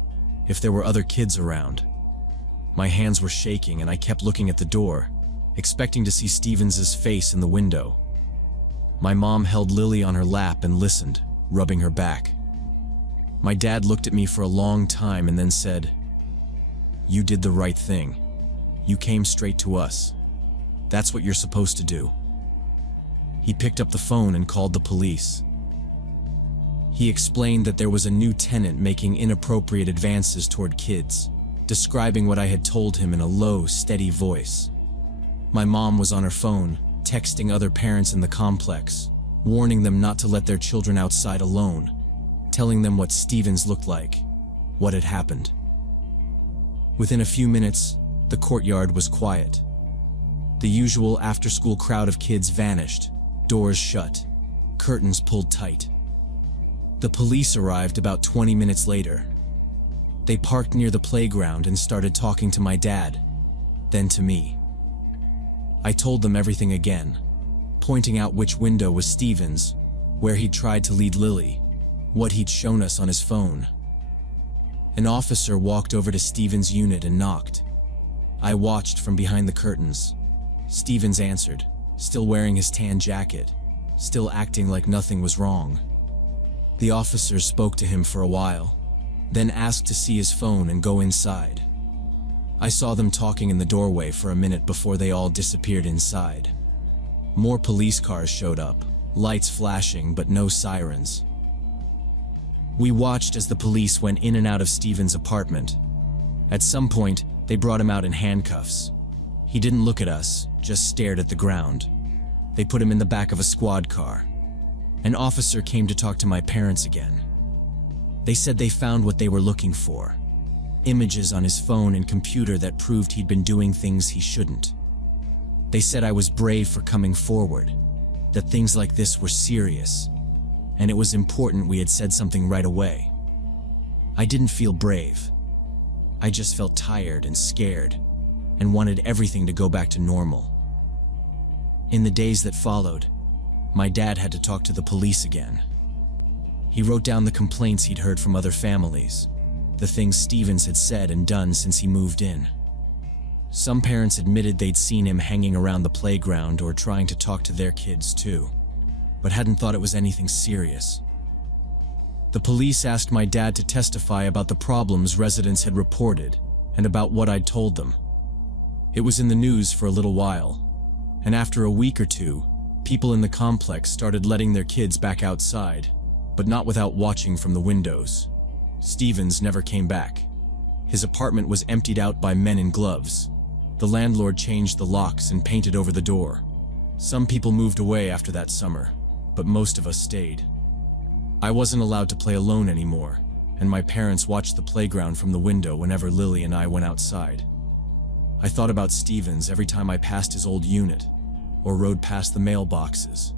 if there were other kids around. My hands were shaking and I kept looking at the door, expecting to see Stevens's face in the window. My mom held Lily on her lap and listened, rubbing her back. My dad looked at me for a long time and then said, "You did the right thing. You came straight to us. That's what you're supposed to do." He picked up the phone and called the police. He explained that there was a new tenant making inappropriate advances toward kids, describing what I had told him in a low, steady voice. My mom was on her phone, texting other parents in the complex, warning them not to let their children outside alone, telling them what Stevens looked like, what had happened. Within a few minutes, the courtyard was quiet. The usual after-school crowd of kids vanished, doors shut, curtains pulled tight. The police arrived about 20 minutes later. They parked near the playground and started talking to my dad, then to me. I told them everything again, pointing out which window was Stevens, where he'd tried to lead Lily, what he'd shown us on his phone. An officer walked over to Stevens' unit and knocked. I watched from behind the curtains. Stevens answered, still wearing his tan jacket, still acting like nothing was wrong. The officer spoke to him for a while, then asked to see his phone and go inside. I saw them talking in the doorway for a minute before they all disappeared inside. More police cars showed up, lights flashing but no sirens. We watched as the police went in and out of Stevens' apartment. At some point, they brought him out in handcuffs. He didn't look at us, just stared at the ground. They put him in the back of a squad car. An officer came to talk to my parents again. They said they found what they were looking for. Images on his phone and computer that proved he'd been doing things he shouldn't. They said I was brave for coming forward, that things like this were serious, and it was important we had said something right away. I didn't feel brave. I just felt tired and scared, and wanted everything to go back to normal. In the days that followed, my dad had to talk to the police again. He wrote down the complaints he'd heard from other families, the things Stevens had said and done since he moved in. Some parents admitted they'd seen him hanging around the playground or trying to talk to their kids too, but hadn't thought it was anything serious. The police asked my dad to testify about the problems residents had reported and about what I'd told them. It was in the news for a little while, and after a week or two, people in the complex started letting their kids back outside, but not without watching from the windows. Stevens never came back. His apartment was emptied out by men in gloves. The landlord changed the locks and painted over the door. Some people moved away after that summer, but most of us stayed. I wasn't allowed to play alone anymore, and my parents watched the playground from the window whenever Lily and I went outside. I thought about Stevens every time I passed his old unit, or rode past the mailboxes.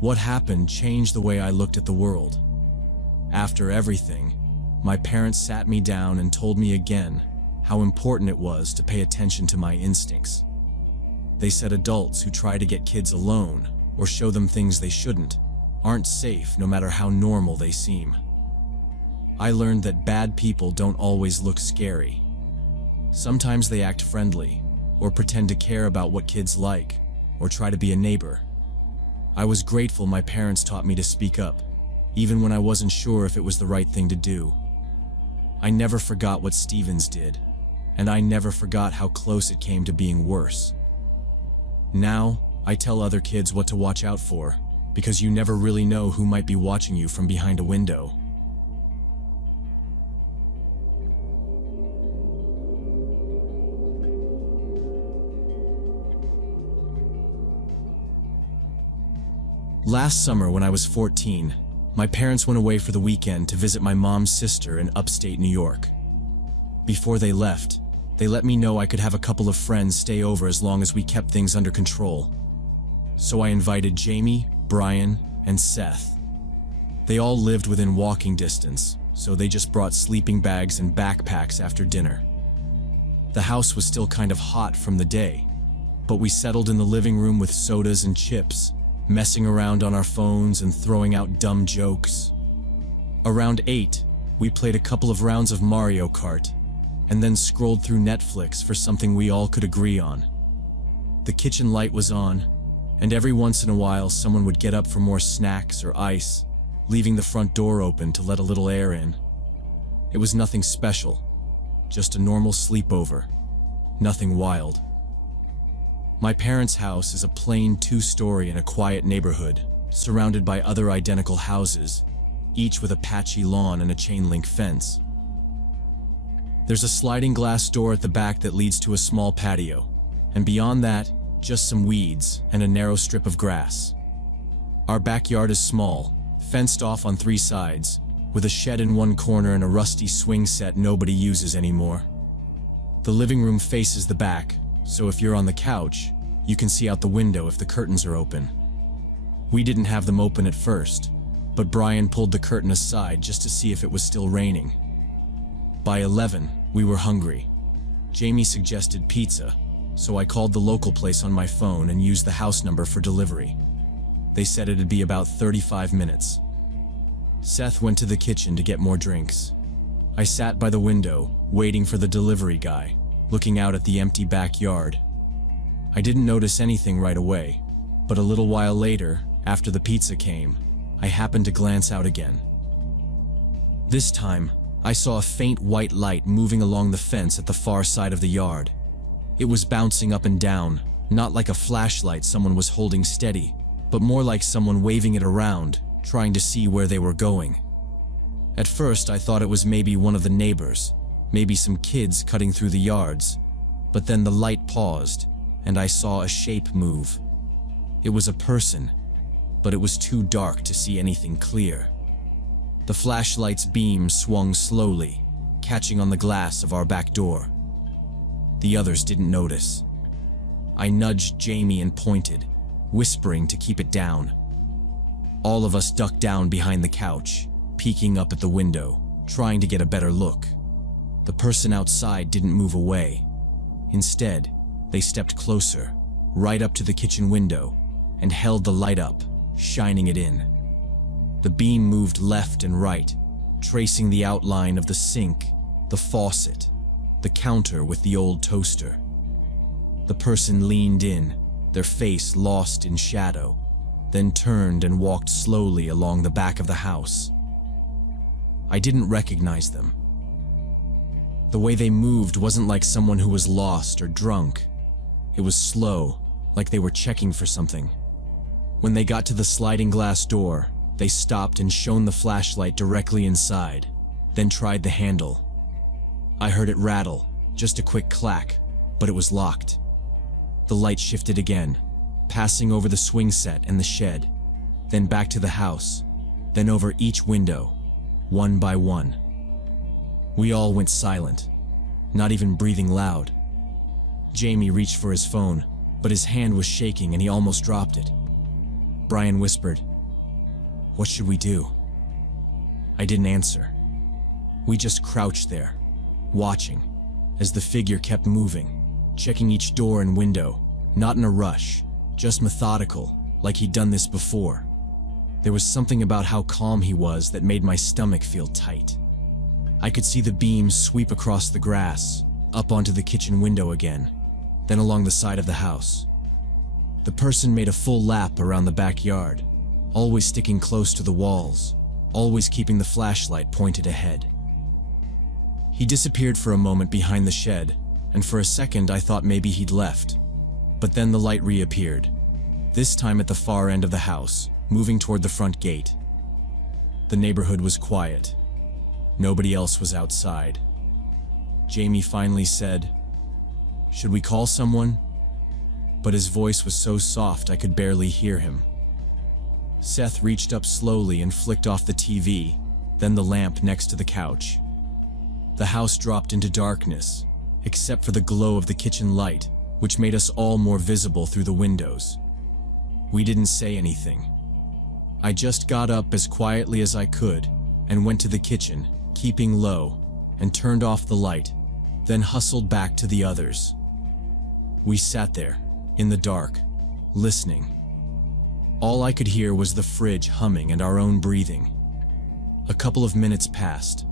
What happened changed the way I looked at the world. After everything, my parents sat me down and told me again how important it was to pay attention to my instincts. They said adults who try to get kids alone or show them things they shouldn't aren't safe no matter how normal they seem. I learned that bad people don't always look scary. Sometimes they act friendly, or pretend to care about what kids like, or try to be a neighbor. I was grateful my parents taught me to speak up, even when I wasn't sure if it was the right thing to do. I never forgot what Stevens did, and I never forgot how close it came to being worse. Now, I tell other kids what to watch out for, because you never really know who might be watching you from behind a window. Last summer, when I was 14, my parents went away for the weekend to visit my mom's sister in upstate New York. Before they left, they let me know I could have a couple of friends stay over as long as we kept things under control. So I invited Jamie, Brian, and Seth. They all lived within walking distance, so they just brought sleeping bags and backpacks after dinner. The house was still kind of hot from the day, but we settled in the living room with sodas and chips, messing around on our phones and throwing out dumb jokes. Around 8, we played a couple of rounds of Mario Kart, and then scrolled through Netflix for something we all could agree on. The kitchen light was on, and every once in a while someone would get up for more snacks or ice, leaving the front door open to let a little air in. It was nothing special, just a normal sleepover, nothing wild. My parents' house is a plain 2-story in a quiet neighborhood, surrounded by other identical houses, each with a patchy lawn and a chain-link fence. There's a sliding glass door at the back that leads to a small patio, and beyond that, just some weeds and a narrow strip of grass. Our backyard is small, fenced off on 3 sides, with a shed in one corner and a rusty swing set nobody uses anymore. The living room faces the back, so if you're on the couch, you can see out the window if the curtains are open. We didn't have them open at first, but Brian pulled the curtain aside just to see if it was still raining. By 11, we were hungry. Jamie suggested pizza, so I called the local place on my phone and used the house number for delivery. They said it'd be about 35 minutes. Seth went to the kitchen to get more drinks. I sat by the window, waiting for the delivery guy, looking out at the empty backyard. I didn't notice anything right away, but a little while later, after the pizza came, I happened to glance out again. This time, I saw a faint white light moving along the fence at the far side of the yard. It was bouncing up and down, not like a flashlight someone was holding steady, but more like someone waving it around, trying to see where they were going. At first, I thought it was maybe one of the neighbors, maybe some kids cutting through the yards, but then the light paused, and I saw a shape move. It was a person, but it was too dark to see anything clear. The flashlight's beam swung slowly, catching on the glass of our back door. The others didn't notice. I nudged Jamie and pointed, whispering to keep it down. All of us ducked down behind the couch, peeking up at the window, trying to get a better look. The person outside didn't move away. Instead, they stepped closer, right up to the kitchen window, and held the light up, shining it in. The beam moved left and right, tracing the outline of the sink, the faucet, the counter with the old toaster. The person leaned in, their face lost in shadow, then turned and walked slowly along the back of the house. I didn't recognize them. The way they moved wasn't like someone who was lost or drunk. It was slow, like they were checking for something. When they got to the sliding glass door, they stopped and shone the flashlight directly inside, then tried the handle. I heard it rattle, just a quick clack, but it was locked. The light shifted again, passing over the swing set and the shed, then back to the house, then over each window, one by one. We all went silent, not even breathing loud. Jamie reached for his phone, but his hand was shaking and he almost dropped it. Brian whispered, "What should we do?" I didn't answer. We just crouched there, watching, as the figure kept moving, checking each door and window, not in a rush, just methodical, like he'd done this before. There was something about how calm he was that made my stomach feel tight. I could see the beam sweep across the grass, up onto the kitchen window again, then along the side of the house. The person made a full lap around the backyard, always sticking close to the walls, always keeping the flashlight pointed ahead. He disappeared for a moment behind the shed, and for a second I thought maybe he'd left. But then the light reappeared, this time at the far end of the house, moving toward the front gate. The neighborhood was quiet. Nobody else was outside. Jamie finally said, "Should we call someone?" But his voice was so soft I could barely hear him. Seth reached up slowly and flicked off the TV, then the lamp next to the couch. The house dropped into darkness, except for the glow of the kitchen light, which made us all more visible through the windows. We didn't say anything. I just got up as quietly as I could and went to the kitchen, keeping low, and turned off the light, then hustled back to the others. We sat there, in the dark, listening. All I could hear was the fridge humming and our own breathing. A couple of minutes passed.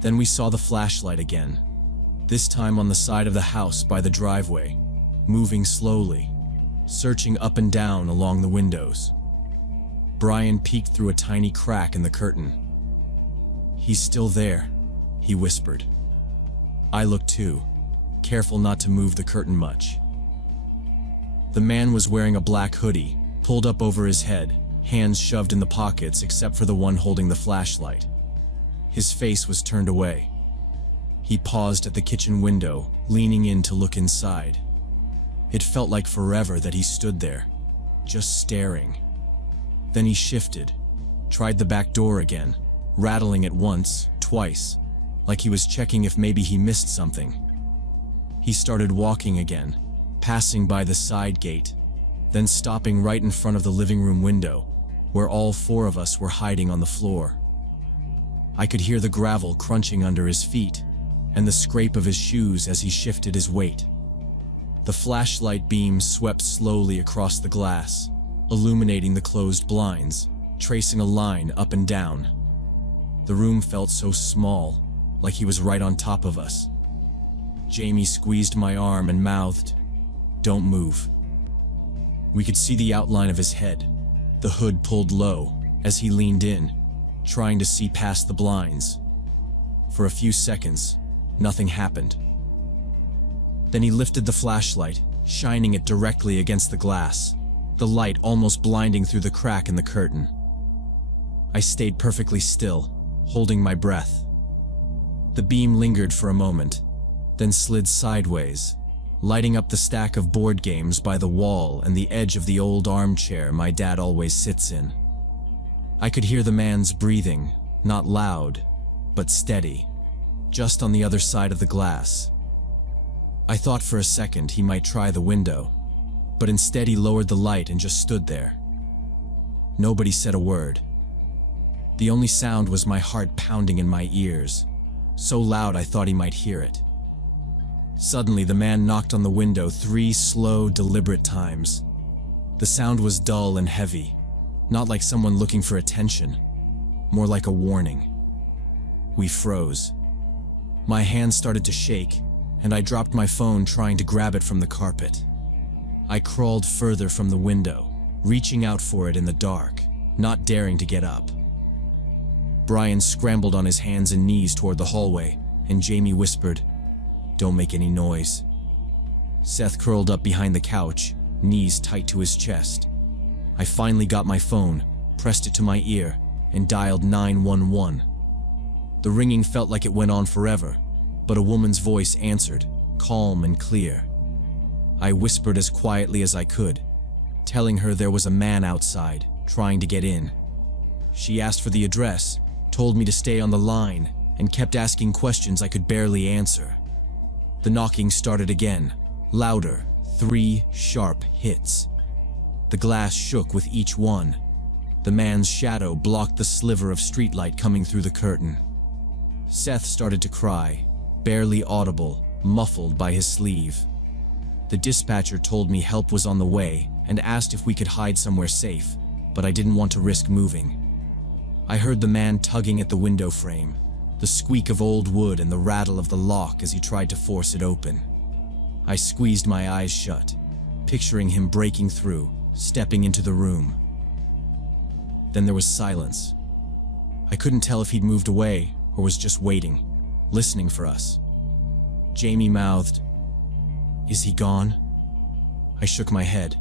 Then we saw the flashlight again, this time on the side of the house by the driveway, moving slowly, searching up and down along the windows. Brian peeked through a tiny crack in the curtain. "He's still there," he whispered. I looked too, careful not to move the curtain much. The man was wearing a black hoodie, pulled up over his head, hands shoved in the pockets except for the one holding the flashlight. His face was turned away. He paused at the kitchen window, leaning in to look inside. It felt like forever that he stood there, just staring. Then he shifted, tried the back door again, rattling it once, twice, like he was checking if maybe he missed something. He started walking again, passing by the side gate, then stopping right in front of the living room window, where all four of us were hiding on the floor. I could hear the gravel crunching under his feet, and the scrape of his shoes as he shifted his weight. The flashlight beam swept slowly across the glass, illuminating the closed blinds, tracing a line up and down. The room felt so small, like he was right on top of us. Jamie squeezed my arm and mouthed, "Don't move." We could see the outline of his head, the hood pulled low, as he leaned in, trying to see past the blinds. For a few seconds, nothing happened. Then he lifted the flashlight, shining it directly against the glass, the light almost blinding through the crack in the curtain. I stayed perfectly still, holding my breath. The beam lingered for a moment, then slid sideways, lighting up the stack of board games by the wall and the edge of the old armchair my dad always sits in. I could hear the man's breathing, not loud, but steady, just on the other side of the glass. I thought for a second he might try the window, but instead he lowered the light and just stood there. Nobody said a word. The only sound was my heart pounding in my ears, so loud I thought he might hear it. Suddenly the man knocked on the window 3 slow, deliberate times. The The sound was dull and heavy, not like someone looking for attention, more like a warning. We froze. My hands started to shake, and I dropped my phone trying to grab it from the carpet. I crawled further from the window, reaching out for it in the dark, not daring to get up. Brian scrambled on his hands and knees toward the hallway, and Jamie whispered, "Don't make any noise." Seth curled up behind the couch, knees tight to his chest. I finally got my phone, pressed it to my ear, and dialed 911. The ringing felt like it went on forever, but a woman's voice answered, calm and clear. I whispered as quietly as I could, telling her there was a man outside, trying to get in. She asked for the address, told me to stay on the line, and kept asking questions I could barely answer. The knocking started again, louder, 3 sharp hits. The glass shook with each one. The man's shadow blocked the sliver of streetlight coming through the curtain. Seth started to cry, barely audible, muffled by his sleeve. The dispatcher told me help was on the way and asked if we could hide somewhere safe, but I didn't want to risk moving. I heard the man tugging at the window frame, the squeak of old wood and the rattle of the lock as he tried to force it open. I squeezed my eyes shut, picturing him breaking through, stepping into the room. Then there was silence. I couldn't tell if he'd moved away or was just waiting, listening for us. Jamie mouthed, "Is he gone?" I shook my head.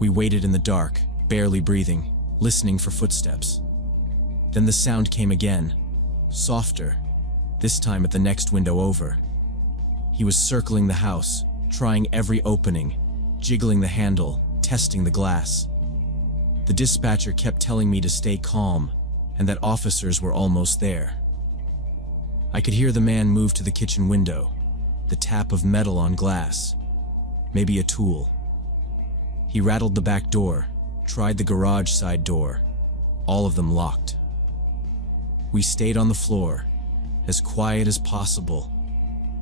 We waited in the dark, barely breathing, listening for footsteps. Then the sound came again, softer, this time at the next window over. He was circling the house, trying every opening, jiggling the handle, testing the glass. The dispatcher kept telling me to stay calm and that officers were almost there. I could hear the man move to the kitchen window, the tap of metal on glass, maybe a tool. He rattled the back door, tried the garage side door, all of them locked. We stayed on the floor, as quiet as possible,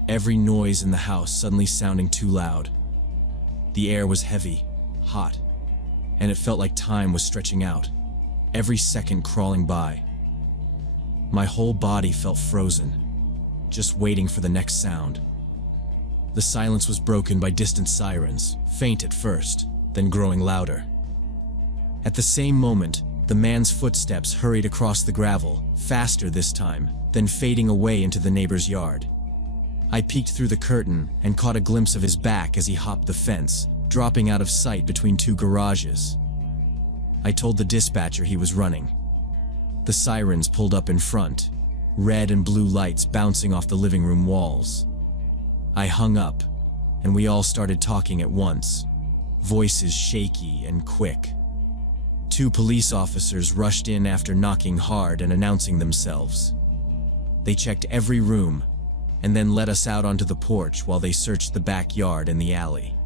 every noise in the house suddenly sounding too loud. The air was heavy, hot, and it felt like time was stretching out, every second crawling by. My whole body felt frozen, just waiting for the next sound. The silence was broken by distant sirens, faint at first, then growing louder. At the same moment, the man's footsteps hurried across the gravel, faster this time, then fading away into the neighbor's yard. I peeked through the curtain and caught a glimpse of his back as he hopped the fence, dropping out of sight between 2 garages. I told the dispatcher he was running. The sirens pulled up in front, red and blue lights bouncing off the living room walls. I hung up, and we all started talking at once, voices shaky and quick. 2 police officers rushed in after knocking hard and announcing themselves. They checked every room, and then let us out onto the porch while they searched the backyard and the alley.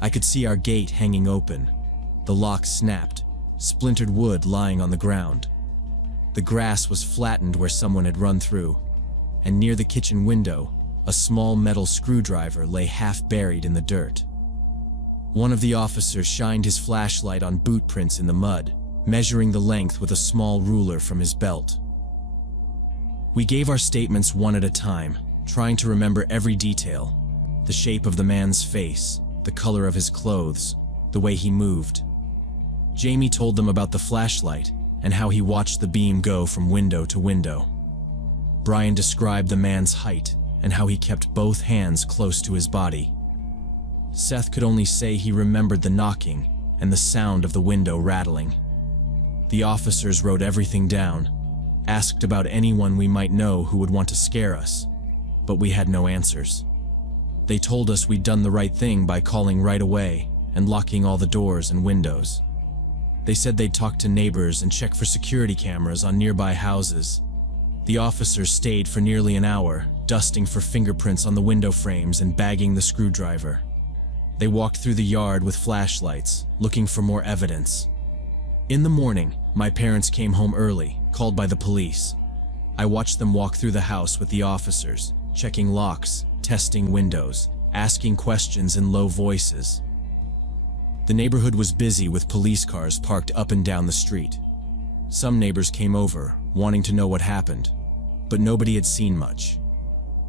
I could see our gate hanging open, the lock snapped, splintered wood lying on the ground. The grass was flattened where someone had run through, and near the kitchen window, a small metal screwdriver lay half buried in the dirt. One of the officers shined his flashlight on boot prints in the mud, measuring the length with a small ruler from his belt. We gave our statements one at a time, trying to remember every detail, the shape of the man's face, the color of his clothes, the way he moved. Jamie told them about the flashlight and how he watched the beam go from window to window. Brian described the man's height and how he kept both hands close to his body. Seth could only say he remembered the knocking and the sound of the window rattling. The officers wrote everything down, asked about anyone we might know who would want to scare us, but we had no answers. They told us we'd done the right thing by calling right away and locking all the doors and windows. They said they'd talk to neighbors and check for security cameras on nearby houses. The officers stayed for nearly an hour, dusting for fingerprints on the window frames and bagging the screwdriver. They walked through the yard with flashlights, looking for more evidence. In the morning, my parents came home early, called by the police. I watched them walk through the house with the officers, checking locks, testing windows, asking questions in low voices. The neighborhood was busy with police cars parked up and down the street. Some neighbors came over, wanting to know what happened, but nobody had seen much.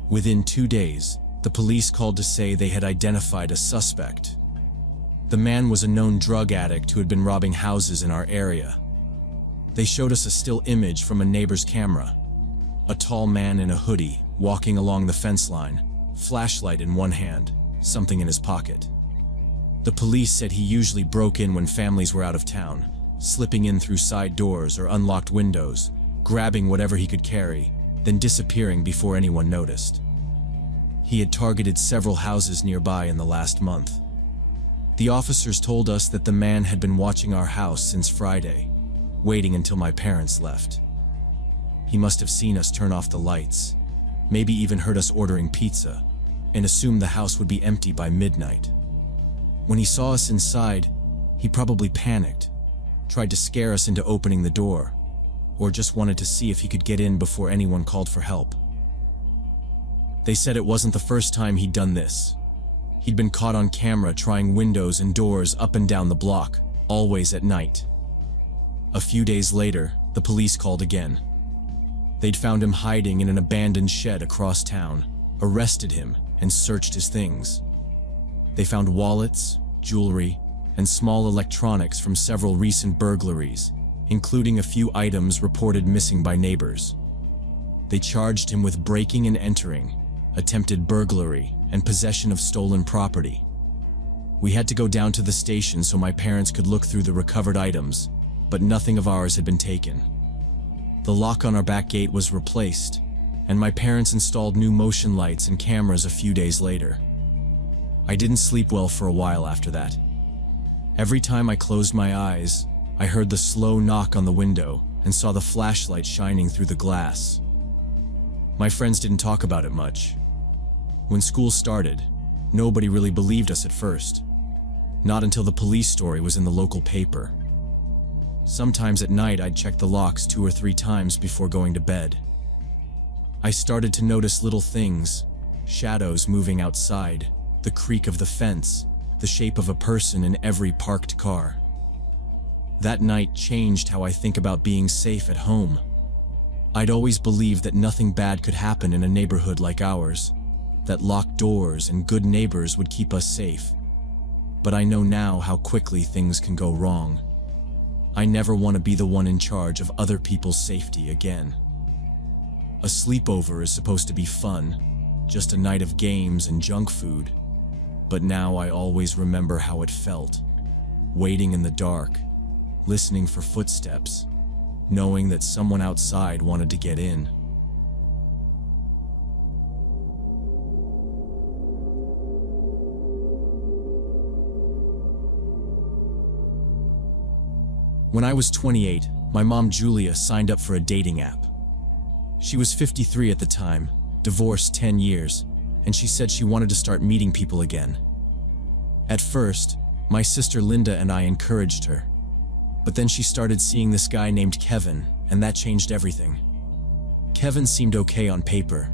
Within 2 days, the police called to say they had identified a suspect. The man was a known drug addict who had been robbing houses in our area. They showed us a still image from a neighbor's camera. A tall man in a hoodie, walking along the fence line, flashlight in one hand, something in his pocket. The police said he usually broke in when families were out of town, slipping in through side doors or unlocked windows, grabbing whatever he could carry, then disappearing before anyone noticed. He had targeted several houses nearby in the last month. The officers told us that the man had been watching our house since Friday, waiting until my parents left. He must have seen us turn off the lights, maybe even heard us ordering pizza, and assumed the house would be empty by midnight. When he saw us inside, he probably panicked, tried to scare us into opening the door, or just wanted to see if he could get in before anyone called for help. They said it wasn't the first time he'd done this. He'd been caught on camera trying windows and doors up and down the block, always at night. A few days later, the police called again. They'd found him hiding in an abandoned shed across town, arrested him, and searched his things. They found wallets, jewelry, and small electronics from several recent burglaries, including a few items reported missing by neighbors. They charged him with breaking and entering, attempted burglary, and possession of stolen property. We had to go down to the station so my parents could look through the recovered items, but nothing of ours had been taken. The lock on our back gate was replaced, and my parents installed new motion lights and cameras a few days later. I didn't sleep well for a while after that. Every time I closed my eyes, I heard the slow knock on the window and saw the flashlight shining through the glass. My friends didn't talk about it much. When school started, nobody really believed us at first. Not until the police story was in the local paper. Sometimes at night I'd check the locks 2 or 3 times before going to bed. I started to notice little things, shadows moving outside, the creak of the fence, the shape of a person in every parked car. That night changed how I think about being safe at home. I'd always believed that nothing bad could happen in a neighborhood like ours, that locked doors and good neighbors would keep us safe. But I know now how quickly things can go wrong. I never want to be the one in charge of other people's safety again. A sleepover is supposed to be fun, just a night of games and junk food. But now I always remember how it felt, waiting in the dark, listening for footsteps, knowing that someone outside wanted to get in. When I was 28, my mom Julia signed up for a dating app. She was 53 at the time, divorced 10 years, and she said she wanted to start meeting people again. At first, my sister Linda and I encouraged her. But then she started seeing this guy named Kevin, and that changed everything. Kevin seemed okay on paper.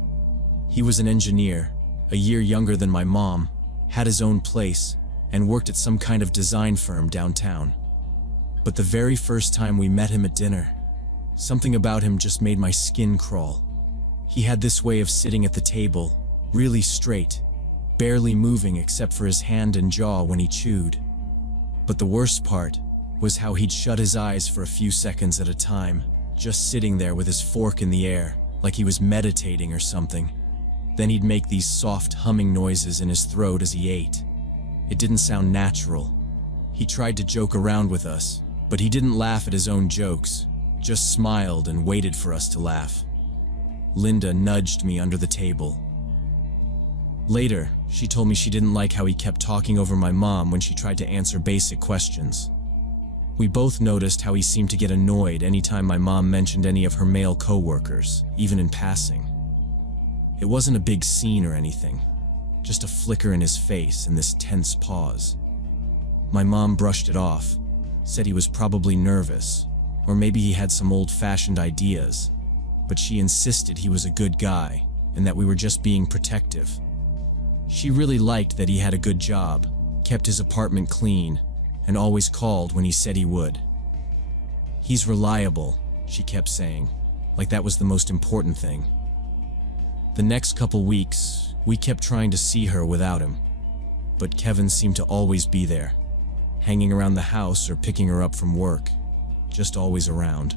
He was an engineer, a year younger than my mom, had his own place, and worked at some kind of design firm downtown. But the very first time we met him at dinner, something about him just made my skin crawl. He had this way of sitting at the table, really straight, barely moving except for his hand and jaw when he chewed. But the worst part was how he'd shut his eyes for a few seconds at a time, just sitting there with his fork in the air, like he was meditating or something. Then he'd make these soft humming noises in his throat as he ate. It didn't sound natural. He tried to joke around with us, but he didn't laugh at his own jokes, just smiled and waited for us to laugh. Linda nudged me under the table. Later, she told me she didn't like how he kept talking over my mom when she tried to answer basic questions. We both noticed how he seemed to get annoyed anytime my mom mentioned any of her male coworkers, even in passing. It wasn't a big scene or anything, just a flicker in his face and this tense pause. My mom brushed it off, said he was probably nervous, or maybe he had some old-fashioned ideas, but she insisted he was a good guy and that we were just being protective. She really liked that he had a good job, kept his apartment clean, and always called when he said he would. "He's reliable," she kept saying, like that was the most important thing. The next couple weeks, we kept trying to see her without him, but Kevin seemed to always be there, hanging around the house or picking her up from work, just always around.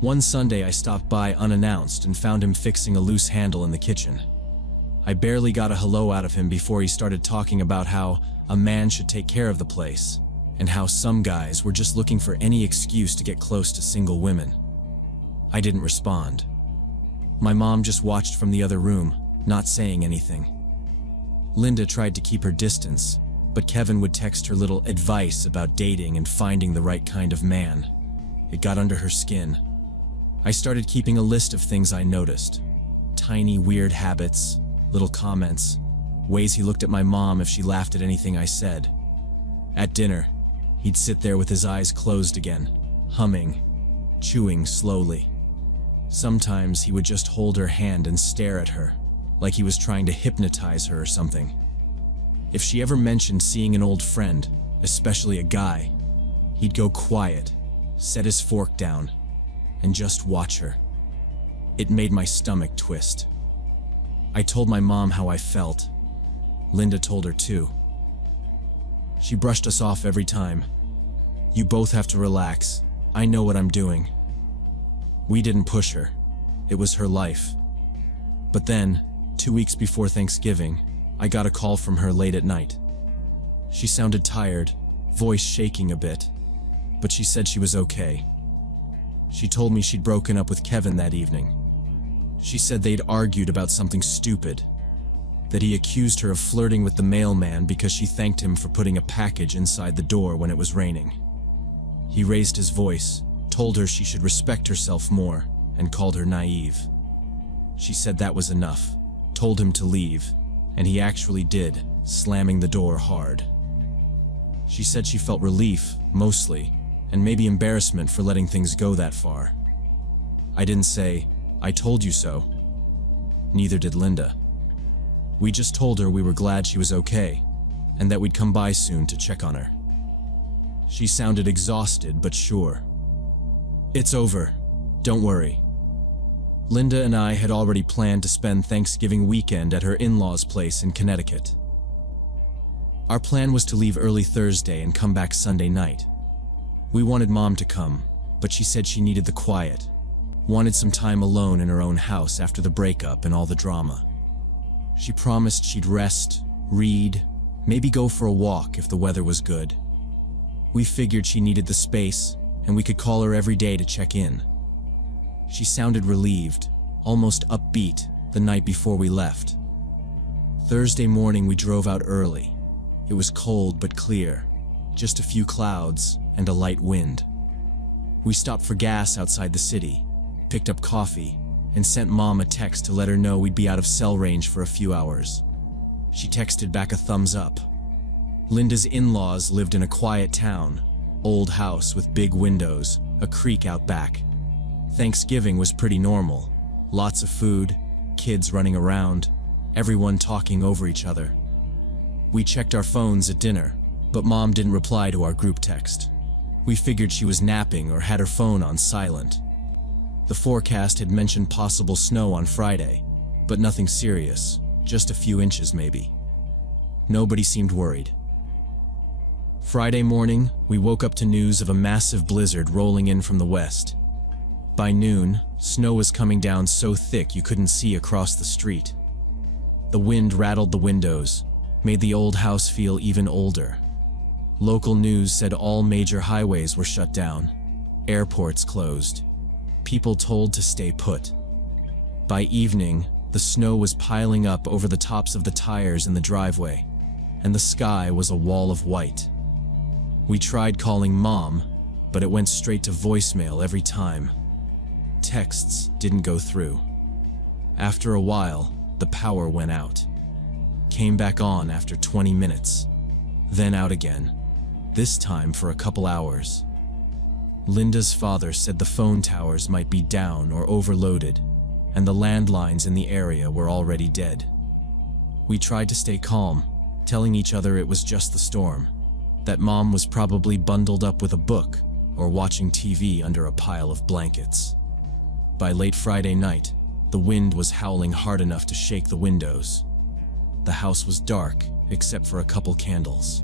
One Sunday I stopped by unannounced and found him fixing a loose handle in the kitchen. I barely got a hello out of him before he started talking about how a man should take care of the place, and how some guys were just looking for any excuse to get close to single women. I didn't respond. My mom just watched from the other room, not saying anything. Linda tried to keep her distance, but Kevin would text her little advice about dating and finding the right kind of man. It got under her skin. I started keeping a list of things I noticed. Tiny weird habits, little comments, ways he looked at my mom if she laughed at anything I said. At dinner, he'd sit there with his eyes closed again, humming, chewing slowly. Sometimes he would just hold her hand and stare at her, like he was trying to hypnotize her or something. If she ever mentioned seeing an old friend, especially a guy, he'd go quiet, set his fork down, and just watch her. It made my stomach twist. I told my mom how I felt. Linda told her too. She brushed us off every time. "You both have to relax. I know what I'm doing." We didn't push her. It was her life. But then, 2 weeks before Thanksgiving, I got a call from her late at night. She sounded tired, voice shaking a bit, but she said she was okay. She told me she'd broken up with Kevin that evening. She said they'd argued about something stupid, that he accused her of flirting with the mailman because she thanked him for putting a package inside the door when it was raining. He raised his voice, told her she should respect herself more, and called her naive. She said that was enough, told him to leave, and he actually did, slamming the door hard. She said she felt relief, mostly, and maybe embarrassment for letting things go that far. I didn't say, "I told you so." Neither did Linda. We just told her we were glad she was okay, and that we'd come by soon to check on her. She sounded exhausted but sure. "It's over. Don't worry." Linda and I had already planned to spend Thanksgiving weekend at her in-laws' place in Connecticut. Our plan was to leave early Thursday and come back Sunday night. We wanted Mom to come, but she said she needed the quiet, wanted some time alone in her own house after the breakup and all the drama. She promised she'd rest, read, maybe go for a walk if the weather was good. We figured she needed the space, and we could call her every day to check in. She sounded relieved, almost upbeat, the night before we left. Thursday morning we drove out early. It was cold but clear, just a few clouds and a light wind. We stopped for gas outside the city, picked up coffee, and sent Mom a text to let her know we'd be out of cell range for a few hours. She texted back a thumbs up. Linda's in-laws lived in a quiet town, old house with big windows, a creek out back. Thanksgiving was pretty normal. Lots of food, kids running around, everyone talking over each other. We checked our phones at dinner, but Mom didn't reply to our group text. We figured she was napping or had her phone on silent. The forecast had mentioned possible snow on Friday, but nothing serious, just a few inches maybe. Nobody seemed worried. Friday morning, we woke up to news of a massive blizzard rolling in from the west. By noon, snow was coming down so thick you couldn't see across the street. The wind rattled the windows, made the old house feel even older. Local news said all major highways were shut down, airports closed, people told to stay put. By evening, the snow was piling up over the tops of the tires in the driveway, and the sky was a wall of white. We tried calling Mom, but it went straight to voicemail every time. Texts didn't go through. After a while, the power went out. Came back on after 20 minutes, then out again, this time for a couple hours. Linda's father said the phone towers might be down or overloaded, and the landlines in the area were already dead. We tried to stay calm, telling each other it was just the storm, that Mom was probably bundled up with a book or watching TV under a pile of blankets. By late Friday night, the wind was howling hard enough to shake the windows. The house was dark, except for a couple candles.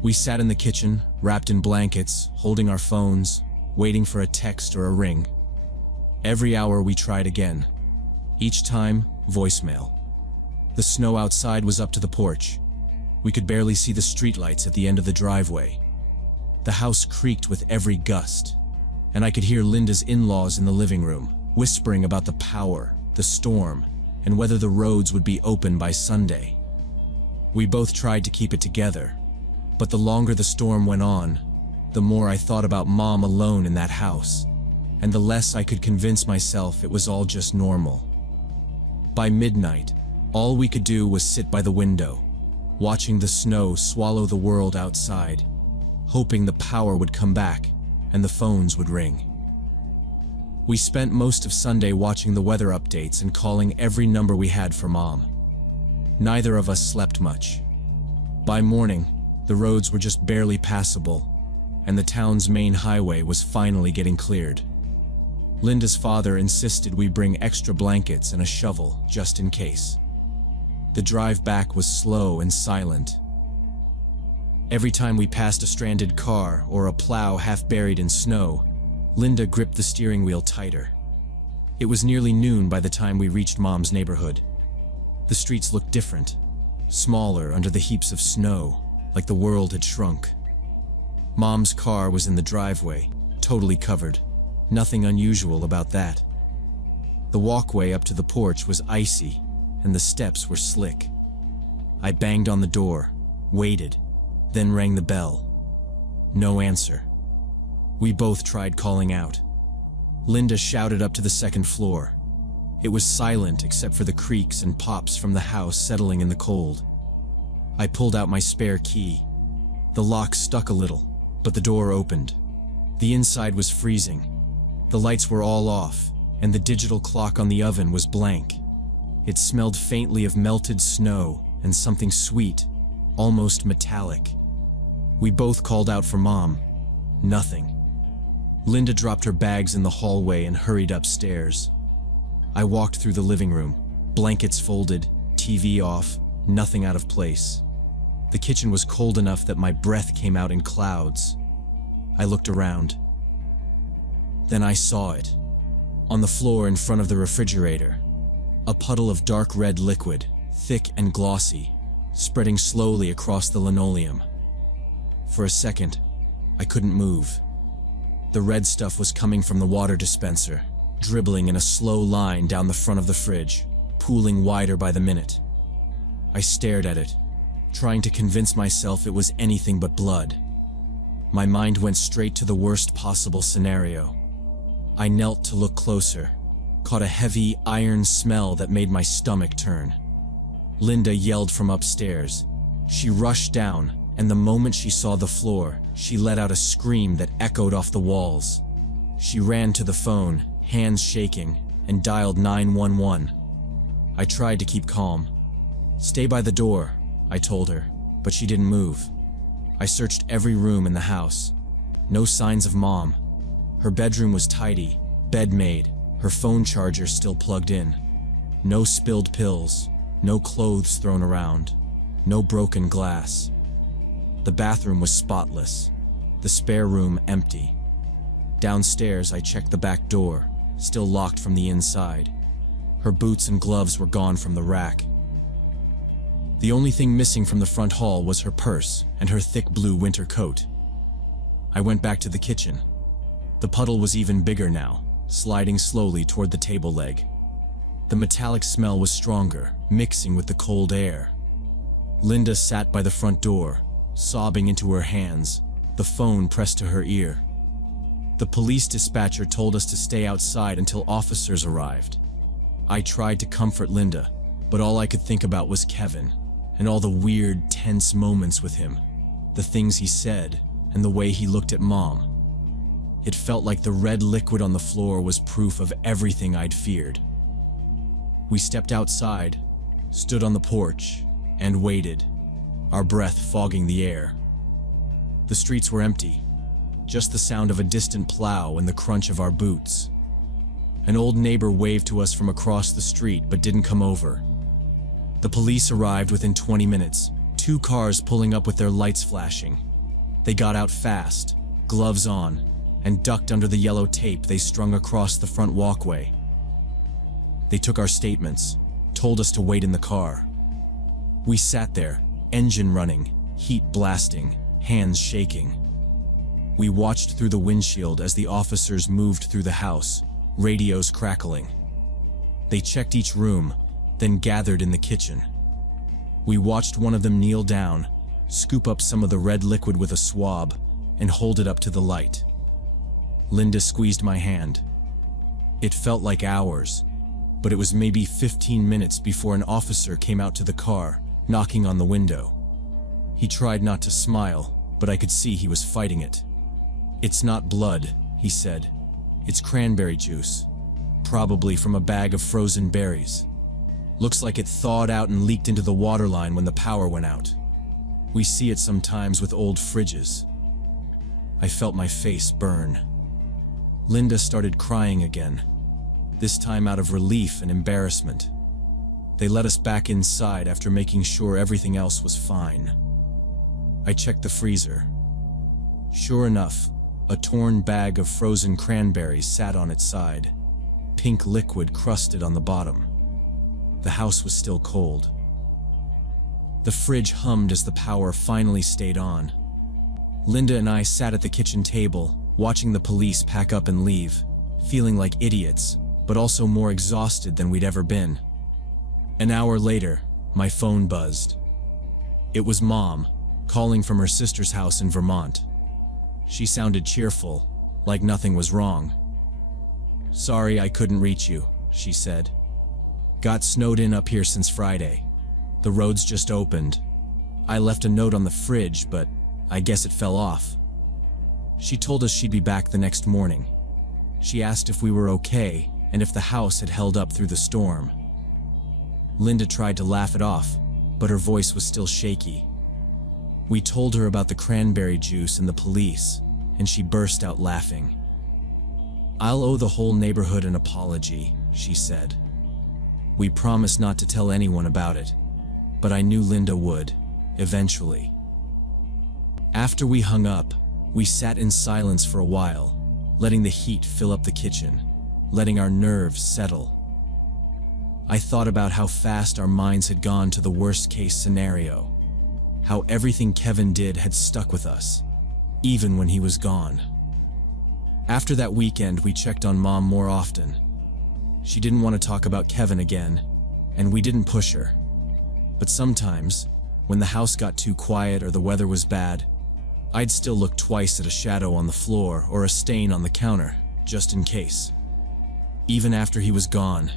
We sat in the kitchen, wrapped in blankets, holding our phones, waiting for a text or a ring. Every hour we tried again. Each time, voicemail. The snow outside was up to the porch. We could barely see the streetlights at the end of the driveway. The house creaked with every gust, and I could hear Linda's in-laws in the living room, whispering about the power, the storm, and whether the roads would be open by Sunday. We both tried to keep it together, but the longer the storm went on, the more I thought about Mom alone in that house, and the less I could convince myself it was all just normal. By midnight, all we could do was sit by the window, watching the snow swallow the world outside, hoping the power would come back and the phones would ring. We spent most of Sunday watching the weather updates and calling every number we had for Mom. Neither of us slept much. By morning, the roads were just barely passable, and the town's main highway was finally getting cleared. Linda's father insisted we bring extra blankets and a shovel, just in case. The drive back was slow and silent. Every time we passed a stranded car or a plow half buried in snow, Linda gripped the steering wheel tighter. It was nearly noon by the time we reached Mom's neighborhood. The streets looked different, smaller under the heaps of snow, like the world had shrunk. Mom's car was in the driveway, totally covered. Nothing unusual about that. The walkway up to the porch was icy, and the steps were slick. I banged on the door, waited, then rang the bell. No answer. We both tried calling out. Linda shouted up to the second floor. It was silent except for the creaks and pops from the house settling in the cold. I pulled out my spare key. The lock stuck a little, but the door opened. The inside was freezing. The lights were all off, and the digital clock on the oven was blank. It smelled faintly of melted snow and something sweet, almost metallic. We both called out for Mom. Nothing. Linda dropped her bags in the hallway and hurried upstairs. I walked through the living room, blankets folded, TV off, nothing out of place. The kitchen was cold enough that my breath came out in clouds. I looked around. Then I saw it. On the floor in front of the refrigerator. A puddle of dark red liquid, thick and glossy, spreading slowly across the linoleum. For a second, I couldn't move. The red stuff was coming from the water dispenser, dribbling in a slow line down the front of the fridge, pooling wider by the minute. I stared at it, trying to convince myself it was anything but blood. My mind went straight to the worst possible scenario. I knelt to look closer, caught a heavy, iron smell that made my stomach turn. Linda yelled from upstairs. She rushed down, and the moment she saw the floor, she let out a scream that echoed off the walls. She ran to the phone, hands shaking, and dialed 911. I tried to keep calm. "Stay by the door," I told her, but she didn't move. I searched every room in the house. No signs of Mom. Her bedroom was tidy, bed made, her phone charger still plugged in. No spilled pills, no clothes thrown around, no broken glass. The bathroom was spotless, the spare room empty. Downstairs, I checked the back door, still locked from the inside. Her boots and gloves were gone from the rack. The only thing missing from the front hall was her purse and her thick blue winter coat. I went back to the kitchen. The puddle was even bigger now, sliding slowly toward the table leg. The metallic smell was stronger, mixing with the cold air. Linda sat by the front door, sobbing into her hands, the phone pressed to her ear. The police dispatcher told us to stay outside until officers arrived. I tried to comfort Linda, but all I could think about was Kevin, and all the weird, tense moments with him, the things he said, and the way he looked at Mom. It felt like the red liquid on the floor was proof of everything I'd feared. We stepped outside, stood on the porch, and waited, our breath fogging the air, The streets were empty, just the sound of a distant plow and the crunch of our boots. An old neighbor waved to us from across the street but didn't come over. The police arrived within 20 minutes, 2 cars pulling up with their lights flashing. They got out fast, gloves on, and ducked under the yellow tape they strung across the front walkway. They took our statements, told us to wait in the car. We sat there, engine running, heat blasting, hands shaking. We watched through the windshield as the officers moved through the house, radios crackling. They checked each room, then gathered in the kitchen. We watched one of them kneel down, scoop up some of the red liquid with a swab, and hold it up to the light. Linda squeezed my hand. It felt like hours, but it was maybe 15 minutes before an officer came out to the car, knocking on the window. He tried not to smile, but I could see he was fighting it. "It's not blood," he said. "It's cranberry juice. Probably from a bag of frozen berries. Looks like it thawed out and leaked into the water line when the power went out. We see it sometimes with old fridges." I felt my face burn. Linda started crying again, this time out of relief and embarrassment. They let us back inside after making sure everything else was fine. I checked the freezer. Sure enough, a torn bag of frozen cranberries sat on its side, pink liquid crusted on the bottom. The house was still cold. The fridge hummed as the power finally stayed on. Linda and I sat at the kitchen table, watching the police pack up and leave, feeling like idiots, but also more exhausted than we'd ever been. An hour later, my phone buzzed. It was Mom, calling from her sister's house in Vermont. She sounded cheerful, like nothing was wrong. "Sorry I couldn't reach you," she said. "Got snowed in up here since Friday. The roads just opened. I left a note on the fridge, but I guess it fell off." She told us she'd be back the next morning. She asked if we were okay and if the house had held up through the storm. Linda tried to laugh it off, but her voice was still shaky. We told her about the cranberry juice and the police, and she burst out laughing. "I'll owe the whole neighborhood an apology," she said. We promised not to tell anyone about it, but I knew Linda would, eventually. After we hung up, we sat in silence for a while, letting the heat fill up the kitchen, letting our nerves settle. I thought about how fast our minds had gone to the worst-case scenario, how everything Kevin did had stuck with us, even when he was gone. After that weekend, we checked on Mom more often. She didn't want to talk about Kevin again, and we didn't push her. But sometimes, when the house got too quiet or the weather was bad, I'd still look twice at a shadow on the floor or a stain on the counter, just in case. Even after he was gone,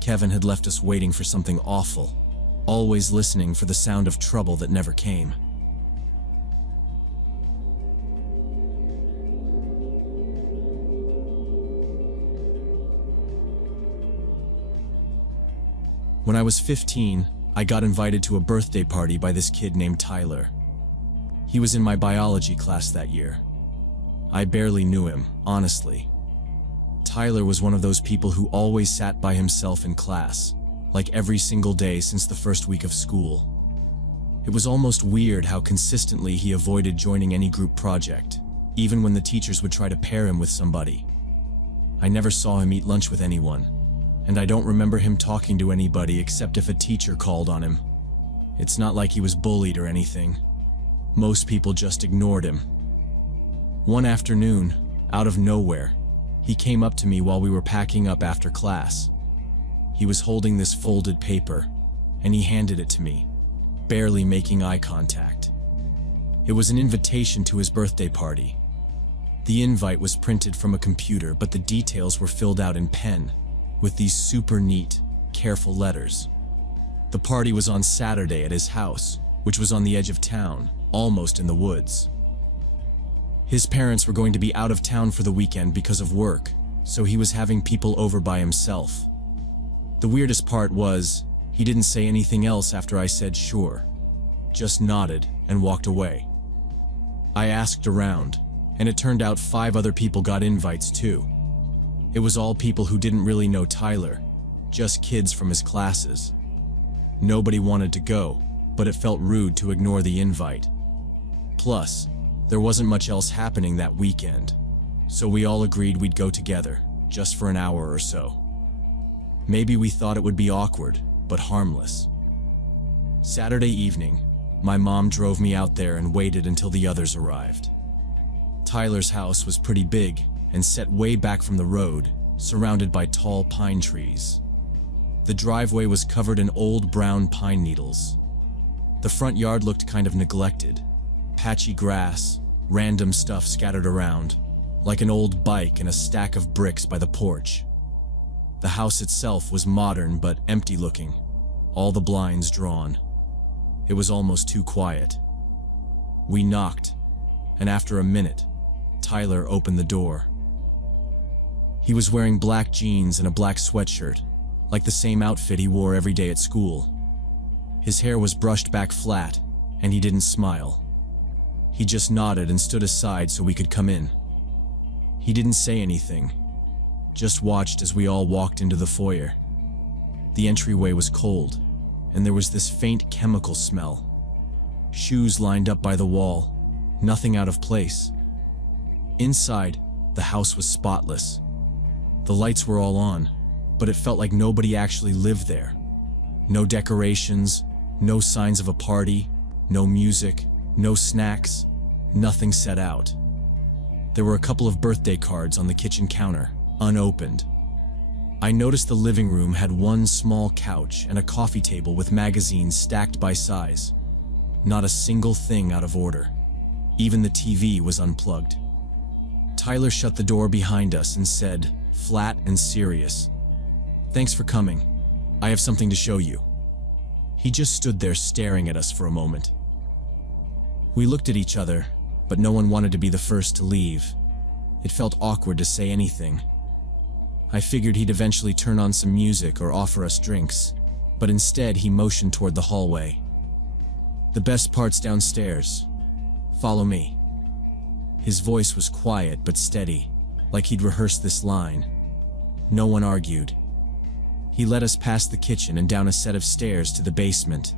Kevin had left us waiting for something awful, always listening for the sound of trouble that never came. When I was 15, I got invited to a birthday party by this kid named Tyler. He was in my biology class that year. I barely knew him, honestly. Tyler was one of those people who always sat by himself in class, like every single day since the first week of school. It was almost weird how consistently he avoided joining any group project, even when the teachers would try to pair him with somebody. I never saw him eat lunch with anyone, and I don't remember him talking to anybody except if a teacher called on him. It's not like he was bullied or anything. Most people just ignored him. One afternoon, out of nowhere, he came up to me while we were packing up after class. He was holding this folded paper, and he handed it to me, barely making eye contact. It was an invitation to his birthday party. The invite was printed from a computer, but the details were filled out in pen, with these super neat, careful letters. The party was on Saturday at his house, which was on the edge of town, almost in the woods. His parents were going to be out of town for the weekend because of work, so he was having people over by himself. The weirdest part was, he didn't say anything else after I said sure, just nodded and walked away. I asked around, and it turned out 5 other people got invites too. It was all people who didn't really know Tyler, just kids from his classes. Nobody wanted to go, but it felt rude to ignore the invite. Plus, there wasn't much else happening that weekend, so we all agreed we'd go together, just for an hour or so. Maybe we thought it would be awkward, but harmless. Saturday evening, my mom drove me out there and waited until the others arrived. Tyler's house was pretty big and set way back from the road, surrounded by tall pine trees. The driveway was covered in old brown pine needles. The front yard looked kind of neglected. Patchy grass, random stuff scattered around, like an old bike and a stack of bricks by the porch. The house itself was modern but empty looking, all the blinds drawn. It was almost too quiet. We knocked, and after a minute, Tyler opened the door. He was wearing black jeans and a black sweatshirt, like the same outfit he wore every day at school. His hair was brushed back flat, and he didn't smile. He just nodded and stood aside so we could come in. He didn't say anything, just watched as we all walked into the foyer. The entryway was cold, and there was this faint chemical smell. Shoes lined up by the wall, nothing out of place. Inside, the house was spotless. The lights were all on, but it felt like nobody actually lived there. No decorations, no signs of a party, no music, no snacks, nothing set out. There were a couple of birthday cards on the kitchen counter, unopened. I noticed the living room had one small couch and a coffee table with magazines stacked by size. Not a single thing out of order. Even the TV was unplugged. Tyler shut the door behind us and said, flat and serious, "Thanks for coming. I have something to show you." He just stood there staring at us for a moment. We looked at each other, but no one wanted to be the first to leave. It felt awkward to say anything. I figured he'd eventually turn on some music or offer us drinks, but instead he motioned toward the hallway. "The best part's downstairs. Follow me." His voice was quiet but steady, like he'd rehearsed this line. No one argued. He led us past the kitchen and down a set of stairs to the basement.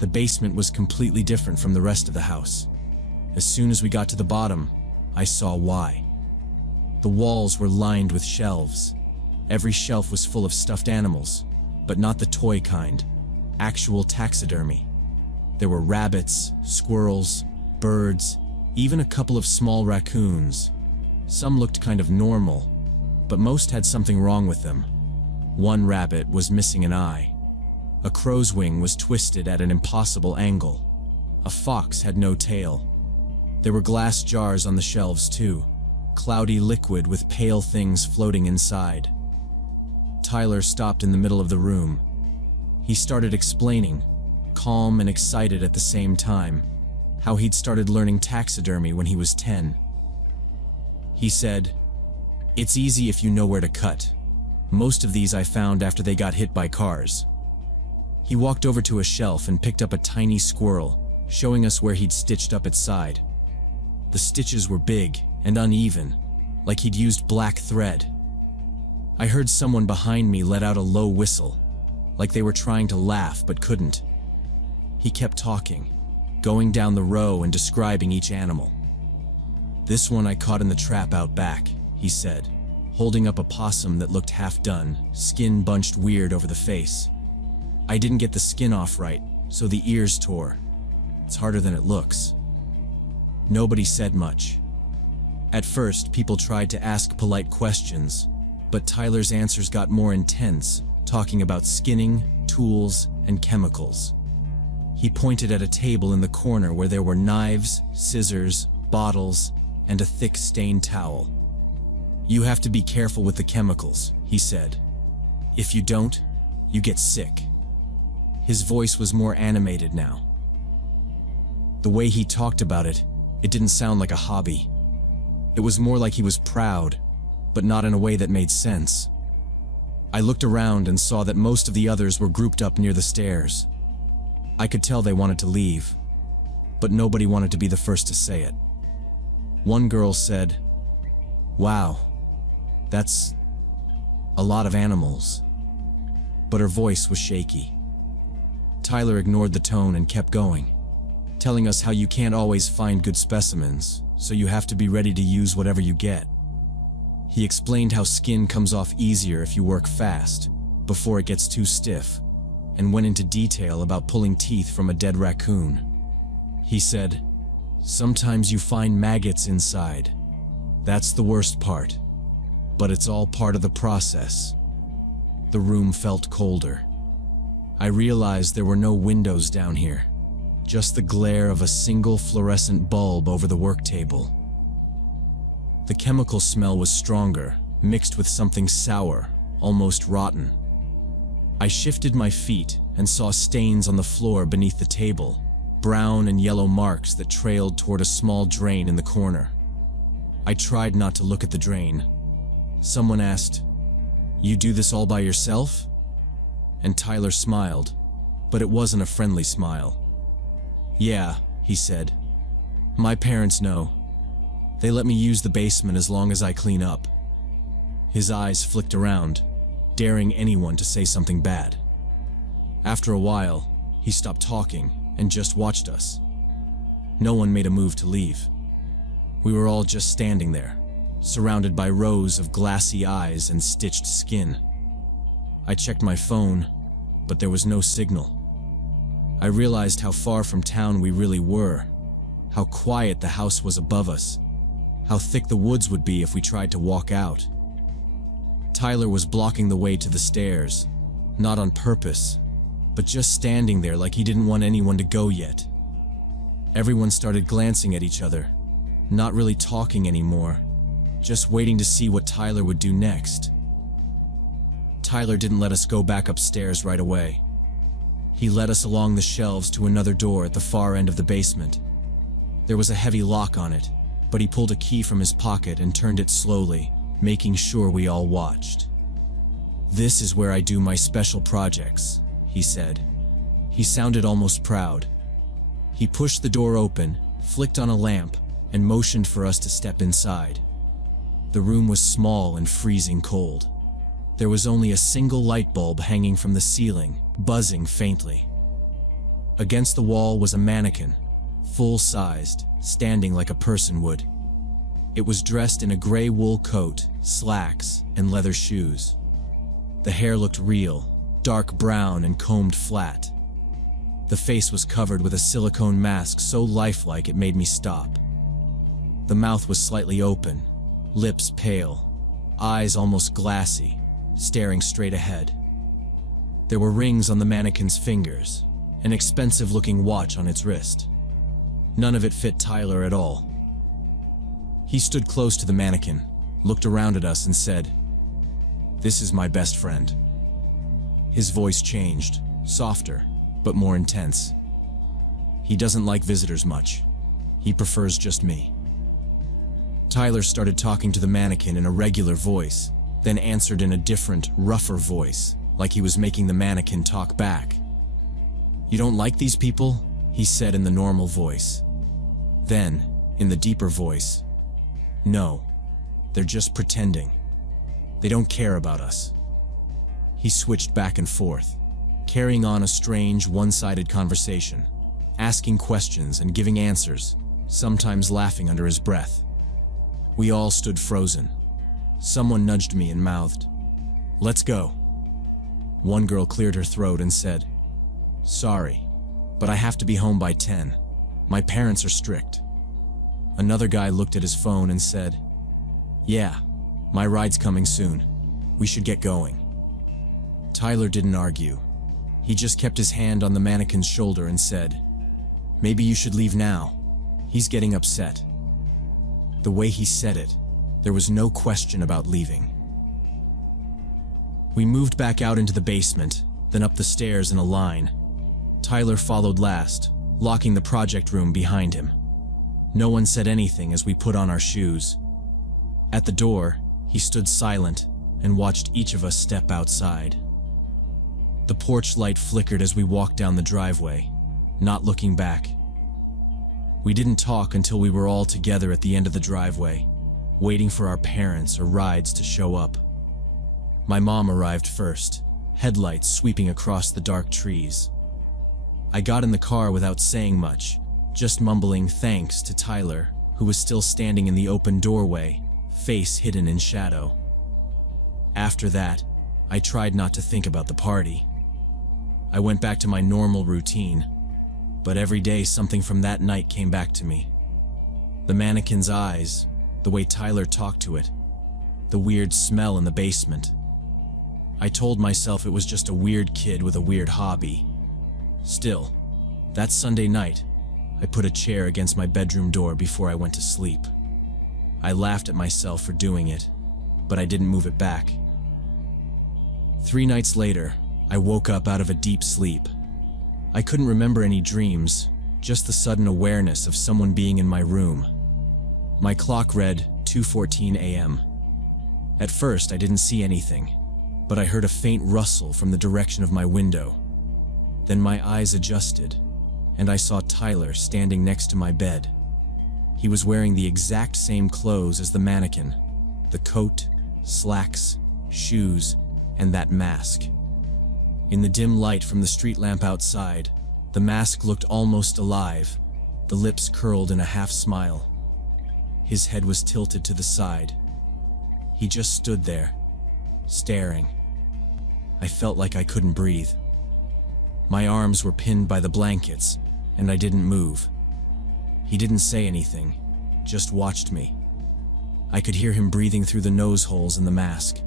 The basement was completely different from the rest of the house. As soon as we got to the bottom, I saw why. The walls were lined with shelves. Every shelf was full of stuffed animals, but not the toy kind, actual taxidermy. There were rabbits, squirrels, birds, even a couple of small raccoons. Some looked kind of normal, but most had something wrong with them. One rabbit was missing an eye. A crow's wing was twisted at an impossible angle. A fox had no tail. There were glass jars on the shelves too, cloudy liquid with pale things floating inside. Tyler stopped in the middle of the room. He started explaining, calm and excited at the same time, how he'd started learning taxidermy when he was 10. He said, "It's easy if you know where to cut. Most of these I found after they got hit by cars." He walked over to a shelf and picked up a tiny squirrel, showing us where he'd stitched up its side. The stitches were big and uneven, like he'd used black thread. I heard someone behind me let out a low whistle, like they were trying to laugh but couldn't. He kept talking, going down the row and describing each animal. "This one I caught in the trap out back," he said, holding up a possum that looked half done, skin bunched weird over the face. "I didn't get the skin off right, so the ears tore. It's harder than it looks." Nobody said much. At first, people tried to ask polite questions, but Tyler's answers got more intense, talking about skinning, tools, and chemicals. He pointed at a table in the corner where there were knives, scissors, bottles, and a thick stained towel. "You have to be careful with the chemicals," he said. "If you don't, you get sick." His voice was more animated now. The way he talked about it, it didn't sound like a hobby. It was more like he was proud, but not in a way that made sense. I looked around and saw that most of the others were grouped up near the stairs. I could tell they wanted to leave. but nobody wanted to be the first to say it. One girl said, "Wow, that's a lot of animals," but her voice was shaky. Tyler ignored the tone and kept going, telling us how you can't always find good specimens, so you have to be ready to use whatever you get. He explained how skin comes off easier if you work fast, before it gets too stiff, and went into detail about pulling teeth from a dead raccoon. He said, "Sometimes you find maggots inside. That's the worst part, but it's all part of the process." The room felt colder. I realized there were no windows down here, just the glare of a single fluorescent bulb over the work table. The chemical smell was stronger, mixed with something sour, almost rotten. I shifted my feet and saw stains on the floor beneath the table, brown and yellow marks that trailed toward a small drain in the corner. I tried not to look at the drain. Someone asked, "You do this all by yourself?" And Tyler smiled, but it wasn't a friendly smile. "Yeah," he said. "My parents know. They let me use the basement as long as I clean up." His eyes flicked around, daring anyone to say something bad. After a while, he stopped talking and just watched us. No one made a move to leave. We were all just standing there, surrounded by rows of glassy eyes and stitched skin. I checked my phone, but there was no signal. I realized how far from town we really were, how quiet the house was above us, how thick the woods would be if we tried to walk out. Tyler was blocking the way to the stairs, not on purpose, but just standing there like he didn't want anyone to go yet. Everyone started glancing at each other, not really talking anymore, just waiting to see what Tyler would do next. Tyler didn't let us go back upstairs right away. He led us along the shelves to another door at the far end of the basement. There was a heavy lock on it, but he pulled a key from his pocket and turned it slowly, making sure we all watched. "This is where I do my special projects," he said. He sounded almost proud. He pushed the door open, flicked on a lamp, and motioned for us to step inside. The room was small and freezing cold. There was only a single light bulb hanging from the ceiling, buzzing faintly. Against the wall was a mannequin, full-sized, standing like a person would. It was dressed in a gray wool coat, slacks, and leather shoes. The hair looked real, dark brown and combed flat. The face was covered with a silicone mask so lifelike it made me stop. The mouth was slightly open, lips pale, eyes almost glassy, staring straight ahead. There were rings on the mannequin's fingers, an expensive-looking watch on its wrist. None of it fit Tyler at all. He stood close to the mannequin, looked around at us and said, "This is my best friend." His voice changed, softer, but more intense. "He doesn't like visitors much. He prefers just me." Tyler started talking to the mannequin in a regular voice, then answered in a different, rougher voice, like he was making the mannequin talk back. "You don't like these people?" he said in the normal voice. Then, in the deeper voice, "No, they're just pretending. They don't care about us." He switched back and forth, carrying on a strange, one-sided conversation, asking questions and giving answers, sometimes laughing under his breath. We all stood frozen. Someone nudged me and mouthed, "Let's go." One girl cleared her throat and said, "Sorry, but I have to be home by 10. My parents are strict." Another guy looked at his phone and said, "Yeah, my ride's coming soon. We should get going." Tyler didn't argue. He just kept his hand on the mannequin's shoulder and said, "Maybe you should leave now. He's getting upset." The way he said it, there was no question about leaving. We moved back out into the basement, then up the stairs in a line. Tyler followed last, locking the project room behind him. No one said anything as we put on our shoes. At the door, he stood silent and watched each of us step outside. The porch light flickered as we walked down the driveway, not looking back. We didn't talk until we were all together at the end of the driveway, waiting for our parents or rides to show up. My mom arrived first, headlights sweeping across the dark trees. I got in the car without saying much, just mumbling thanks to Tyler, who was still standing in the open doorway, face hidden in shadow. After that, I tried not to think about the party. I went back to my normal routine, but every day something from that night came back to me. The mannequin's eyes, the way Tyler talked to it, the weird smell in the basement. I told myself it was just a weird kid with a weird hobby. Still, that Sunday night, I put a chair against my bedroom door before I went to sleep. I laughed at myself for doing it, but I didn't move it back. 3 nights later, I woke up out of a deep sleep. I couldn't remember any dreams, just the sudden awareness of someone being in my room. My clock read 2:14 a.m. At first, I didn't see anything, but I heard a faint rustle from the direction of my window. Then my eyes adjusted, and I saw Tyler standing next to my bed. He was wearing the exact same clothes as the mannequin: the coat, slacks, shoes, and that mask. In the dim light from the street lamp outside, the mask looked almost alive, the lips curled in a half smile. His head was tilted to the side. He just stood there, staring. I felt like I couldn't breathe. My arms were pinned by the blankets, and I didn't move. He didn't say anything, just watched me. I could hear him breathing through the nose holes in the mask.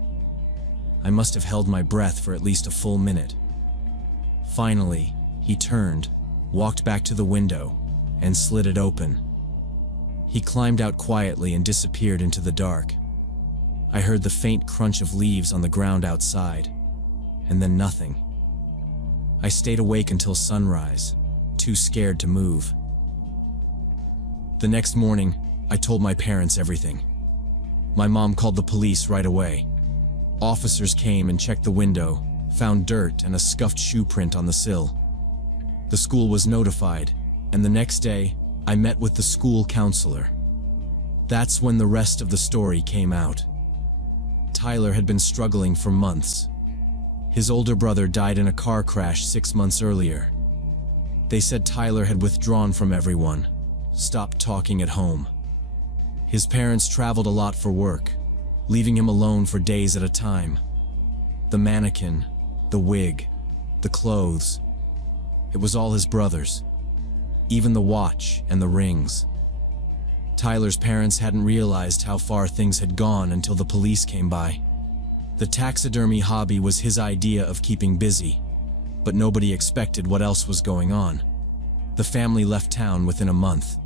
I must have held my breath for at least a full minute. Finally, he turned, walked back to the window, and slid it open. He climbed out quietly and disappeared into the dark. I heard the faint crunch of leaves on the ground outside, and then nothing. I stayed awake until sunrise, too scared to move. The next morning, I told my parents everything. My mom called the police right away. Officers came and checked the window, found dirt and a scuffed shoe print on the sill. The school was notified, and the next day, I met with the school counselor. That's when the rest of the story came out. Tyler had been struggling for months. His older brother died in a car crash 6 months earlier. They said Tyler had withdrawn from everyone, stopped talking at home. His parents traveled a lot for work, leaving him alone for days at a time. The mannequin, the wig, the clothes. It was all his brother's. Even the watch and the rings. Tyler's parents hadn't realized how far things had gone until the police came by. The taxidermy hobby was his idea of keeping busy, but nobody expected what else was going on. The family left town within a month.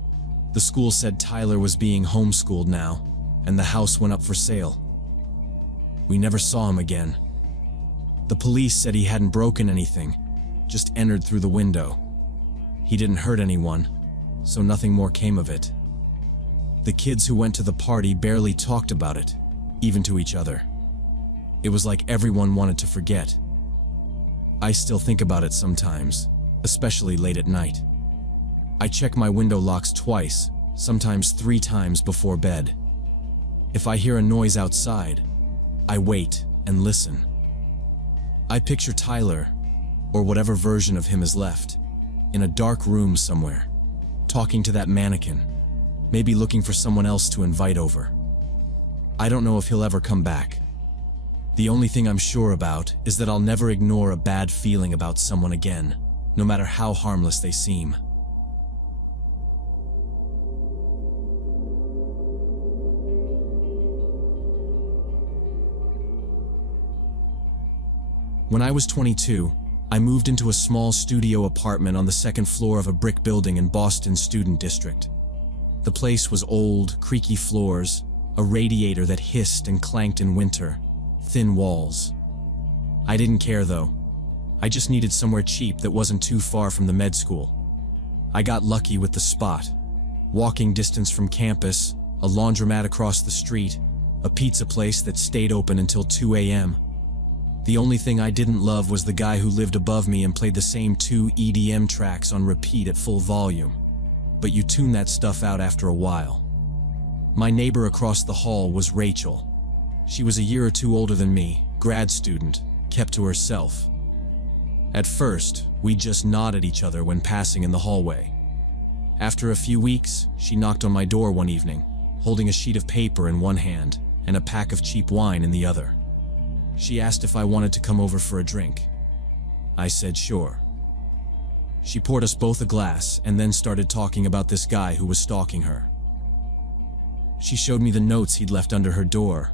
The school said Tyler was being homeschooled now, and the house went up for sale. We never saw him again. The police said he hadn't broken anything, just entered through the window. He didn't hurt anyone, so nothing more came of it. The kids who went to the party barely talked about it, even to each other. It was like everyone wanted to forget. I still think about it sometimes, especially late at night. I check my window locks twice, sometimes 3 times before bed. If I hear a noise outside, I wait and listen. I picture Tyler, or whatever version of him is left, in a dark room somewhere, talking to that mannequin, maybe looking for someone else to invite over. I don't know if he'll ever come back. The only thing I'm sure about is that I'll never ignore a bad feeling about someone again, no matter how harmless they seem. When I was 22, I moved into a small studio apartment on the 2nd floor of a brick building in Boston's Student District. The place was old, creaky floors, a radiator that hissed and clanked in winter, thin walls. I didn't care though. I just needed somewhere cheap that wasn't too far from the med school. I got lucky with the spot. Walking distance from campus, a laundromat across the street, a pizza place that stayed open until 2 a.m. The only thing I didn't love was the guy who lived above me and played the same 2 EDM tracks on repeat at full volume. but you tune that stuff out after a while. My neighbor across the hall was Rachel. She was a year or two older than me, grad student, kept to herself. At first, we just nodded at each other when passing in the hallway. After a few weeks, she knocked on my door one evening, holding a sheet of paper in one hand and a pack of cheap wine in the other. She asked if I wanted to come over for a drink. I said sure. She poured us both a glass and then started talking about this guy who was stalking her. She showed me the notes he'd left under her door.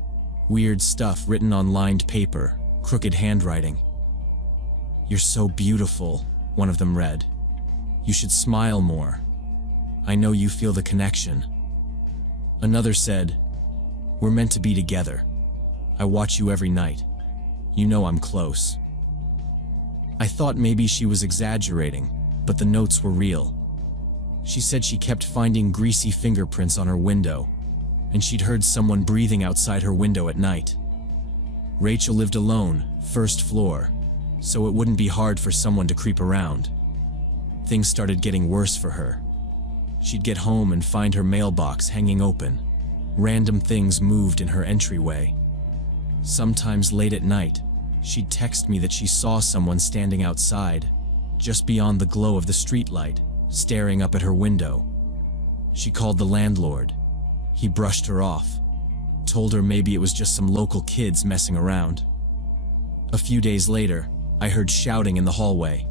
Weird stuff written on lined paper, crooked handwriting. "You're so beautiful," one of them read. "You should smile more. I know you feel the connection." Another said, "We're meant to be together. I watch you every night. You know I'm close." I thought maybe she was exaggerating, but the notes were real. She said she kept finding greasy fingerprints on her window, and she'd heard someone breathing outside her window at night. Rachel lived alone, first floor, so it wouldn't be hard for someone to creep around. Things started getting worse for her. She'd get home and find her mailbox hanging open. Random things moved in her entryway. Sometimes late at night, she'd text me that she saw someone standing outside, just beyond the glow of the streetlight, staring up at her window. She called the landlord. He brushed her off, told her maybe it was just some local kids messing around. A few days later, I heard shouting in the hallway.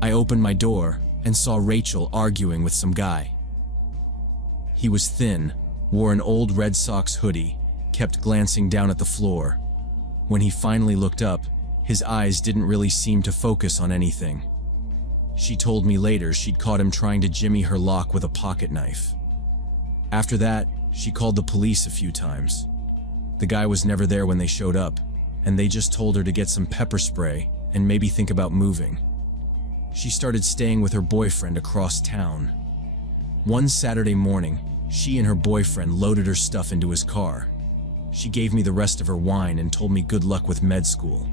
I opened my door and saw Rachel arguing with some guy. He was thin, wore an old Red Sox hoodie, kept glancing down at the floor. When he finally looked up, his eyes didn't really seem to focus on anything. She told me later she'd caught him trying to jimmy her lock with a pocket knife. After that, she called the police a few times. The guy was never there when they showed up, and they just told her to get some pepper spray and maybe think about moving. She started staying with her boyfriend across town. One Saturday morning, she and her boyfriend loaded her stuff into his car. She gave me the rest of her wine and told me good luck with med school.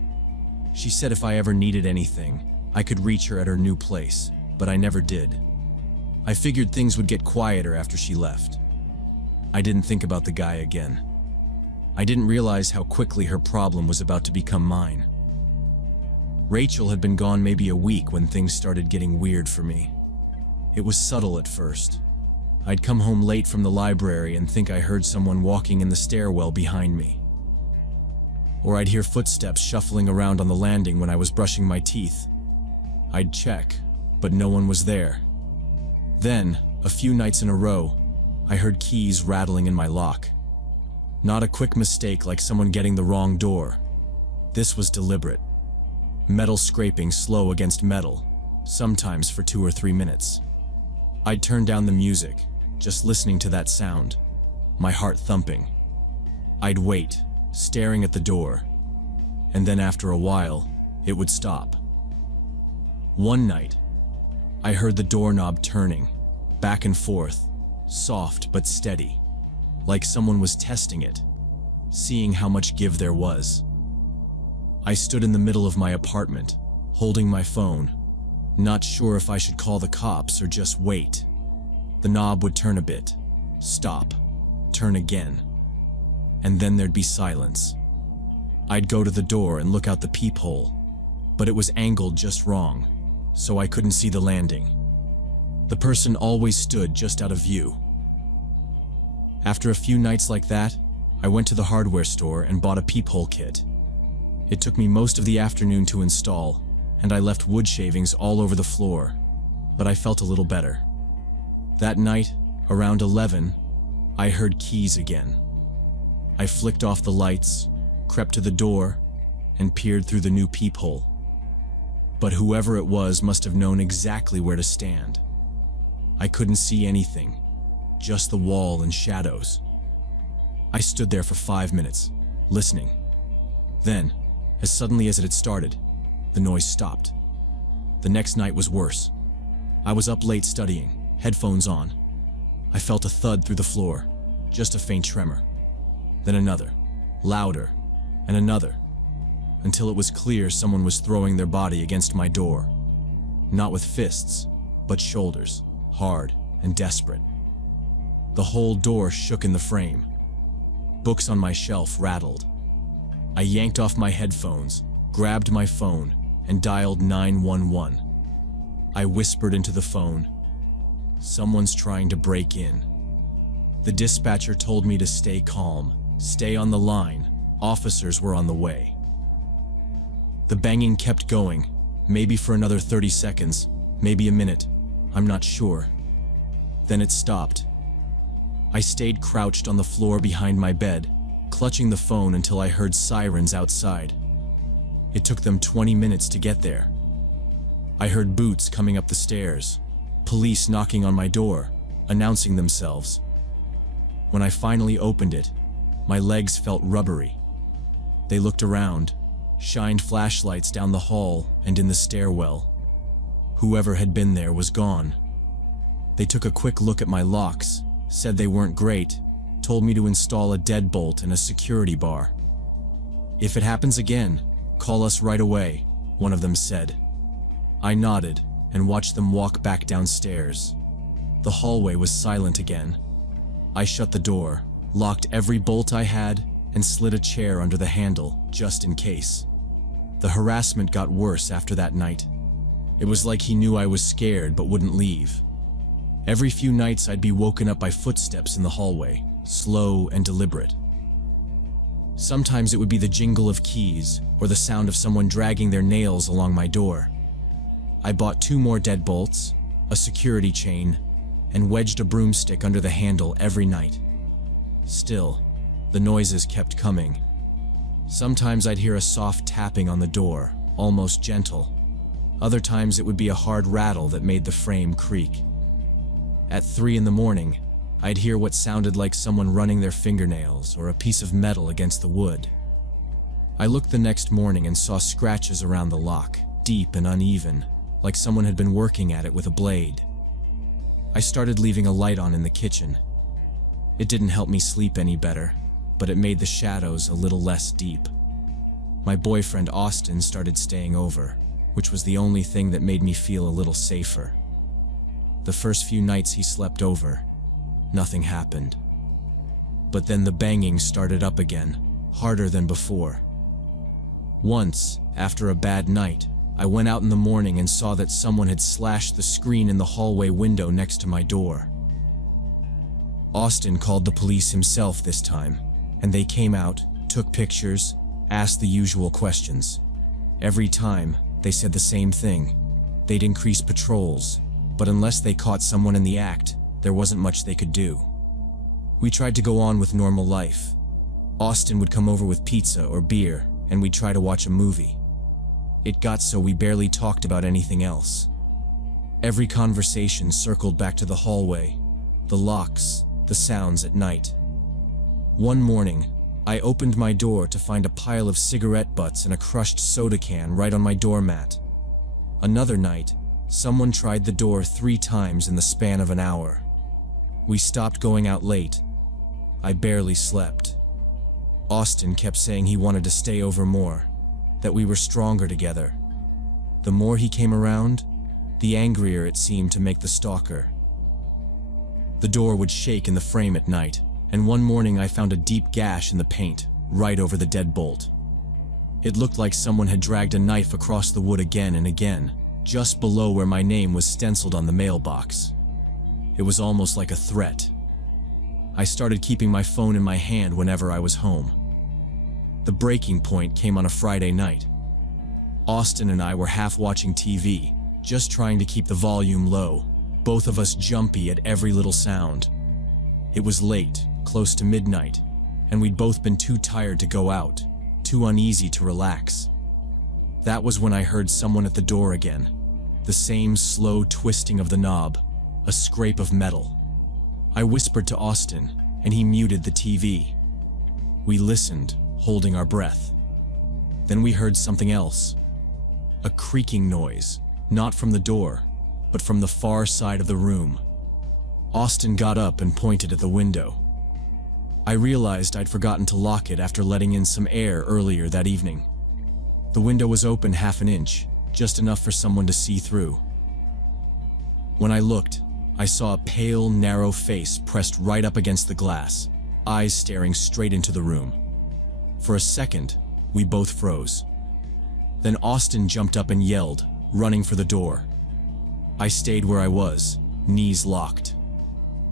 She said if I ever needed anything, I could reach her at her new place, but I never did. I figured things would get quieter after she left. I didn't think about the guy again. I didn't realize how quickly her problem was about to become mine. Rachel had been gone maybe a week when things started getting weird for me. It was subtle at first. I'd come home late from the library and think I heard someone walking in the stairwell behind me. Or I'd hear footsteps shuffling around on the landing when I was brushing my teeth. I'd check, but no one was there. Then, a few nights in a row, I heard keys rattling in my lock. Not a quick mistake like someone getting the wrong door. This was deliberate. Metal scraping slow against metal, sometimes for 2 or 3 minutes. I'd turn down the music, just listening to that sound, my heart thumping. I'd wait, staring at the door, and then after a while, it would stop. One night, I heard the doorknob turning, back and forth, soft but steady, like someone was testing it, seeing how much give there was. I stood in the middle of my apartment, holding my phone, not sure if I should call the cops or just wait. The knob would turn a bit, stop, turn again, and then there'd be silence. I'd go to the door and look out the peephole, but it was angled just wrong, so I couldn't see the landing. The person always stood just out of view. After a few nights like that, I went to the hardware store and bought a peephole kit. It took me most of the afternoon to install, and I left wood shavings all over the floor, but I felt a little better. That night, around 11, I heard keys again. I flicked off the lights, crept to the door, and peered through the new peephole. But whoever it was must have known exactly where to stand. I couldn't see anything, just the wall and shadows. I stood there for 5 minutes, listening. Then, as suddenly as it had started, the noise stopped. The next night was worse. I was up late studying, headphones on. I felt a thud through the floor, just a faint tremor. Then another, louder, and another, until it was clear someone was throwing their body against my door. Not with fists, but shoulders, hard and desperate. The whole door shook in the frame. Books on my shelf rattled. I yanked off my headphones, grabbed my phone, and dialed 911. I whispered into the phone, "Someone's trying to break in." The dispatcher told me to stay calm, stay on the line. Officers were on the way. The banging kept going, maybe for another 30 seconds, maybe a minute, I'm not sure. Then it stopped. I stayed crouched on the floor behind my bed, clutching the phone until I heard sirens outside. It took them 20 minutes to get there. I heard boots coming up the stairs, police knocking on my door, announcing themselves. When I finally opened it, my legs felt rubbery. They looked around, shined flashlights down the hall and in the stairwell. Whoever had been there was gone. They took a quick look at my locks, said they weren't great, told me to install a deadbolt and a security bar. "If it happens again, call us right away," one of them said. I nodded and watched them walk back downstairs. The hallway was silent again. I shut the door, locked every bolt I had, and slid a chair under the handle, just in case. The harassment got worse after that night. It was like he knew I was scared but wouldn't leave. Every few nights I'd be woken up by footsteps in the hallway, slow and deliberate. Sometimes it would be the jingle of keys or the sound of someone dragging their nails along my door. I bought 2 more deadbolts, a security chain, and wedged a broomstick under the handle every night. Still, the noises kept coming. Sometimes I'd hear a soft tapping on the door, almost gentle. Other times it would be a hard rattle that made the frame creak. At 3 in the morning, I'd hear what sounded like someone running their fingernails or a piece of metal against the wood. I looked the next morning and saw scratches around the lock, deep and uneven, like someone had been working at it with a blade. I started leaving a light on in the kitchen. It didn't help me sleep any better, but it made the shadows a little less deep. My boyfriend Austin started staying over, which was the only thing that made me feel a little safer. The first few nights he slept over, nothing happened. But then the banging started up again, harder than before. Once, after a bad night, I went out in the morning and saw that someone had slashed the screen in the hallway window next to my door. Austin called the police himself this time, and they came out, took pictures, asked the usual questions. Every time, they said the same thing. They'd increase patrols, but unless they caught someone in the act, there wasn't much they could do. We tried to go on with normal life. Austin would come over with pizza or beer, and we'd try to watch a movie. It got so we barely talked about anything else. Every conversation circled back to the hallway, the locks, the sounds at night. One morning, I opened my door to find a pile of cigarette butts and a crushed soda can right on my doormat. Another night, someone tried the door 3 times in the span of an hour. We stopped going out late. I barely slept. Austin kept saying he wanted to stay over more, that we were stronger together. The more he came around, the angrier it seemed to make the stalker. The door would shake in the frame at night, and one morning I found a deep gash in the paint, right over the deadbolt. It looked like someone had dragged a knife across the wood again and again, just below where my name was stenciled on the mailbox. It was almost like a threat. I started keeping my phone in my hand whenever I was home. The breaking point came on a Friday night. Austin and I were half watching TV, just trying to keep the volume low, both of us jumpy at every little sound. It was late, close to midnight, and we'd both been too tired to go out, too uneasy to relax. That was when I heard someone at the door again, the same slow twisting of the knob, a scrape of metal. I whispered to Austin, and he muted the TV. We listened, holding our breath. Then we heard something else. A creaking noise, not from the door, but from the far side of the room. Austin got up and pointed at the window. I realized I'd forgotten to lock it after letting in some air earlier that evening. The window was open half an inch, just enough for someone to see through. When I looked, I saw a pale, narrow face pressed right up against the glass, eyes staring straight into the room. For a second, we both froze. Then Austin jumped up and yelled, running for the door. I stayed where I was, knees locked.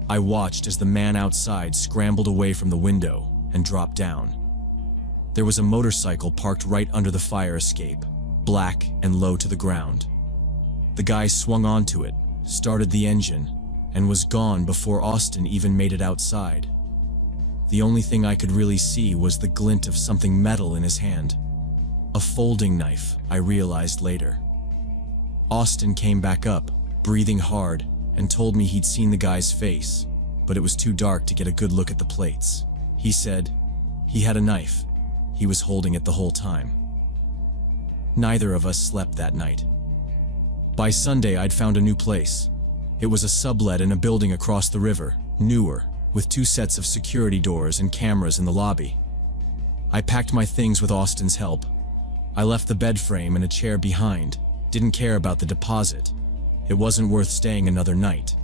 I watched as the man outside scrambled away from the window and dropped down. There was a motorcycle parked right under the fire escape, black and low to the ground. The guy swung onto it, started the engine, and was gone before Austin even made it outside. The only thing I could really see was the glint of something metal in his hand. A folding knife, I realized later. Austin came back up, breathing hard, and told me he'd seen the guy's face, but it was too dark to get a good look at the plates. He said he had a knife. He was holding it the whole time. Neither of us slept that night. By Sunday, I'd found a new place. It was a sublet in a building across the river, newer, with 2 sets of security doors and cameras in the lobby. I packed my things with Austin's help. I left the bed frame and a chair behind, didn't care about the deposit. It wasn't worth staying another night.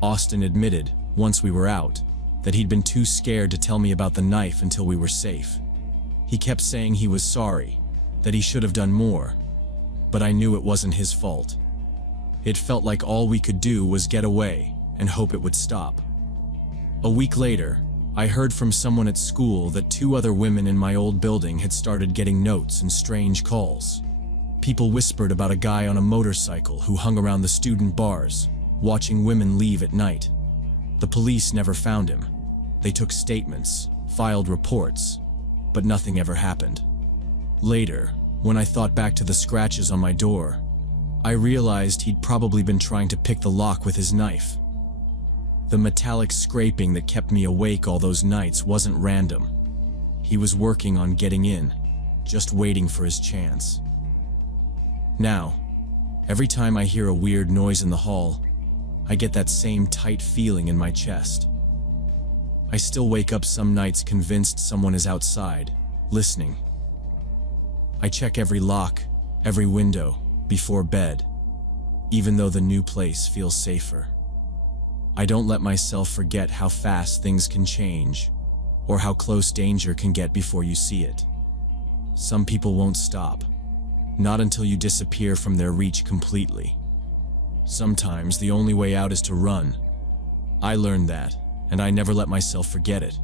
Austin admitted, once we were out, that he'd been too scared to tell me about the knife until we were safe. He kept saying he was sorry, that he should have done more, but I knew it wasn't his fault. It felt like all we could do was get away and hope it would stop. A week later, I heard from someone at school that 2 other women in my old building had started getting notes and strange calls. People whispered about a guy on a motorcycle who hung around the student bars, watching women leave at night. The police never found him. They took statements, filed reports, but nothing ever happened. Later, when I thought back to the scratches on my door, I realized he'd probably been trying to pick the lock with his knife. The metallic scraping that kept me awake all those nights wasn't random. He was working on getting in, just waiting for his chance. Now, every time I hear a weird noise in the hall, I get that same tight feeling in my chest. I still wake up some nights convinced someone is outside, listening. I check every lock, every window, before bed, even though the new place feels safer. I don't let myself forget how fast things can change, or how close danger can get before you see it. Some people won't stop. Not until you disappear from their reach completely. Sometimes the only way out is to run. I learned that, and I never let myself forget it.